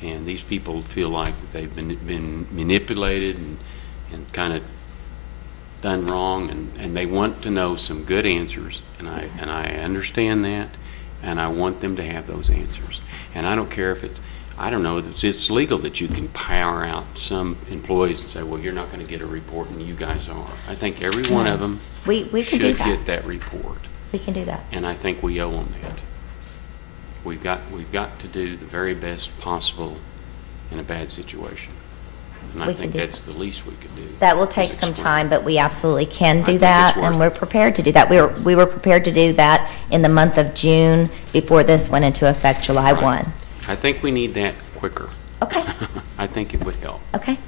And these people feel like that they've been manipulated and kind of done wrong, and they want to know some good answers. And I understand that, and I want them to have those answers. And I don't care if it's, I don't know if it's legal that you can power out some employees and say, well, you're not going to get a report, and you guys are. I think every one of them we can should do that. get that report. We can do that. And I think we owe them that. We've got to do the very best possible in a bad situation. And I We think can do that's the least we could do. That will take is some explain. time, but we absolutely can I do think that, it's worth and we're prepared to do that. We were prepared to do that in the month of June before this went into effect July 1. I think we need that quicker. Okay. I think it would help. Okay.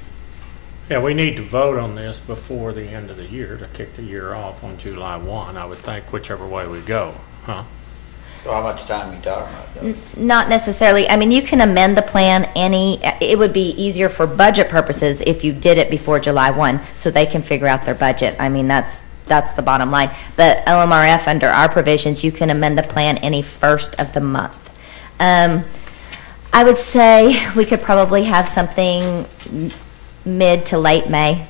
Yeah, we need to vote on this before the end of the year to kick the year off on July 1, I would think, whichever way we go, huh? So how much time you talking about? Not necessarily. I mean, you can amend the plan it would be easier for budget purposes if you did it before July 1, so they can figure out their budget. I mean, that's the bottom line. But OMRF, under our provisions, you can amend the plan any first of the month. I would say we could probably have something mid to late May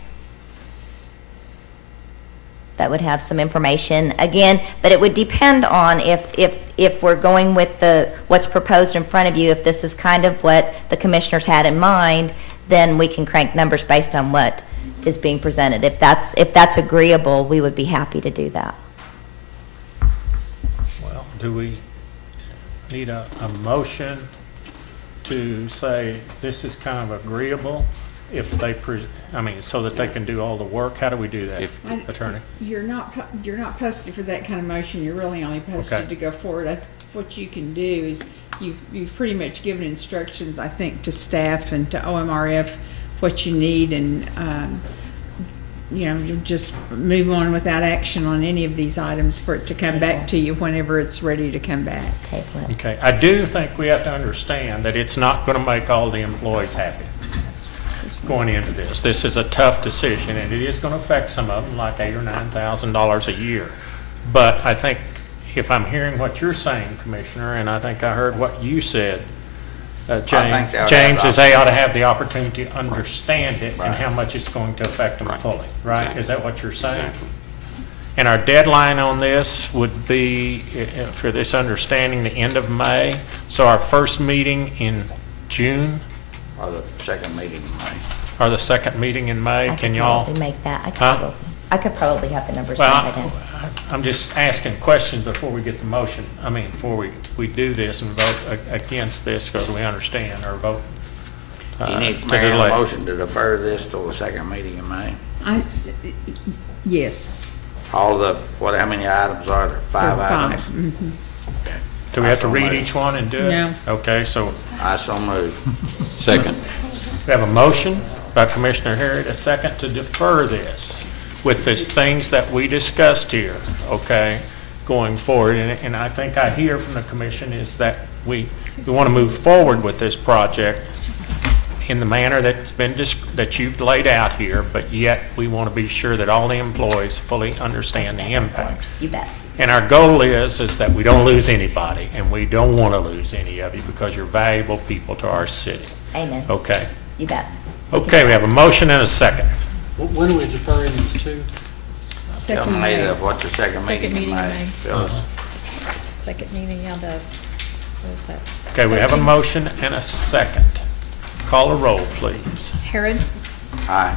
that would have some information again, but it would depend on if we're going with what's proposed in front of you. If this is kind of what the commissioners had in mind, then we can crank numbers based on what is being presented. If that's agreeable, we would be happy to do that. Well, do we need a motion to say this is kind of agreeable if they, so that they can do all the work? How do we do that, Attorney? You're not posted for that kind of motion. You're really only posted Okay. to go forward. what you can do is you've pretty much given instructions, I think, to staff and to OMRF what you need, and you just move on without action on any of these items for it to come back to you whenever it's ready to come back. Okay, I do think we have to understand that it's not going to make all the employees happy going into this. This is a tough decision, and it is going to affect some of them, like $8,000 or $9,000 a year. But I think if I'm hearing what you're saying, Commissioner, and I think I heard what you said, James, is they ought to have the opportunity to understand it and how much it's going to affect them fully, right? Exactly. Is that what you're saying? Exactly. And our deadline on this would be, for this understanding, the end of May. So our first meeting in June? Or the second meeting in May. Or the second meeting in May? Can y'all? Probably make that. I could probably have the numbers done by then. I'm just asking questions before we get the motion. I mean, before we do this and vote against this, because we understand, or vote you need to make a motion to defer this till the second meeting in May. Yes. All the, how many items are there? 5 items? Mm-hmm. Do we have to read each one and do it? No. Okay, so. I so move. Second. We have a motion by Commissioner Harrod, a second to defer this with the things that we discussed here, okay, going forward. And I think I hear from the commission is that we want to move forward with this project in the manner that's been that you've laid out here, but yet we want to be sure that all the employees fully understand the impact. You bet. And our goal is that we don't lose anybody, and we don't want to lose any of you because you're valuable people to our city. Amen. Okay. You bet. Okay, we have a motion and a second. When are we deferring these two? Tell me what's the second meeting in May? Second meeting, yeah, what is that? Okay, we have a motion and a second. Call a roll, please. Harrod? Aye.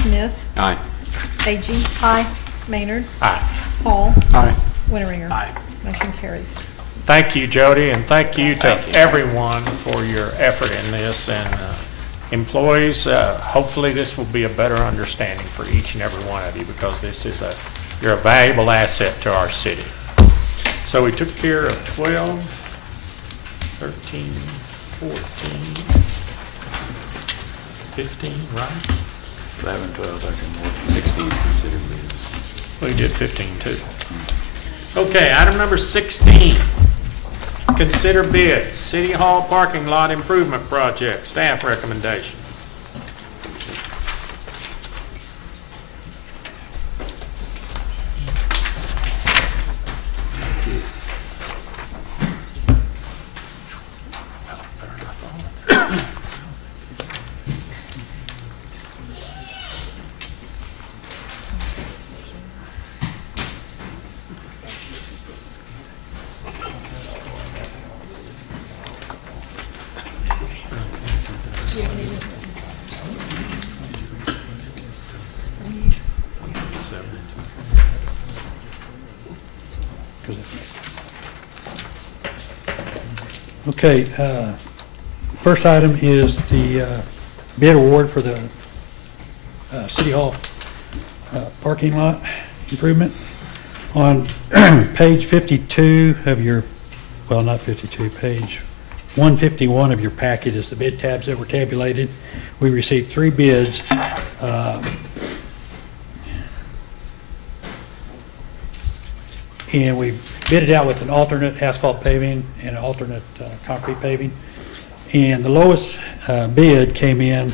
Smith? Aye. Agee? Aye. Maynard? Aye. Hall? Aye. Winteringer? Aye. Motion carries. Thank you, Jody, and thank you to everyone for your effort in this. And employees, hopefully this will be a better understanding for each and every one of you, because this is you're a valuable asset to our city. So we took care of 12, 13, 14, 15, right? 11, 12, 13, 14. 16 is considered bids. We did 15 too. Okay, item number 16. Consider bids, City Hall parking lot improvement project, staff recommendation. Okay, first item is the bid award for the City Hall parking lot improvement. On page 52 of your, well, not 52, page 151 of your packet is the bid tabs that were tabulated. We received 3 bids. And we bid it out with an alternate asphalt paving and an alternate concrete paving. And the lowest bid came in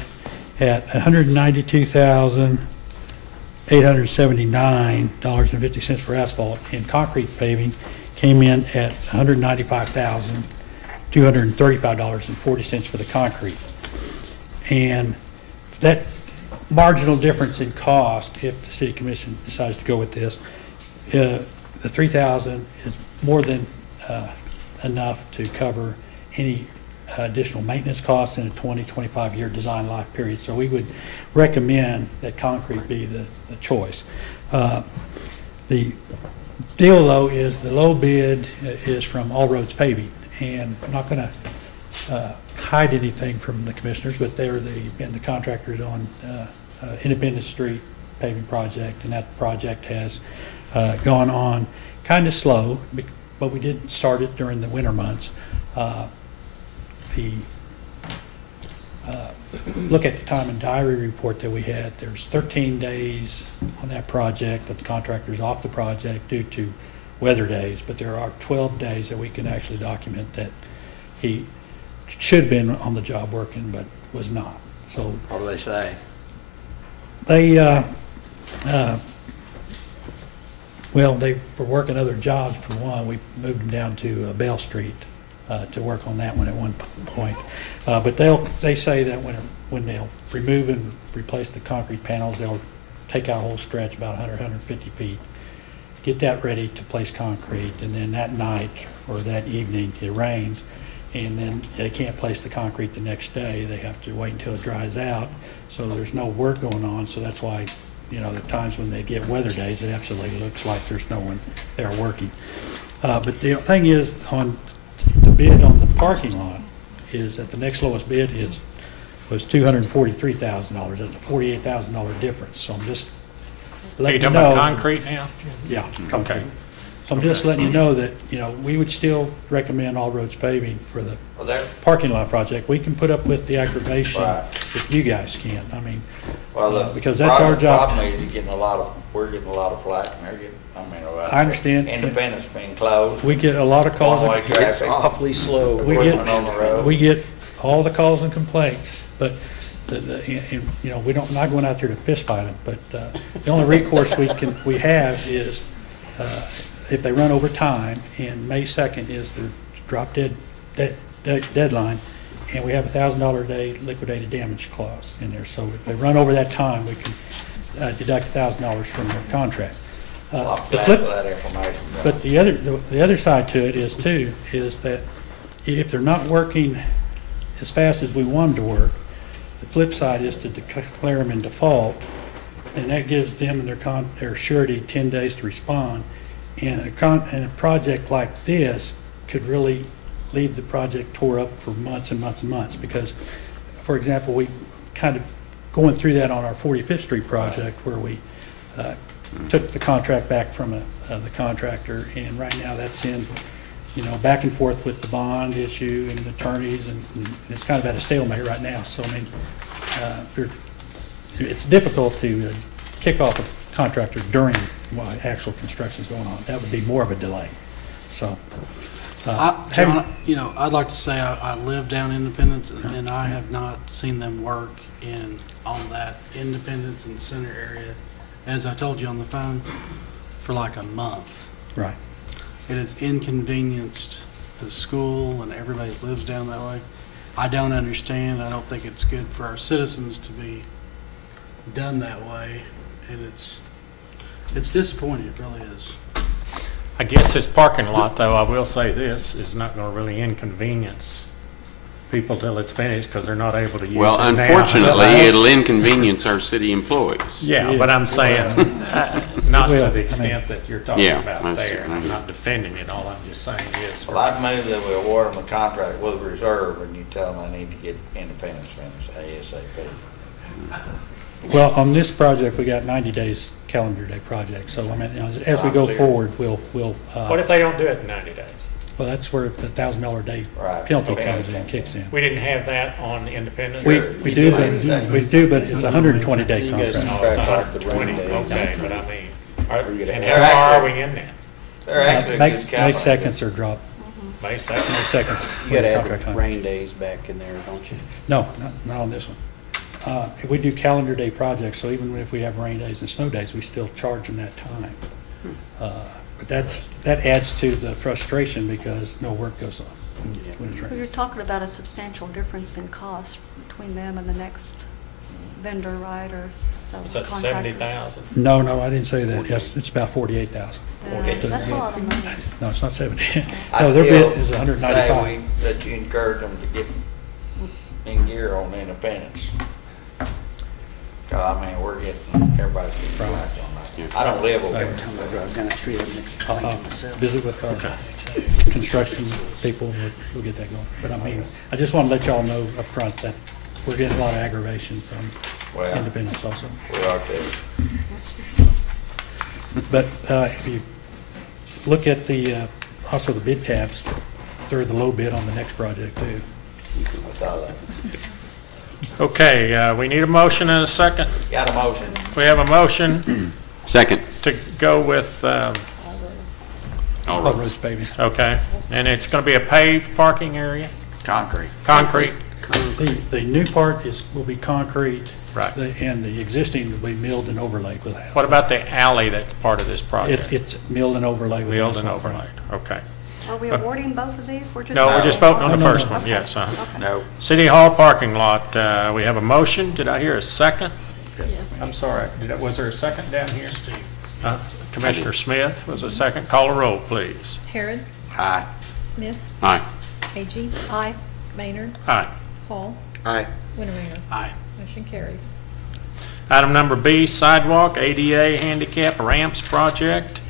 at $192,879.50 for asphalt, and concrete paving came in at $195,235.40 for the concrete. And that marginal difference in cost, if the City Commission decides to go with this, the $3,000 is more than enough to cover any additional maintenance costs in a 20-25 year design life period. So we would recommend that concrete be the choice. The deal, though, is the low bid is from All Roads Paving, and I'm not going to hide anything from the commissioners, but they're the contractors on Independence Street paving project, and that project has gone on kind of slow, but we did start it during the winter months. Look at the time and diary report that we had. There's 13 days on that project that the contractor's off the project due to weather days, but there are 12 days that we can actually document that he should have been on the job working, but was not. So What do they say? they, well, they were working other jobs for one. We moved them down to Bell Street to work on that one at one point. But they say that when they'll remove and replace the concrete panels, they'll take out a whole stretch about 100, 150 feet, get that ready to place concrete, and then that night or that evening it rains, and then they can't place the concrete the next day. They have to wait until it dries out, so there's no work going on. So that's why, you know, the times when they get weather days, it absolutely looks like there's no one there working. But the thing is, on the bid on the parking lot is that the next lowest bid was $243,000. That's a $48,000 difference. So I'm just letting you know. Are you talking about concrete now? Yeah. Okay. So I'm just letting you know that, you know, we would still recommend All Roads Paving for the parking lot project. We can put up with the aggravation if you guys can. I mean, because that's our job. The problem is we're getting a lot of flack, and they're getting, I understand. Independence being closed. We get a lot of calls. One-way traffic. It's awfully slow. Equipment on the roads. We get all the calls and complaints, but you know, we're not going out there to fist fight them. But the only recourse we have is if they run over time, and May 2nd is the drop dead deadline, and we have a $1,000 a day liquidated damage clause in there. So if they run over that time, we can deduct $1,000 from their contract. That information. But the other side to it is that if they're not working as fast as we want them to work, the flip side is to declare them in default, and that gives them and their surety 10 days to respond. And a project like this could really leave the project tore up for months and months and months. Because, for example, we kind of going through that on our 45th Street project where we took the contract back from the contractor, and right now that's in, you know, back and forth with the bond issue and the attorneys, and it's kind of at a stalemate right now. So, I mean, it's difficult to kick off a contractor during while actual construction's going on. That would be more of a delay. So, John, you know, I'd like to say I live down Independence, and I have not seen them work on that Independence and Center area, as I told you on the phone, for like a month. Right. It has inconvenienced the school and everybody that lives down that way. I don't understand. I don't think it's good for our citizens to be done that way, and it's disappointing. It really is. I guess this parking lot, though, I will say this, is not going to really inconvenience people till it's finished because they're not able to use it now. Well, unfortunately, it'll inconvenience our city employees. Yeah, but I'm saying, not to the extent that you're talking about there. I'm not defending it. All I'm just saying is. Well, I'd move that we award them a contract with reserve, and you tell them they need to get Independence finished ASAP. Well, on this project, we got 90 days calendar day project. So, I mean, as we go forward, we'll. What if they don't do it in 90 days? Well, that's where the $1,000 a day penalty comes in and kicks in. We didn't have that on Independence? We do, but it's a 120-day contract. Oh, it's 120, okay, but I mean, and how far are we in that? They're actually a good May 2nd's are dropped. May 2nd? May 2nd. You gotta add the rain days back in there, don't you? No, not on this one. We do calendar day projects, so even if we have rain days and snow days, we still charge them that time. But that adds to the frustration because no work goes on when it's Well, raining. you're talking about a substantial difference in cost between them and the next vendor, right, or Was that subcontractor. 70,000? No, I didn't say that. Yes, it's about 48,000. That's a lot of money. No, it's not 70. I No, their bid feel is 195. say that you encourage them to get in gear on Independence. 'Cause, I mean, we're getting, everybody's getting flack on that. I don't live over there. Down that street, I'm next to myself. Visit with our construction people, we'll get that going. But I mean, I just want to let y'all know up front that we're getting a lot of aggravation from Independence also. We are too. But if you look at the also the bid tabs, they're the low bid on the next project too. Okay, we need a motion and a second. Got a motion. We have a motion Second. to go with, All All roads. roads paving. okay, and it's going to be a paved parking area? Concrete. Concrete? The new part will be concrete. Right. And the existing will be milled and overlaid with asphalt. What about the alley that's part of this project? It's milled and overlaid with Milled and asphalt. overlaid, okay. Are we awarding both of these? We're just No, we're just voting on the No, no, first no. one, yes. No. City Hall parking lot, we have a motion. Did I hear a second? Yes. I'm sorry, was there a second down here? Commissioner Smith was a second. Call a roll, please. Harrod, Aye. Smith, Aye. KG, Aye. Maynard, Aye. Hall, Aye. Winteringer. Aye. Motion carries. Item number B, sidewalk, ADA handicap ramps project.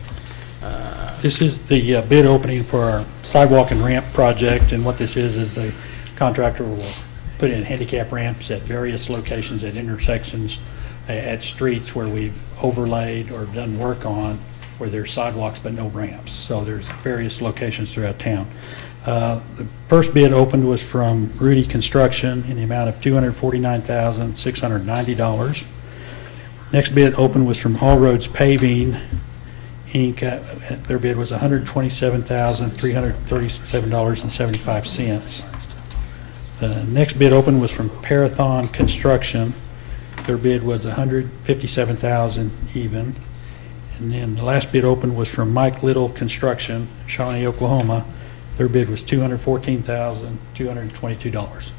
This is the bid opening for our sidewalk and ramp project, and what this is the contractor will put in handicap ramps at various locations at intersections, at streets where we've overlaid or done work on, where there's sidewalks but no ramps. So there's various locations throughout town. The first bid opened was from Rudy Construction in the amount of $249,690. Next bid opened was from All Roads Paving, Inc. Their bid was $127,337.75. The next bid open was from Parathon Construction. Their bid was $157,000 even. And then the last bid open was from Mike Little Construction, Shawnee, Oklahoma. Their bid was $214,222.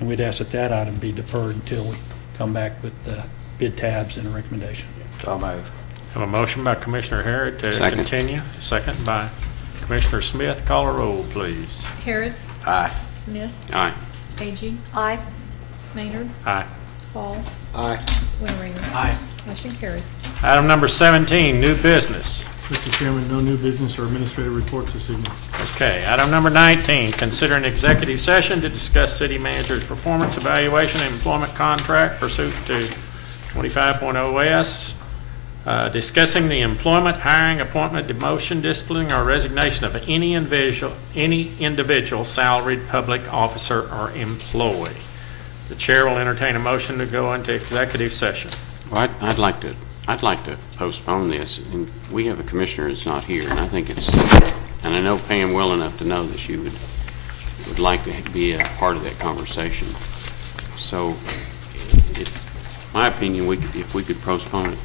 And we'd ask that item be deferred until we come back with the bid tabs and a recommendation. So move. Have a motion by Commissioner Harrod to Second. continue. Second by Commissioner Smith. Call a roll, please. Harrod, Aye. Smith, Aye. KG, Aye. Maynard, Aye. Hall, Aye. Winteringer. Aye. Motion carries. Item number 17, new business. Mr. Chairman, no new business or administrative reports this evening. Okay, item number 19, consider an executive session to discuss city manager's performance evaluation and employment contract pursuant to 25.0S, discussing the employment, hiring, appointment, demotion, disciplining, or resignation of any individual salaried public officer or employee. The chair will entertain a motion to go into executive session. Well, I'd like to postpone this. And we have a commissioner that's not here, and I think and I know Pam well enough to know that she would like to be a part of that conversation. So, my opinion, if we could postpone it,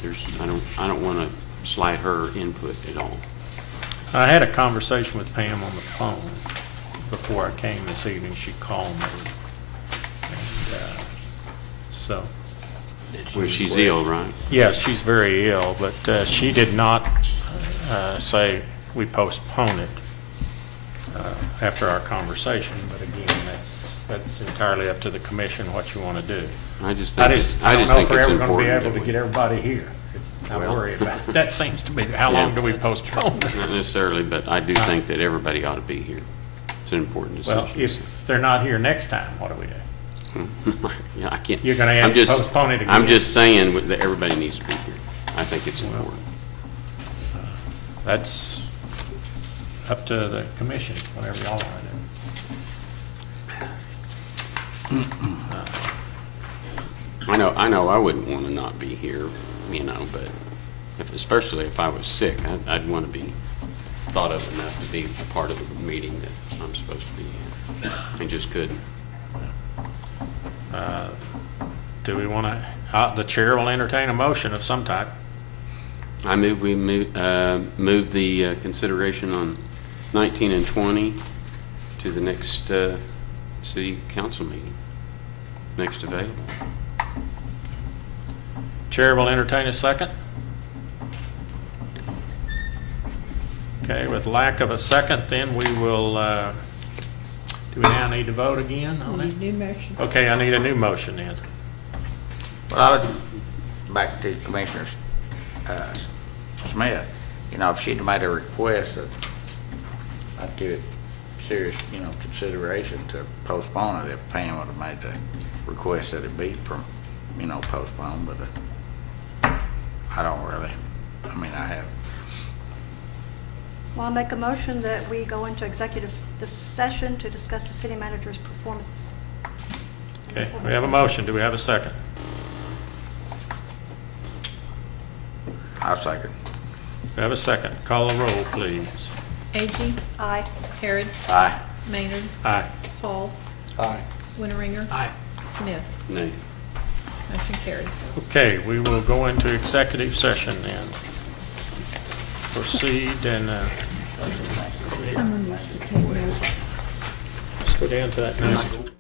I don't want to slight her input at all. I had a conversation with Pam on the phone before I came this evening. She called me. And, so. Well, she's ill, right? Yes, she's very ill, but she did not say we postpone it after our conversation. But again, that's entirely up to the commission what you want to do. I just I think don't know if we're it's ever going to be important able to that get everybody here. I'm Well- worried about it. That seems to be, how long do we postpone Not this? necessarily, but I do think that everybody ought to be here. It's an important decision. Well, if they're not here next time, what do we do? Yeah, I can't. You're gonna ask to postpone it I'm again? just saying that everybody needs to be here. I think it's important. That's up to the commission, whatever y'all want to do. I know I wouldn't want to not be here, but especially if I was sick, I'd want to be thought of enough to be a part of the meeting that I'm supposed to be in, and just couldn't. Do we want to, the chair will entertain a motion of some type. I move we move the consideration on 19 and 20 to the next city council meeting, next available. Chair will entertain a second. Okay, with lack of a second, then we will, do we now need to vote again on it? New motion. Okay, I need a new motion then. Well, I was back to Commissioner Smith. If she'd made a request, I'd give it serious, consideration to postpone it if Pam would have made the request that it be postponed, but I don't really, I have Well, I'll make a motion that we go into executive session to discuss the city manager's performance. Okay, we have a motion. Do we have a second? I'll second. We have a second. Call the roll, please. A.G. Aye. Harrod. Aye. Maynard. Aye. Hall. Aye. Winteringer. Aye. Smith. Nay. Motion carries. Okay, we will go into executive session then. Proceed and, Someone needs to take notes. let's go down to that next.